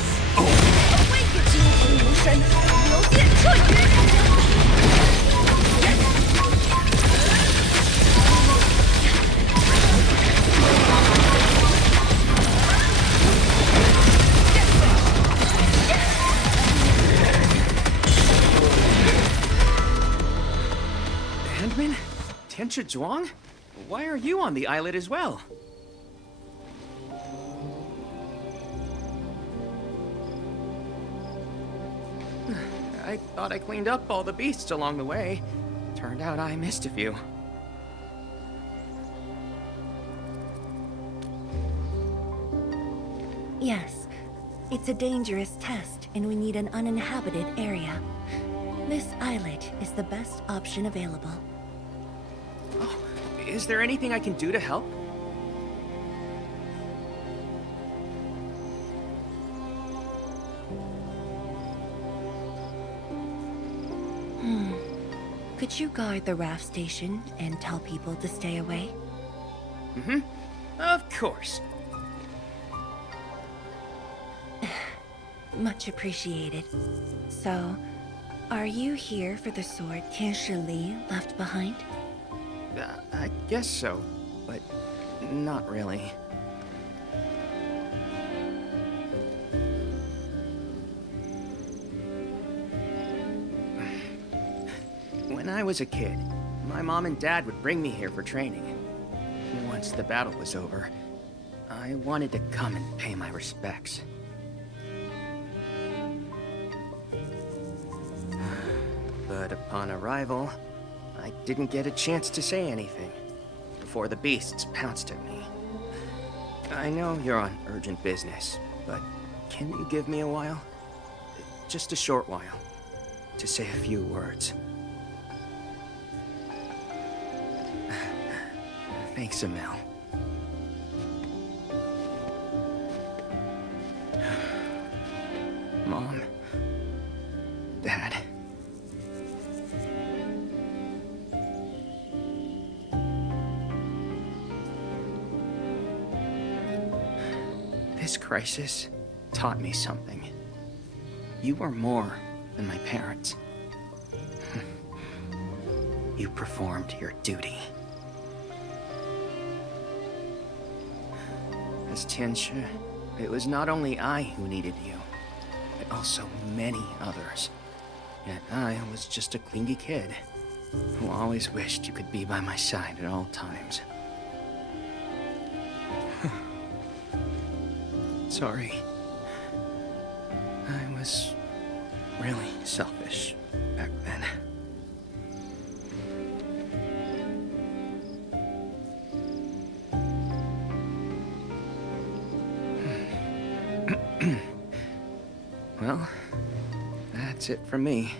Zhuang? Why are you on the islet as well? I thought I cleaned up all the beasts along the way. Turned out I missed a few. Yes, it's a dangerous test and we need an uninhabited area. This islet is the best option available. Oh, is there anything I can do to help? Could you guard the raft station and tell people to stay away? Mm-hmm. Of course. Much appreciated. So, are you here for the sword Tianshi Li left behind? I guess so, but not really. When I was a kid, my mom and dad would bring me here for training. Once the battle was over, I wanted to come and pay my respects. But upon arrival, I didn't get a chance to say anything before the beasts pounced at me. I know you're on urgent business, but can you give me a while? Just a short while, to say a few words. Thanks, Emil. Mom, Dad. This crisis taught me something. You were more than my parents. You performed your duty. As Tianshi, it was not only I who needed you, but also many others. Yet I was just a clingy kid who always wished you could be by my side at all times. Sorry. I was really selfish back then. Well, that's it from me.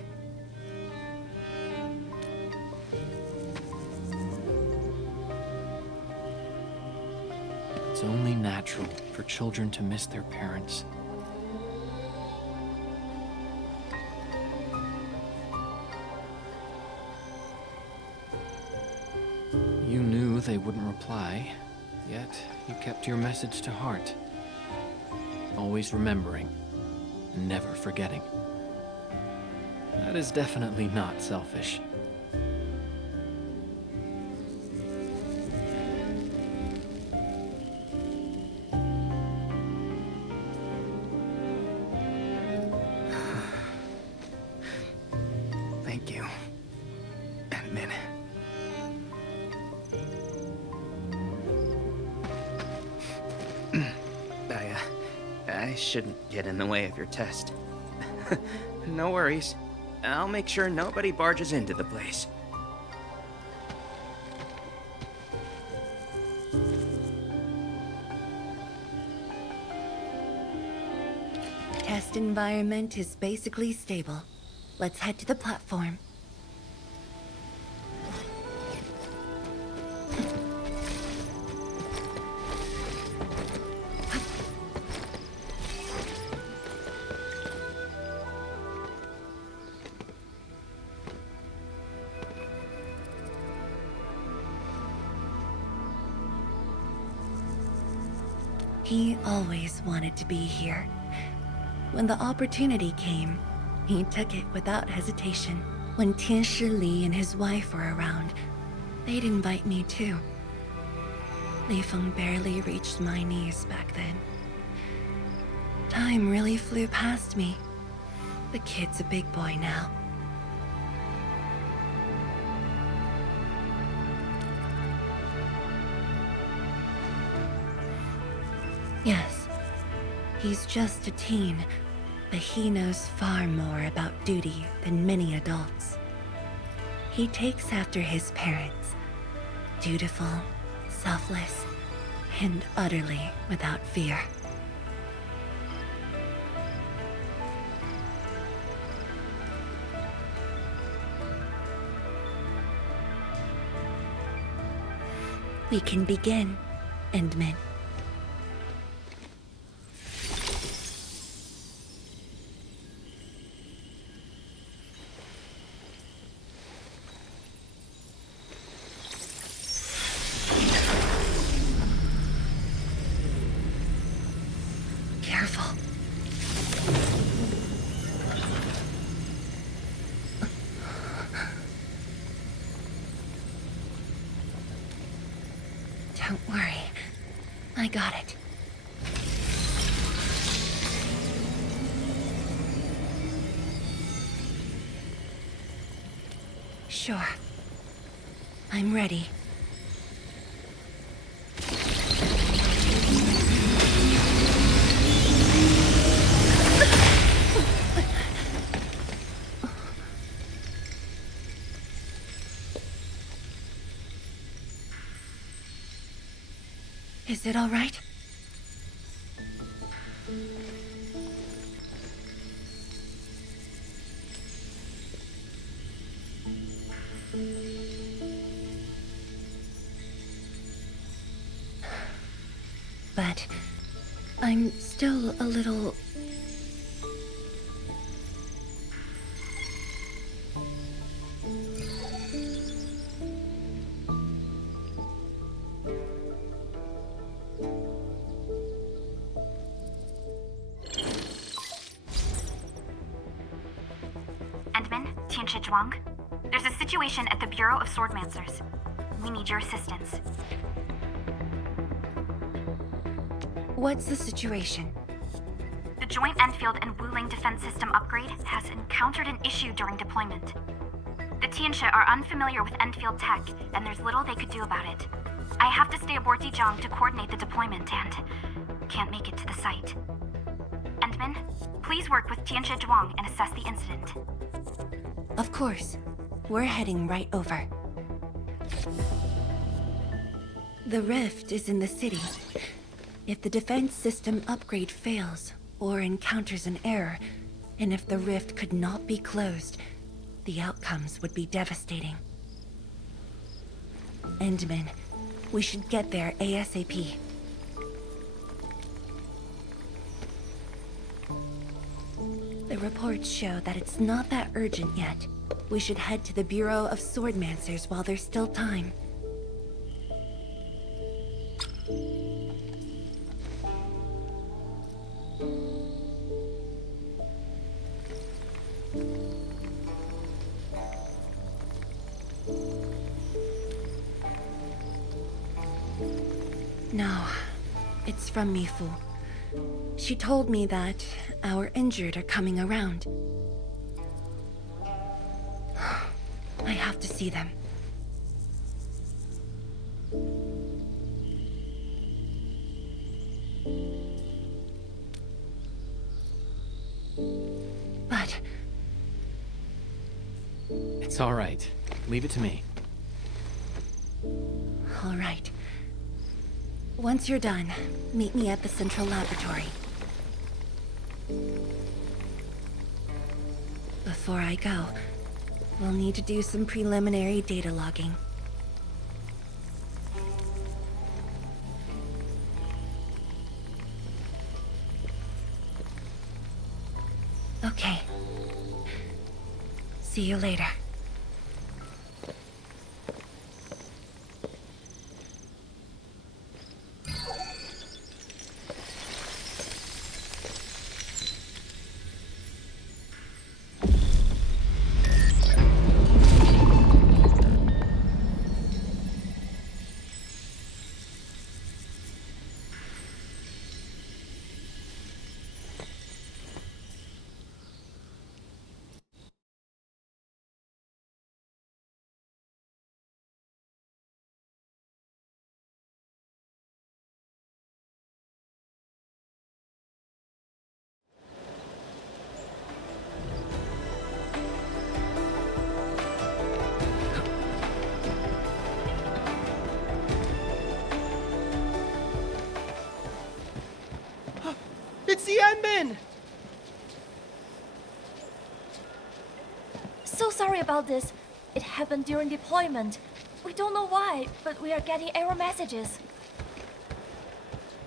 It's only natural for children to miss their parents. You knew they wouldn't reply, yet you kept your message to heart. Always remembering, and never forgetting. That is definitely not selfish. Thank you, admin. I shouldn't get in the way of your test. No worries. I'll make sure nobody barges into the place. Test environment is basically stable. Let's head to the platform. He always wanted to be here. When the opportunity came, he took it without hesitation. When Tianshi Li and his wife were around, they'd invite me too. Li Feng barely reached my knees back then. Time really flew past me. The kid's a big boy now. Yes, he's just a teen, but he knows far more about duty than many adults. He takes after his parents, dutiful, selfless, and utterly without fear. We can begin, Endman. Don't worry. I got it. Sure. I'm ready. Is it all right? But I'm still a little... There's a situation at the Bureau of Swordmancers. We need your assistance. What's the situation? The Joint Endfield and Wuling defense system upgrade has encountered an issue during deployment. The Tianxia are unfamiliar with Endfield tech, and there's little they could do about it. I have to stay aboard Dijong to coordinate the deployment and can't make it to the site. Endman, please work with Tianxia Zhuang and assess the incident. Of course. We're heading right over. The rift is in the city. If the defense system upgrade fails, or encounters an error, and if the rift could not be closed, the outcomes would be devastating. Endman, we should get there ASAP. The reports show that it's not that urgent yet. We should head to the Bureau of Swordmancers while there's still time. No, it's from Mifu. She told me that our injured are coming around. I have to see them. But... It's all right. Leave it to me. All right. Once you're done, meet me at the central laboratory. Before I go, we'll need to do some preliminary data logging. Okay. See you later. It's the Endman! So sorry about this. It happened during deployment. We don't know why, but we are getting error messages.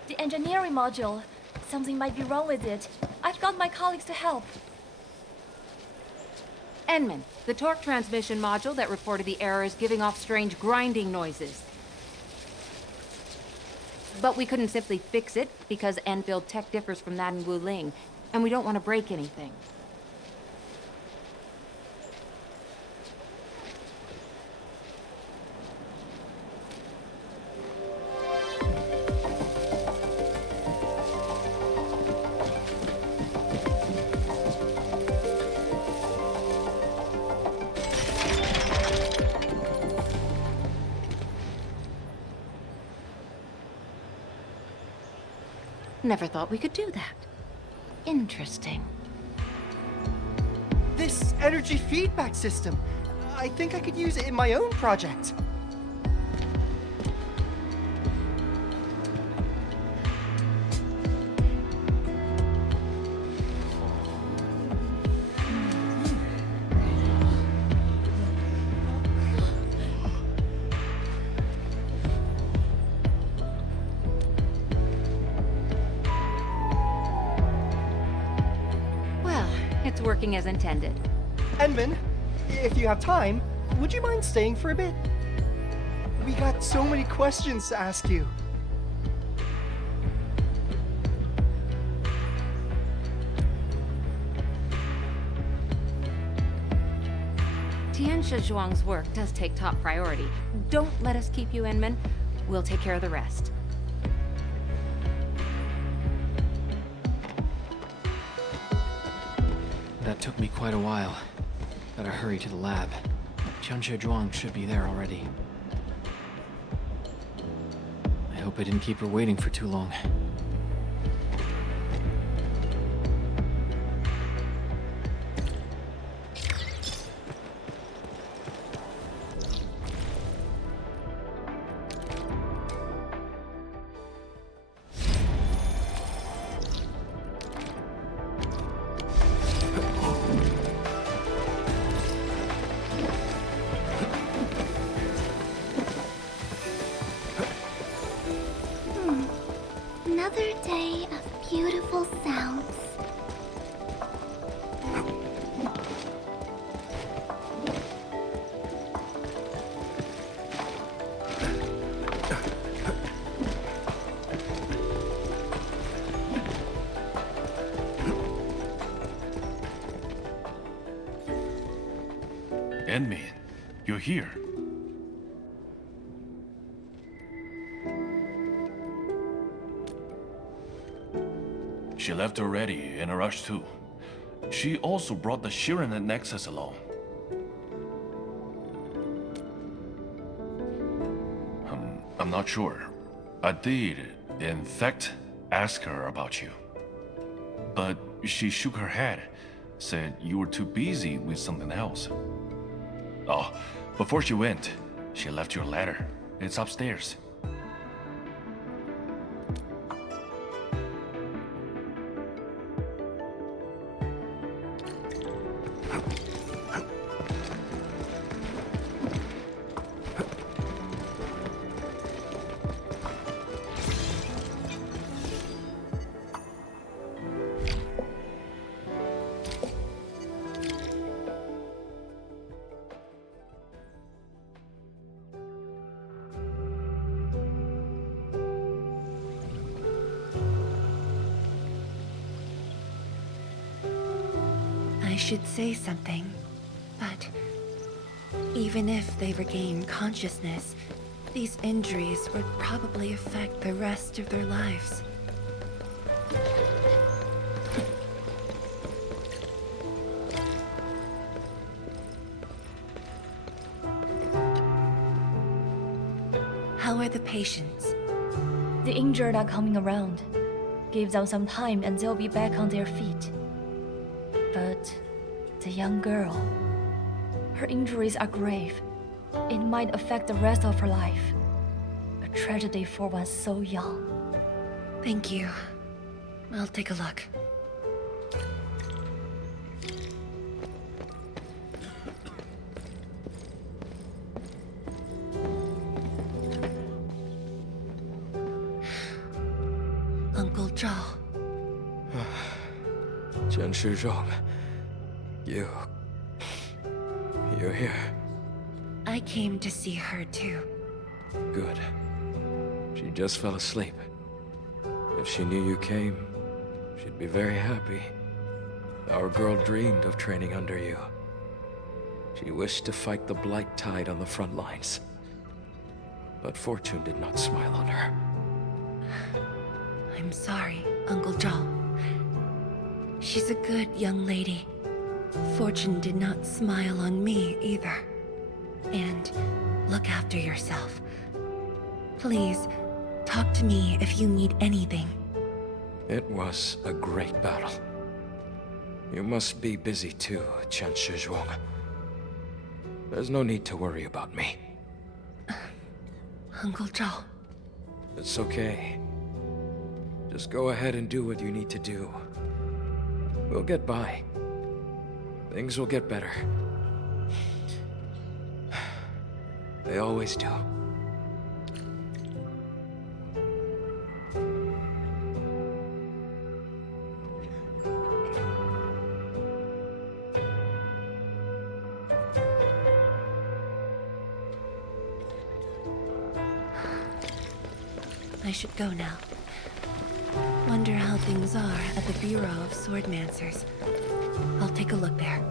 The engineering module. Something might be wrong with it. I've got my colleagues to help. Endman, the torque transmission module that reported the error is giving off strange grinding noises. But we couldn't simply fix it because Endfield tech differs from that in Wuling, and we don't want to break anything. Never thought we could do that. Interesting. This energy feedback system. I think I could use it in my own project. It's working as intended. Endman, if you have time, would you mind staying for a bit? We got so many questions to ask you. Tianxia Zhuang's work does take top priority. Don't let us keep you, Endman. We'll take care of the rest. That took me quite a while. Gotta hurry to the lab. Tianxia Zhuang should be there already. I hope I didn't keep her waiting for too long. beautiful sounds. Enemy, you're here. She left already, in a rush too. She also brought the Xiranite nexus along. I'm not sure. I did, in fact, ask her about you. But she shook her head, said you were too busy with something else. Oh, before she went, she left your letter. It's upstairs. I should say something, but even if they regain consciousness, these injuries would probably affect the rest of their lives. How are the patients? The injured are coming around. Give them some time and they'll be back on their feet. But the young girl, her injuries are grave. It might affect the rest of her life. A tragedy for one so young. Thank you. I'll take a look. Uncle Zhao. Chen Shizhong, you're here. I came to see her too. Good. She just fell asleep. If she knew you came, she'd be very happy. Our girl dreamed of training under you. She wished to fight the Blight Tide on the front lines. But fortune did not smile on her. I'm sorry, Uncle Zhao. She's a good young lady. Fortune did not smile on me either. And look after yourself. Please, talk to me if you need anything. It was a great battle. You must be busy too, Chen Shizhuang. There's no need to worry about me. Uncle Zhao. It's okay. Just go ahead and do what you need to do. We'll get by. Things will get better. They always do. I should go now. Wonder how things are at the Bureau of Swordmancers. I'll take a look there.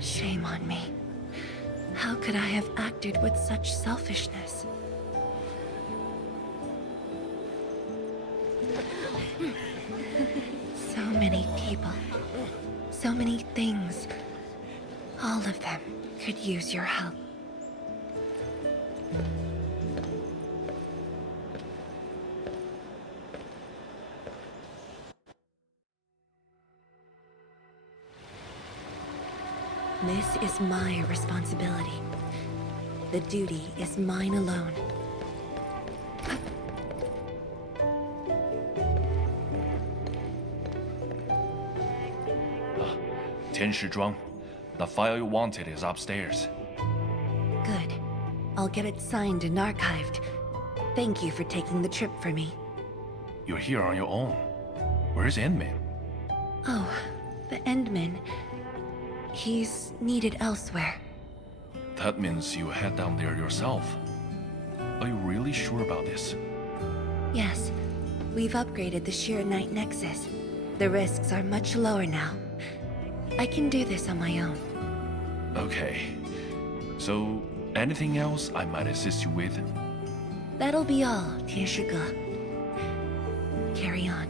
Shame on me. How could I have acted with such selfishness? So many people, so many things. All of them could use your help. This is my responsibility. The duty is mine alone. Tianshizhuang, the file you wanted is upstairs. Good. I'll get it signed and archived. Thank you for taking the trip for me. You're here on your own. Where's Endman? Oh, the Endman. He's needed elsewhere. That means you head down there yourself. Are you really sure about this? Yes. We've upgraded the Xiranite nexus. The risks are much lower now. I can do this on my own. Okay. So, anything else I might assist you with? That'll be all, Tianshi. Carry on.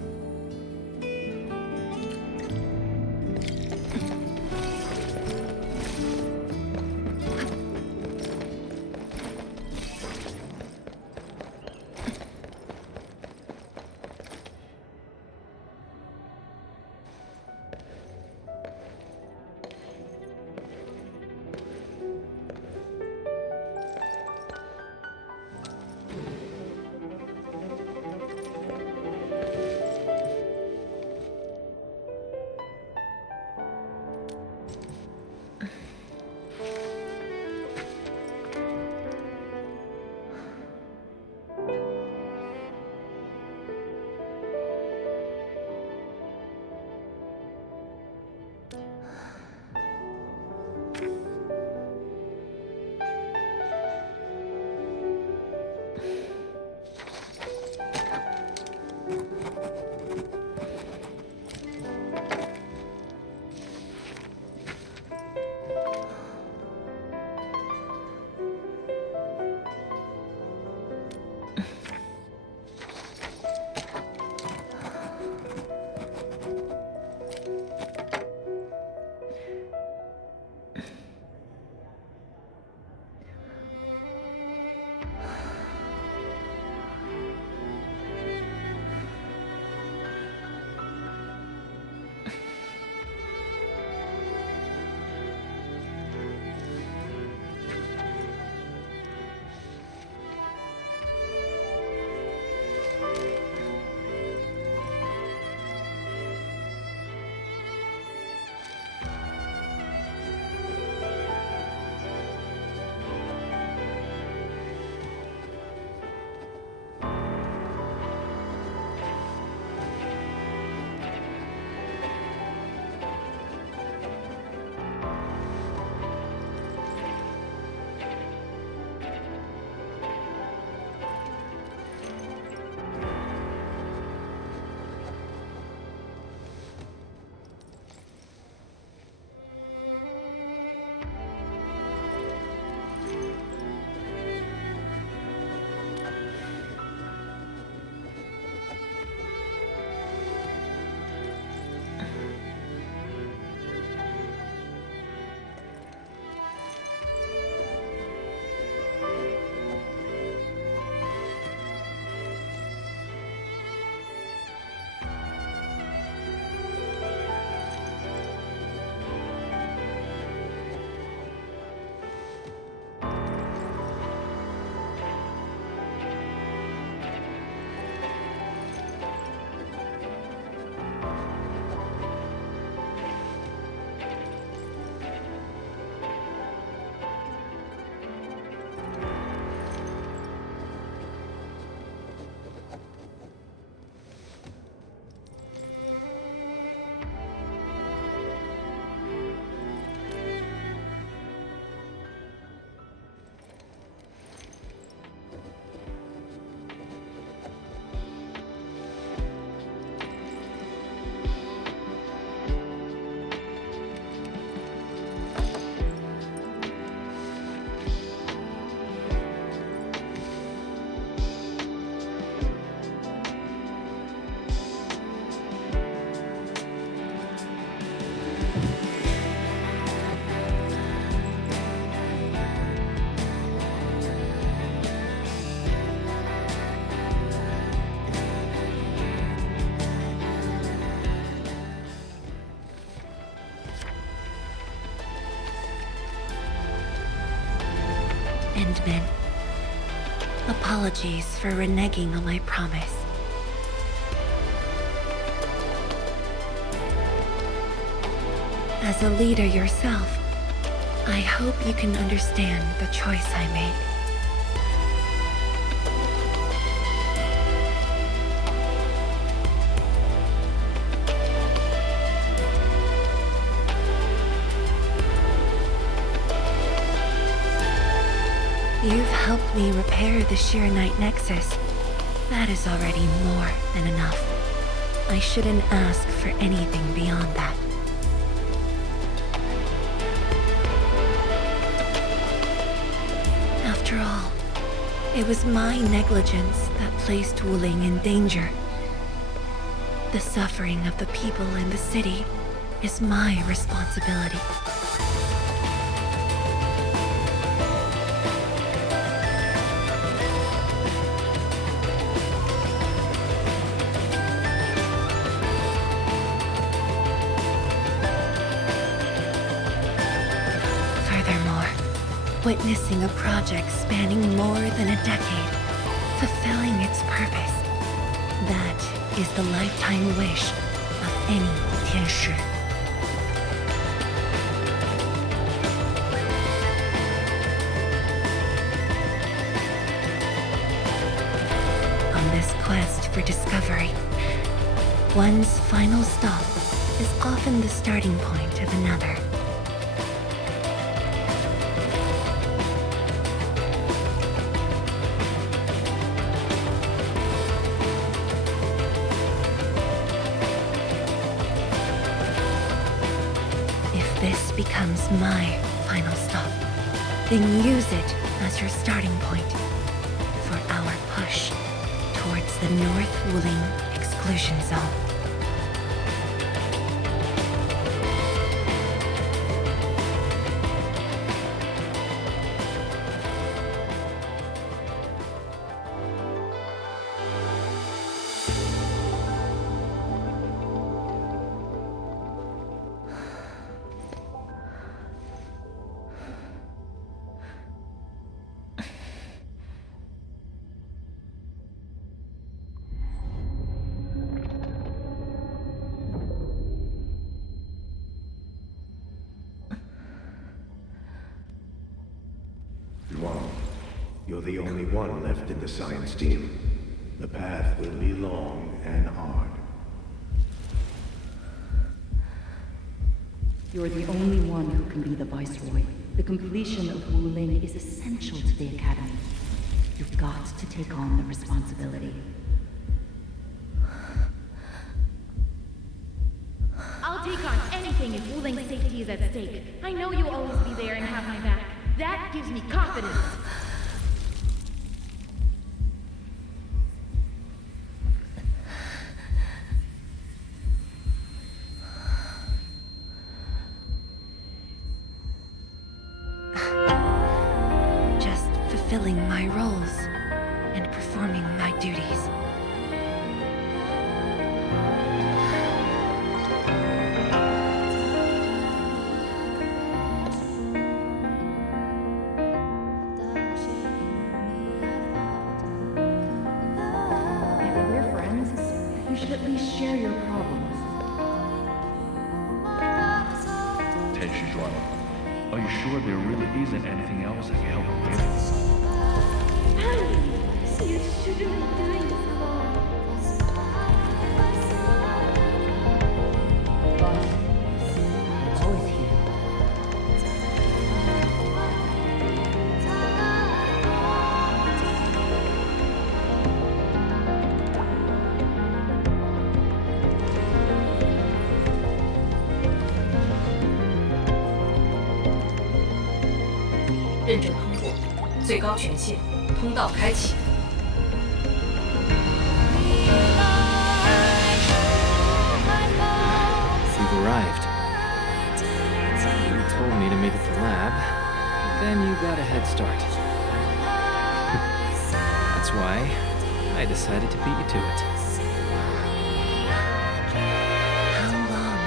Endmen. Apologies for reneging on my promise. As a leader yourself, I hope you can understand the choice I made. You've helped me repair the Xiranite nexus. That is already more than enough. I shouldn't ask for anything beyond that. After all, it was my negligence that placed Wuling in danger. The suffering of the people in the city is my responsibility. Witnessing a project spanning more than a decade, fulfilling its purpose. That is the lifetime wish of any Tianshi. On this quest for discovery, one's final stop is often the starting point of another. Becomes my final stop. Then use it as your starting point for our push towards the North Wuling exclusion zone. You're the only one left in the science team. The path will be long and hard. You're the only one who can be the Viceroy. The completion of Wuling is essential to the Academy. You've got to take on the responsibility. I'll take on anything if Wuling's safety is at stake. I know you'll always be there and have my back. That gives me confidence. Fulfilling my roles and performing my duties. If we're friends, you should at least share your problems. Tenshi, are you sure there really isn't anything else I can help you with? You shouldn't be doing this alone. I'm always here.认证通过，最高权限，通道开启。You've arrived. You told me to meet at the lab, but then you got a head start. That's why I decided to beat you to it. How long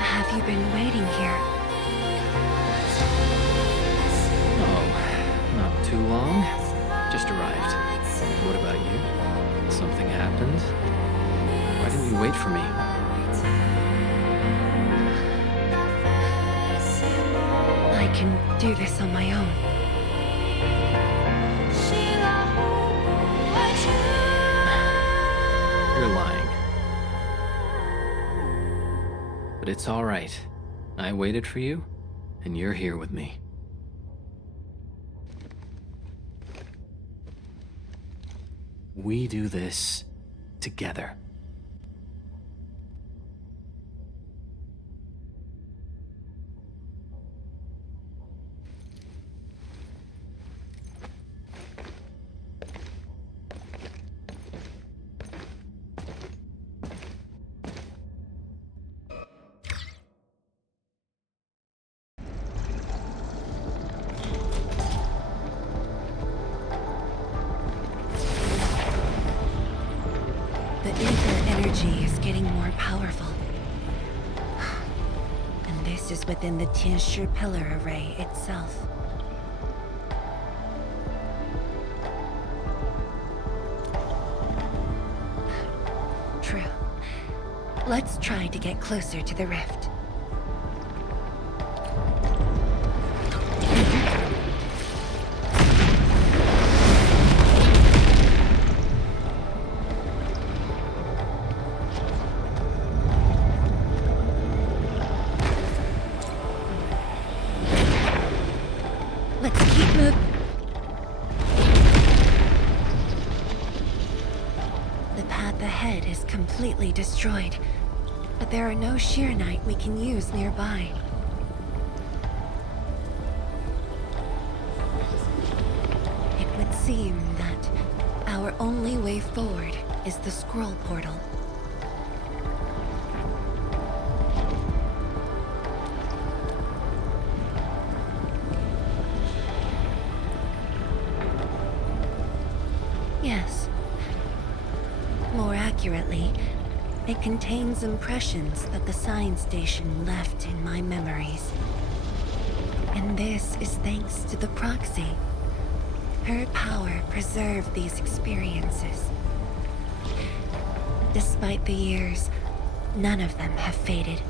have you been waiting here? Oh, not too do this on my own. You're lying. But it's all right. I waited for you, and you're here with me. We do this together. The ether energy is getting more powerful. And this is within the Tertiary Pillar Array itself. True. Let's try to get closer to the rift. Completely destroyed, but there are no Xiranite we can use nearby. It would seem that our only way forward is the scroll portal. Yes. More accurately, it contains impressions that the science station left in my memories. And this is thanks to the proxy. Her power preserved these experiences. Despite the years, none of them have faded.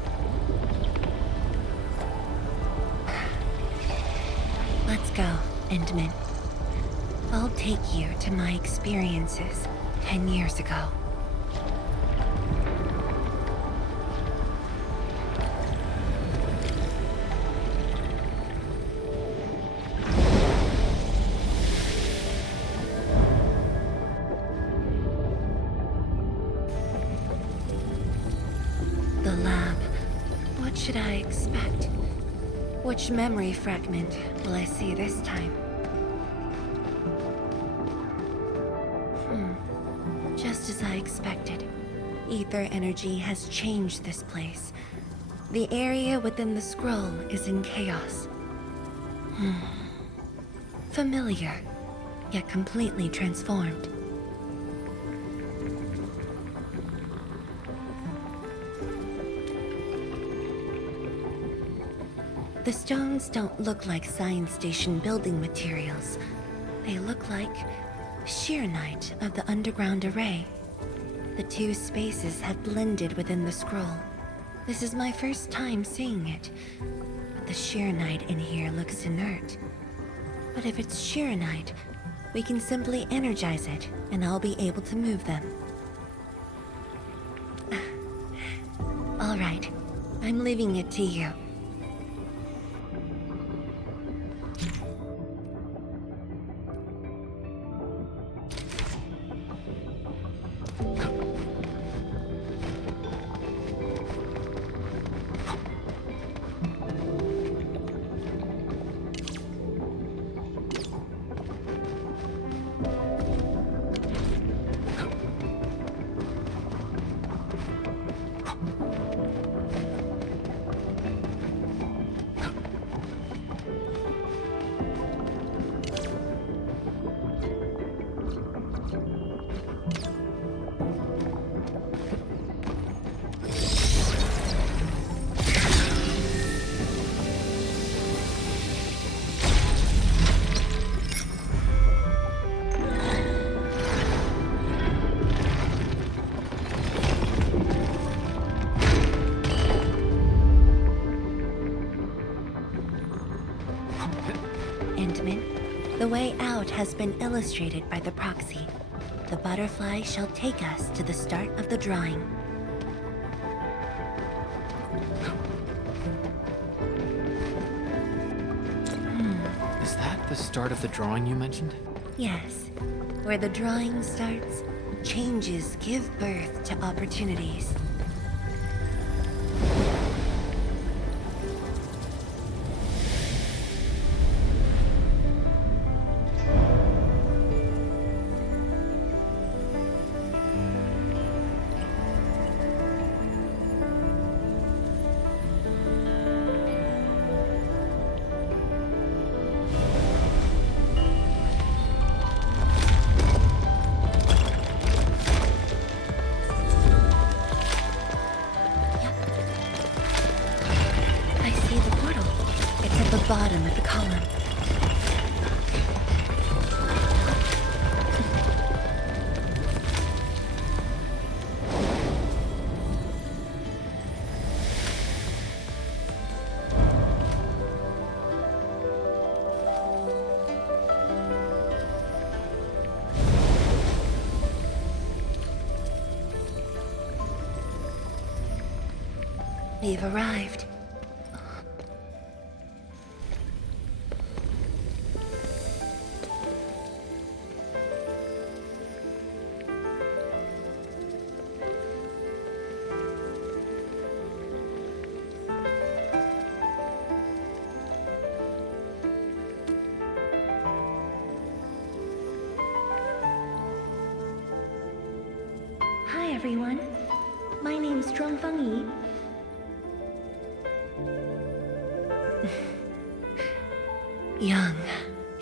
Let's go, Endman. I'll take you to my experiences 10 years ago. The lab. What should I expect? Which memory fragment will I see this time? Just as I expected. Ether energy has changed this place. The area within the scroll is in chaos. Familiar, yet completely transformed. The stones don't look like science station building materials. They look like Xiranite of the underground array. The two spaces have blended within the scroll. This is my first time seeing it, but the Xiranite in here looks inert. But if it's Xiranite, we can simply energize it, and I'll be able to move them. All right, I'm leaving it to you. The way out has been illustrated by the proxy. The butterfly shall take us to the start of the drawing. Is that the start of the drawing you mentioned? Yes. Where the drawing starts, changes give birth to opportunities. Bottom of the column. We've arrived. Hi everyone, my name's Zhuangfang Yi. Young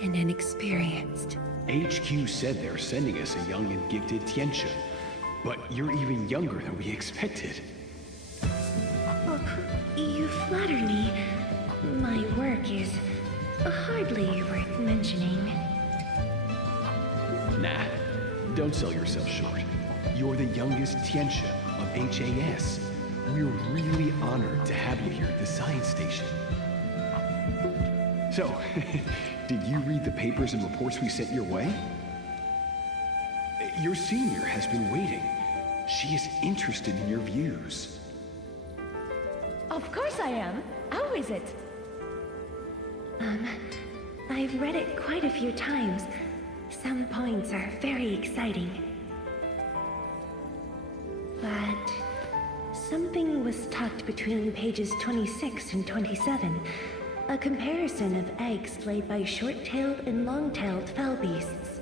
and inexperienced. HQ said they're sending us a young and gifted Tianxia, but you're even younger than we expected. Oh, you flatter me. My work is hardly worth mentioning. Nah, don't sell yourself short. You're the youngest Tianxia of HAS. We're really honored to have you here at the science station. So, did you read the papers and reports we sent your way? Your senior has been waiting. She is interested in your views. Of course I am. How is it? I've read it quite a few times. Some points are very exciting. But something was tucked between pages 26 and 27. A comparison of eggs laid by short-tailed and long-tailed fowl beasts.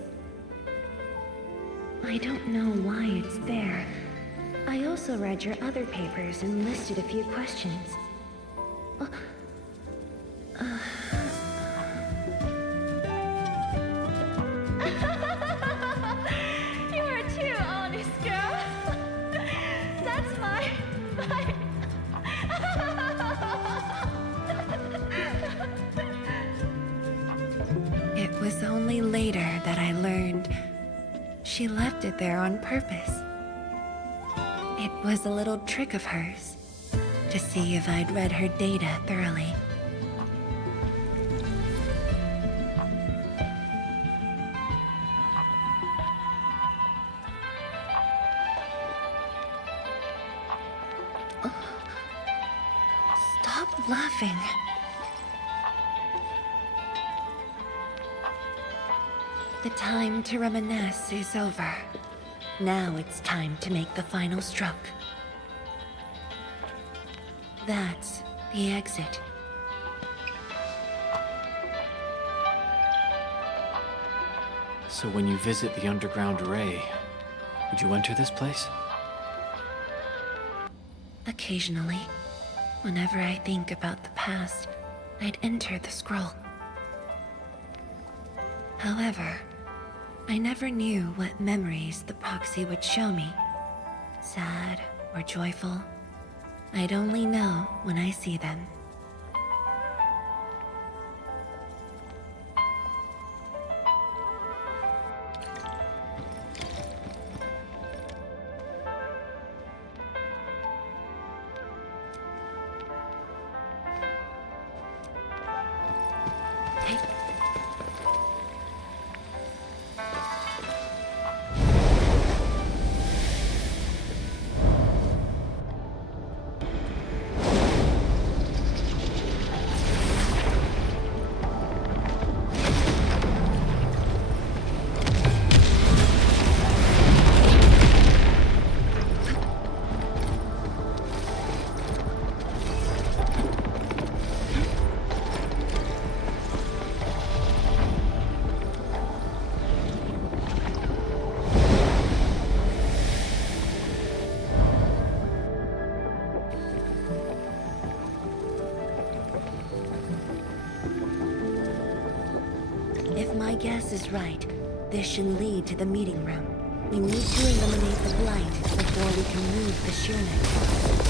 I don't know why it's there. I also read your other papers and listed a few questions. You are too honest, girl. That's my... It was only later that I learned she left it there on purpose. It was a little trick of hers to see if I'd read her data thoroughly. Stop laughing. The time to reminisce is over. Now it's time to make the final stroke. That's the exit. So when you visit the underground array, would you enter this place? Occasionally, whenever I think about the past, I'd enter the scroll. However, I never knew what memories the proxy would show me. Sad or joyful, I'd only know when I see them. My guess is right. This should lead to the meeting room. We need to eliminate the Blight before we can move the Xiranite.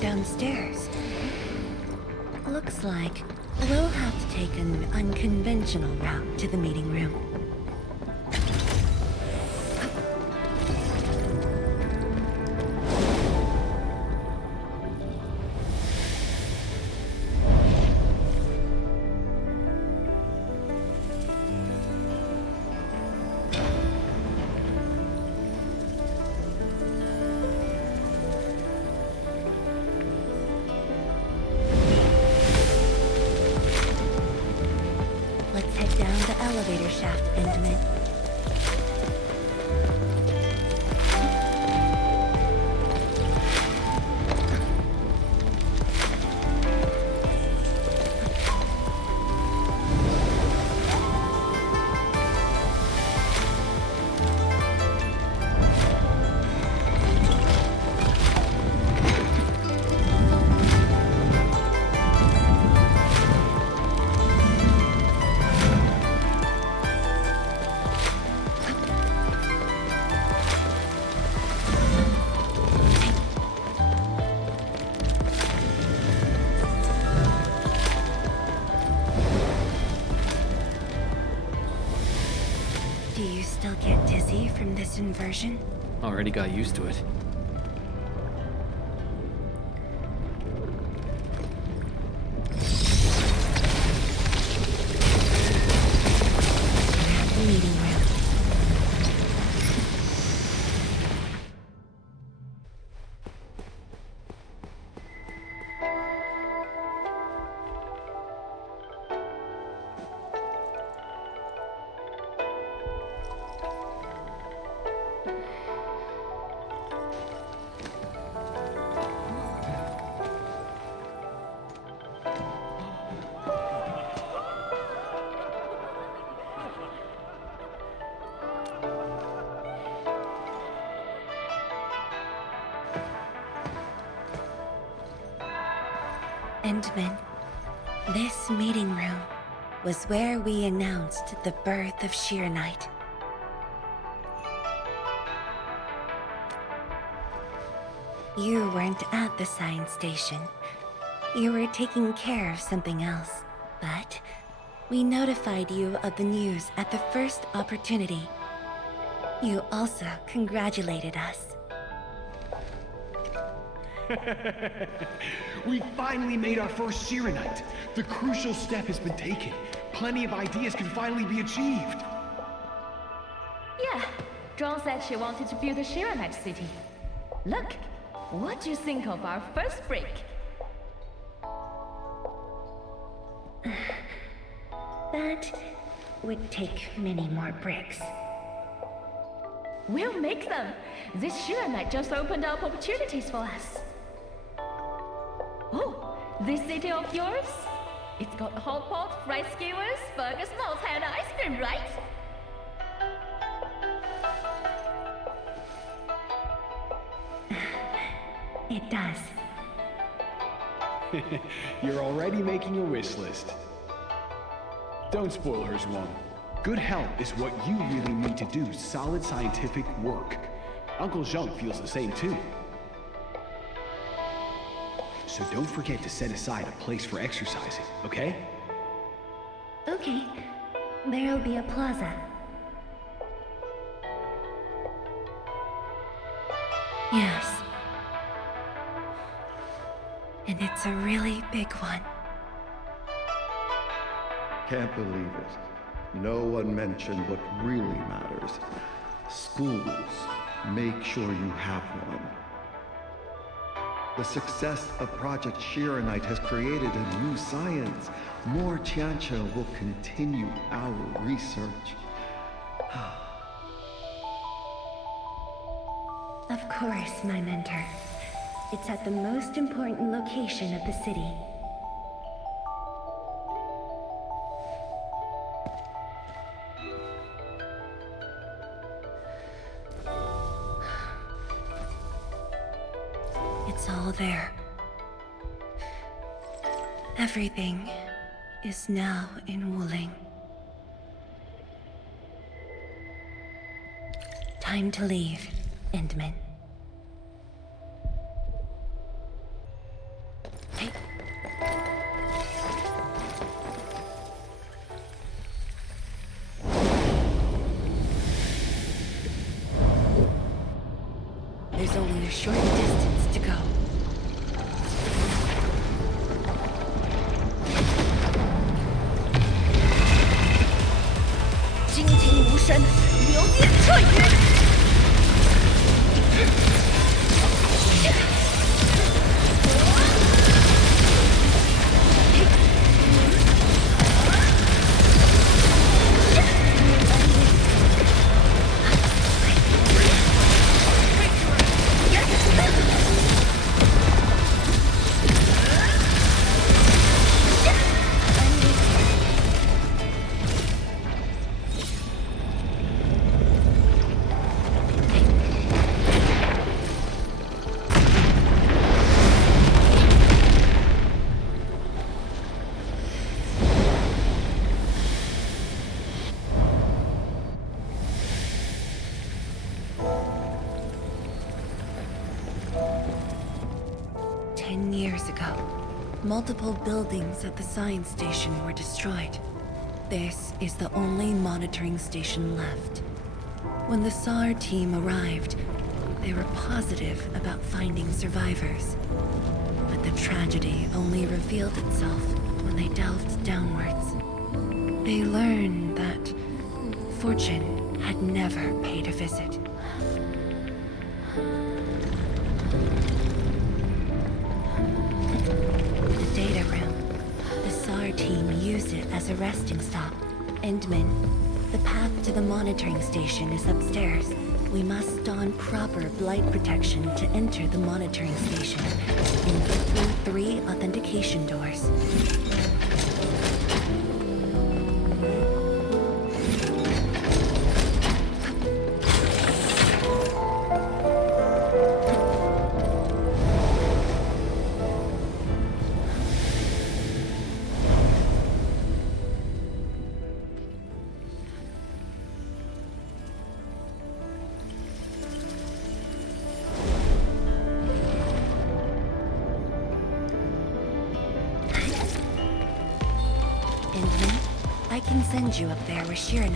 Downstairs. Looks like we'll have to take an unconventional route to the meeting room. Elevator shaft, Intimate. From this inversion? Already got used to it. Meeting room. Endman, this meeting room was where we announced the birth of Xiranite. You weren't at the science station. You were taking care of something else, but we notified you of the news at the first opportunity. You also congratulated us. We finally made our first Xiranite. The crucial step has been taken. Plenty of ideas can finally be achieved. Yeah, John said she wanted to build a Xiranite city. Look, what do you think of our first break? That would take many more bricks. We'll make them. This Xiranite just opened up opportunities for us. Oh, this city of yours? It's got a hot pot, fried skewers, burgers, malts, and ice cream, right? It does. You're already making a wish list. Don't spoil her, Zhuang. Good health is what you really need to do solid scientific work. Uncle Zheng feels the same too. So don't forget to set aside a place for exercising, okay? Okay. There'll be a plaza. Yes. And it's a really big one. Can't believe it. No one mentioned what really matters. Schools. Make sure you have one. The success of Project Xiranite has created a new science. More Tiantia will continue our research. Of course, my mentor. It's at the most important location of the city. It's all there. Everything is now in Wuling. Time to leave, Endman. Hey. There's only a short distance to go. 惊天无声，流电彻雨。 10 years ago, multiple buildings at the science station were destroyed. This is the only monitoring station left. When the SAR team arrived, they were positive about finding survivors. But the tragedy only revealed itself when they delved downwards. They learned that fortune had never paid a visit. The data room. The SAR team used it as a resting stop. Endman, the path to the monitoring station is upstairs. We must don proper blight protection to enter the monitoring station and get through 3 authentication doors. I can send you up there with Xiranite.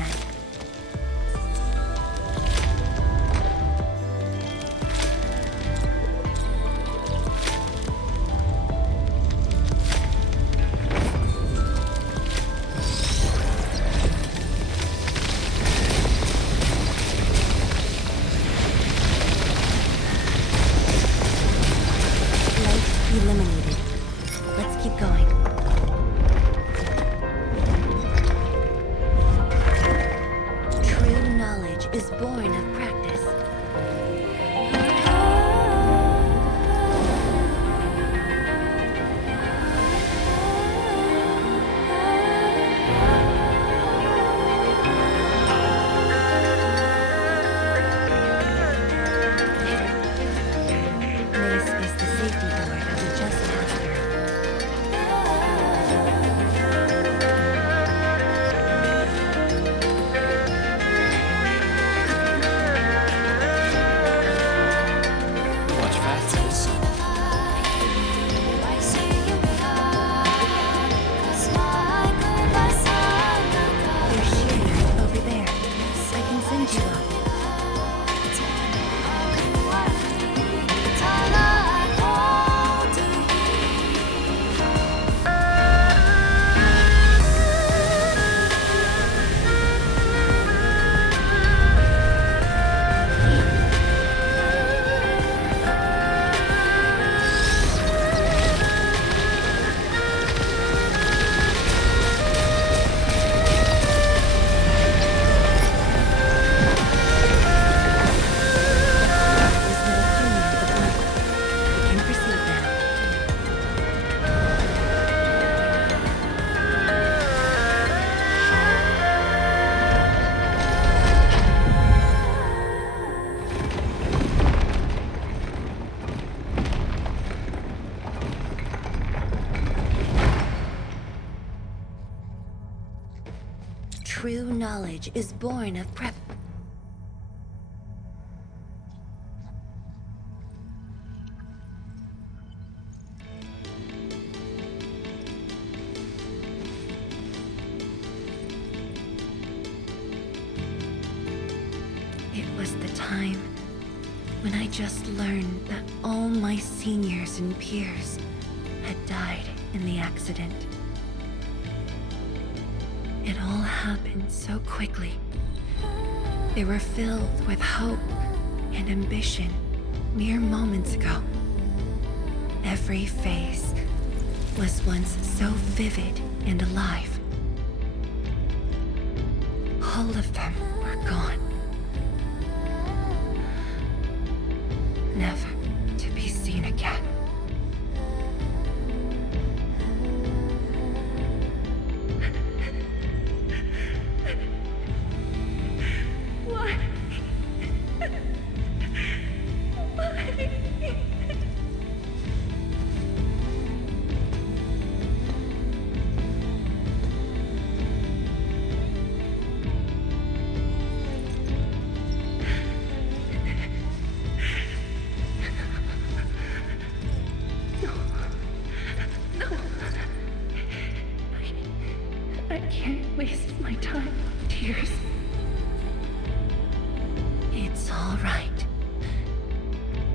Light eliminated. Let's keep going. Is born of practice. This is the safety door that we just passed through. knowledge is born of prep. It was the time when I just learned that all my seniors and peers had died in the accident. It all happened so quickly. They were filled with hope and ambition mere moments ago. Every face was once so vivid and alive. All of them were gone. Never to be seen again. Why? I can't waste my time on tears. It's all right.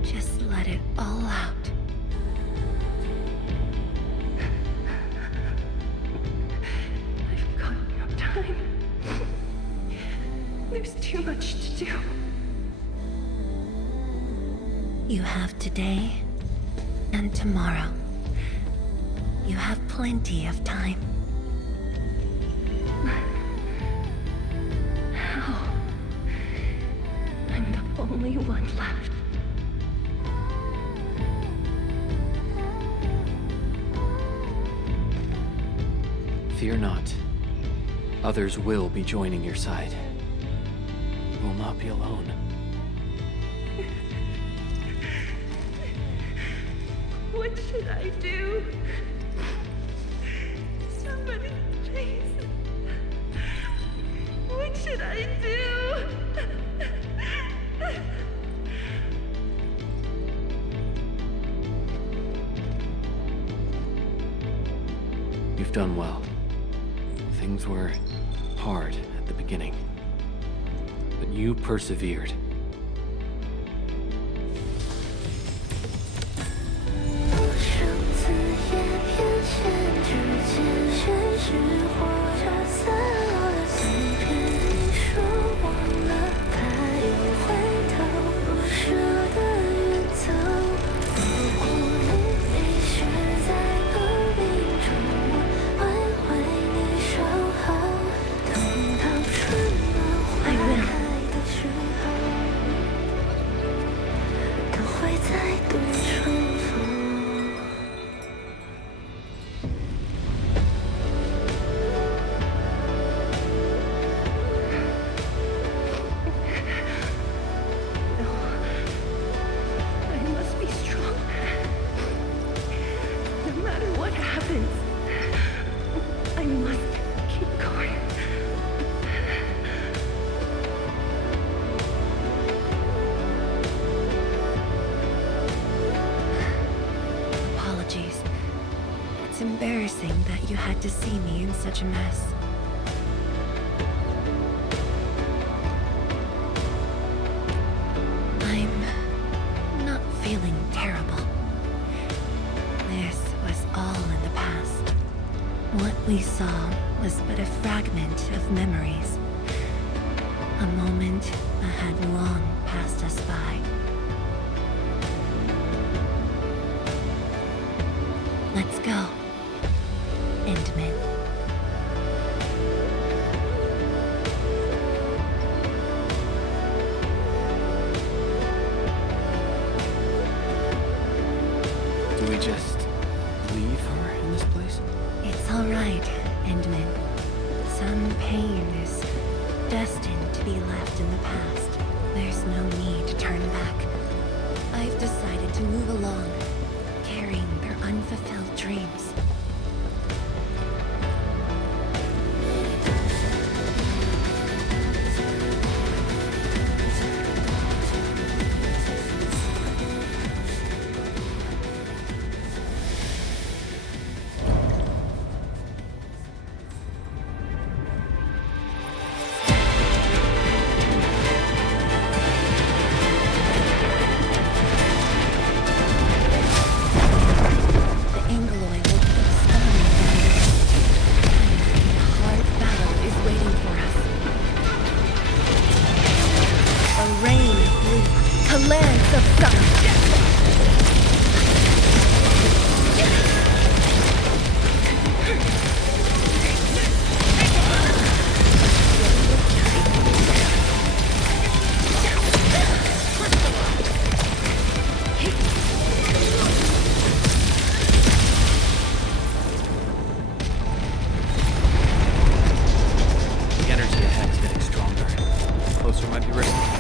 Just let it all out. I've got no time. There's too much to do. You have today and tomorrow. You have plenty of time. How? I'm the only one left. Fear not. Others will be joining your side. You will not be alone. What should I do? Somebody, please. What should I do? You've done well. Things were hard at the beginning, but you persevered. It's embarrassing that you had to see me in such a mess. I'm not feeling terrible. This was all in the past. What we saw was but a fragment of memories. A moment that had long passed us by. Let's go, Endman. Do we just leave her in this place? It's all right, Endman. Some pain is destined to be left in the past. There's no need to turn back. I've decided to move along, carrying their unfulfilled dreams. closer might be risky.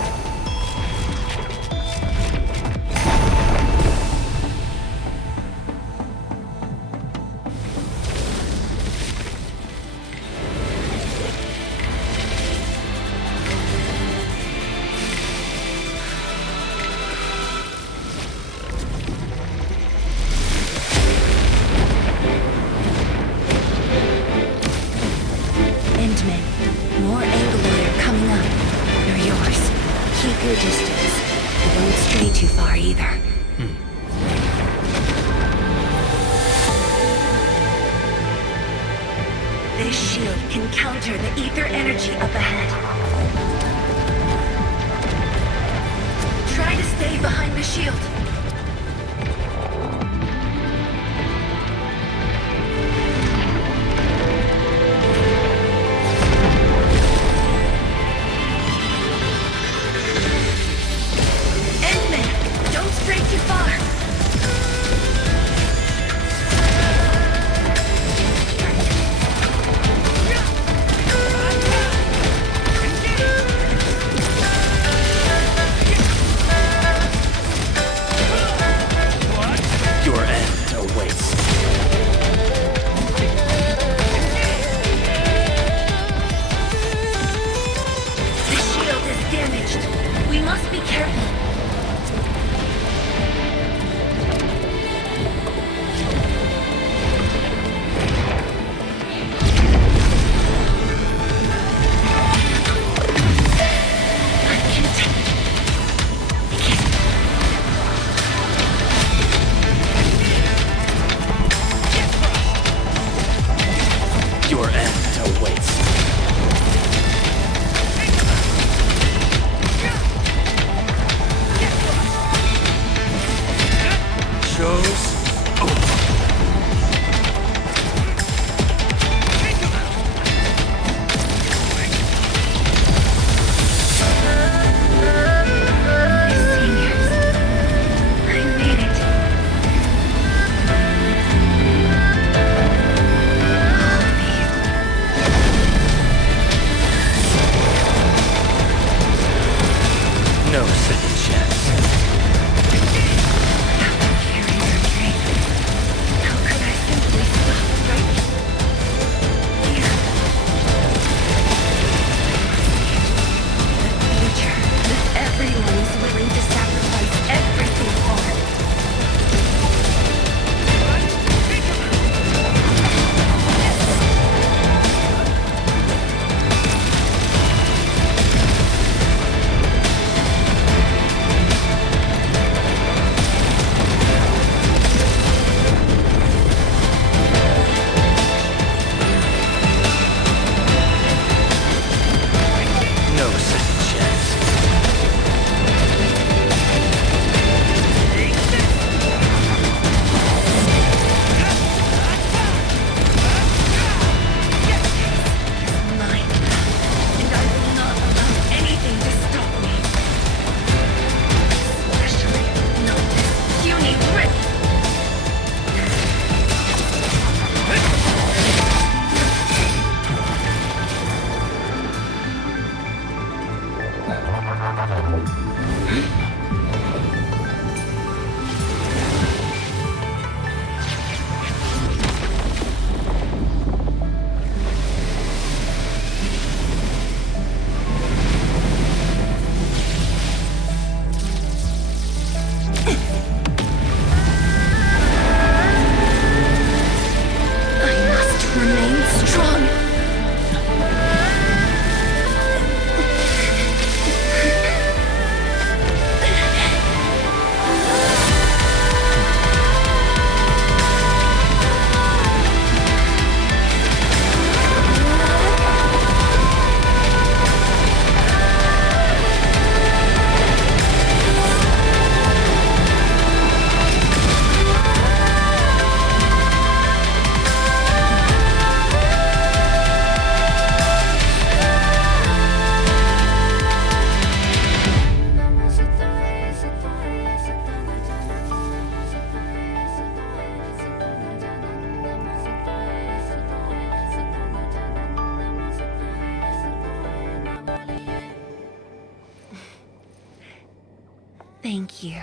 Thank you,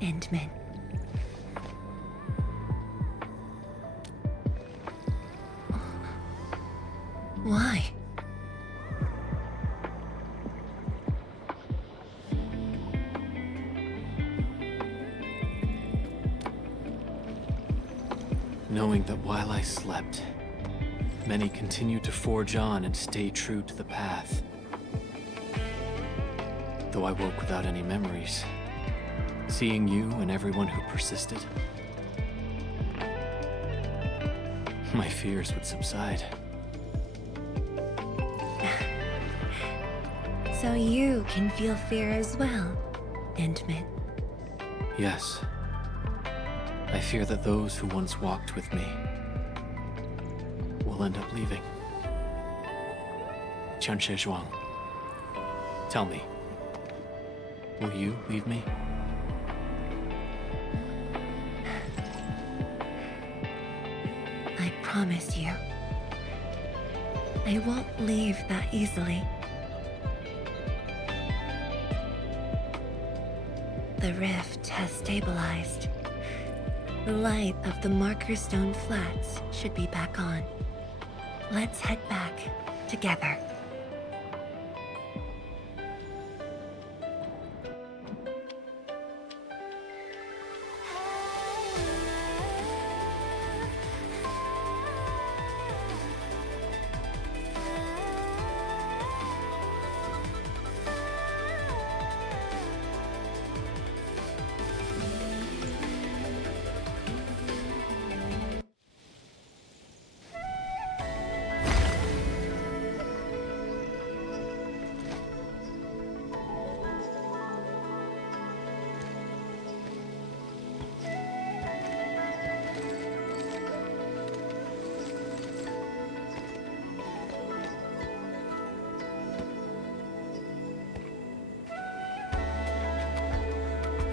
Endman. Why? Knowing that while I slept, many continued to forge on and stay true to the path. Though I woke without any memories, seeing you and everyone who persisted, my fears would subside. So you can feel fear as well, Endman. Yes. I fear that those who once walked with me will end up leaving. Qianxie Zhuang, tell me, will you leave me? I promise you, I won't leave that easily. The rift has stabilized. The light of the Marker Stone Flats should be back on. Let's head back together.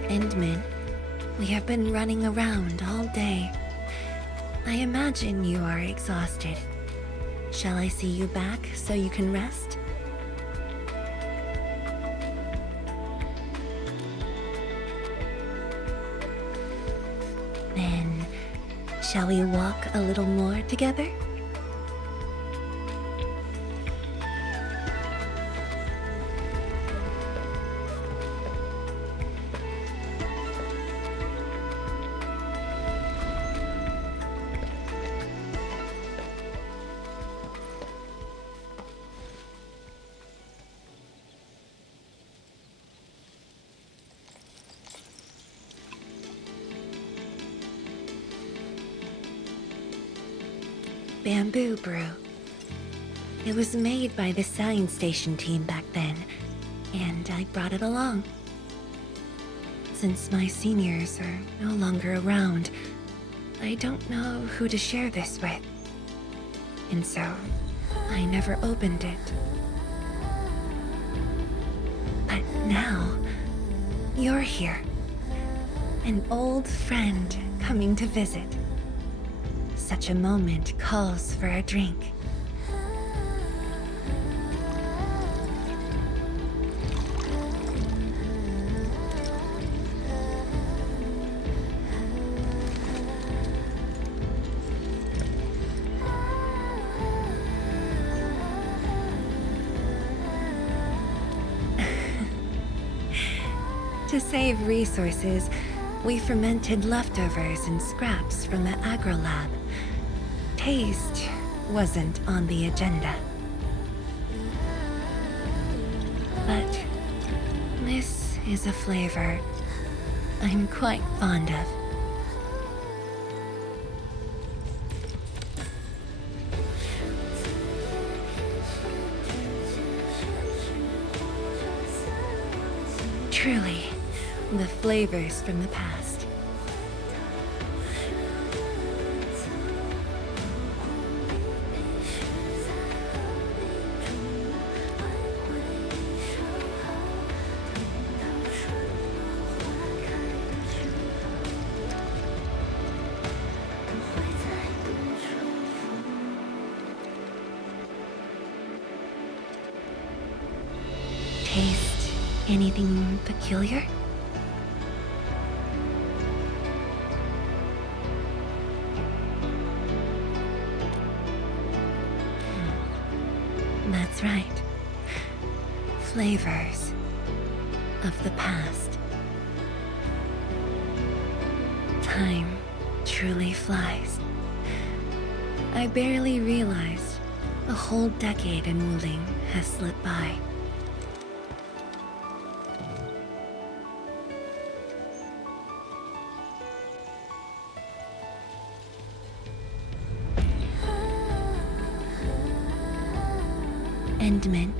Endman, we have been running around all day. I imagine you are exhausted. Shall I see you back so you can rest? Then, shall we walk a little more together? Bamboo brew. It was made by the science station team back then, and I brought it along. Since my seniors are no longer around, I don't know who to share this with. And so, I never opened it. But now, you're here. An old friend coming to visit. Such a moment calls for a drink. To save resources, we fermented leftovers and scraps from the agro lab. Taste wasn't on the agenda. But this is a flavor I'm quite fond of. Truly, the flavors from the past. Taste anything peculiar? That's right. Flavors of the past. Time truly flies. I barely realized a whole decade in Wuling has slipped by. Endman,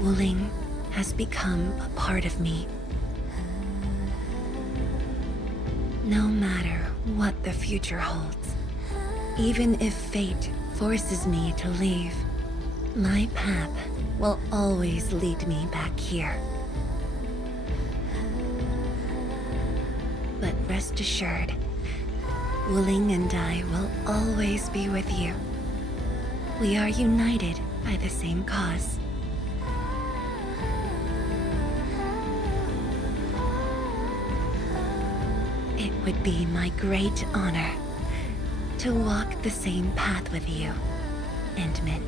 Wuling has become a part of me. No matter what the future holds, even if fate forces me to leave, my path will always lead me back here. But rest assured, Wuling and I will always be with you. We are united by the same cause. It would be my great honor to walk the same path with you, Endman.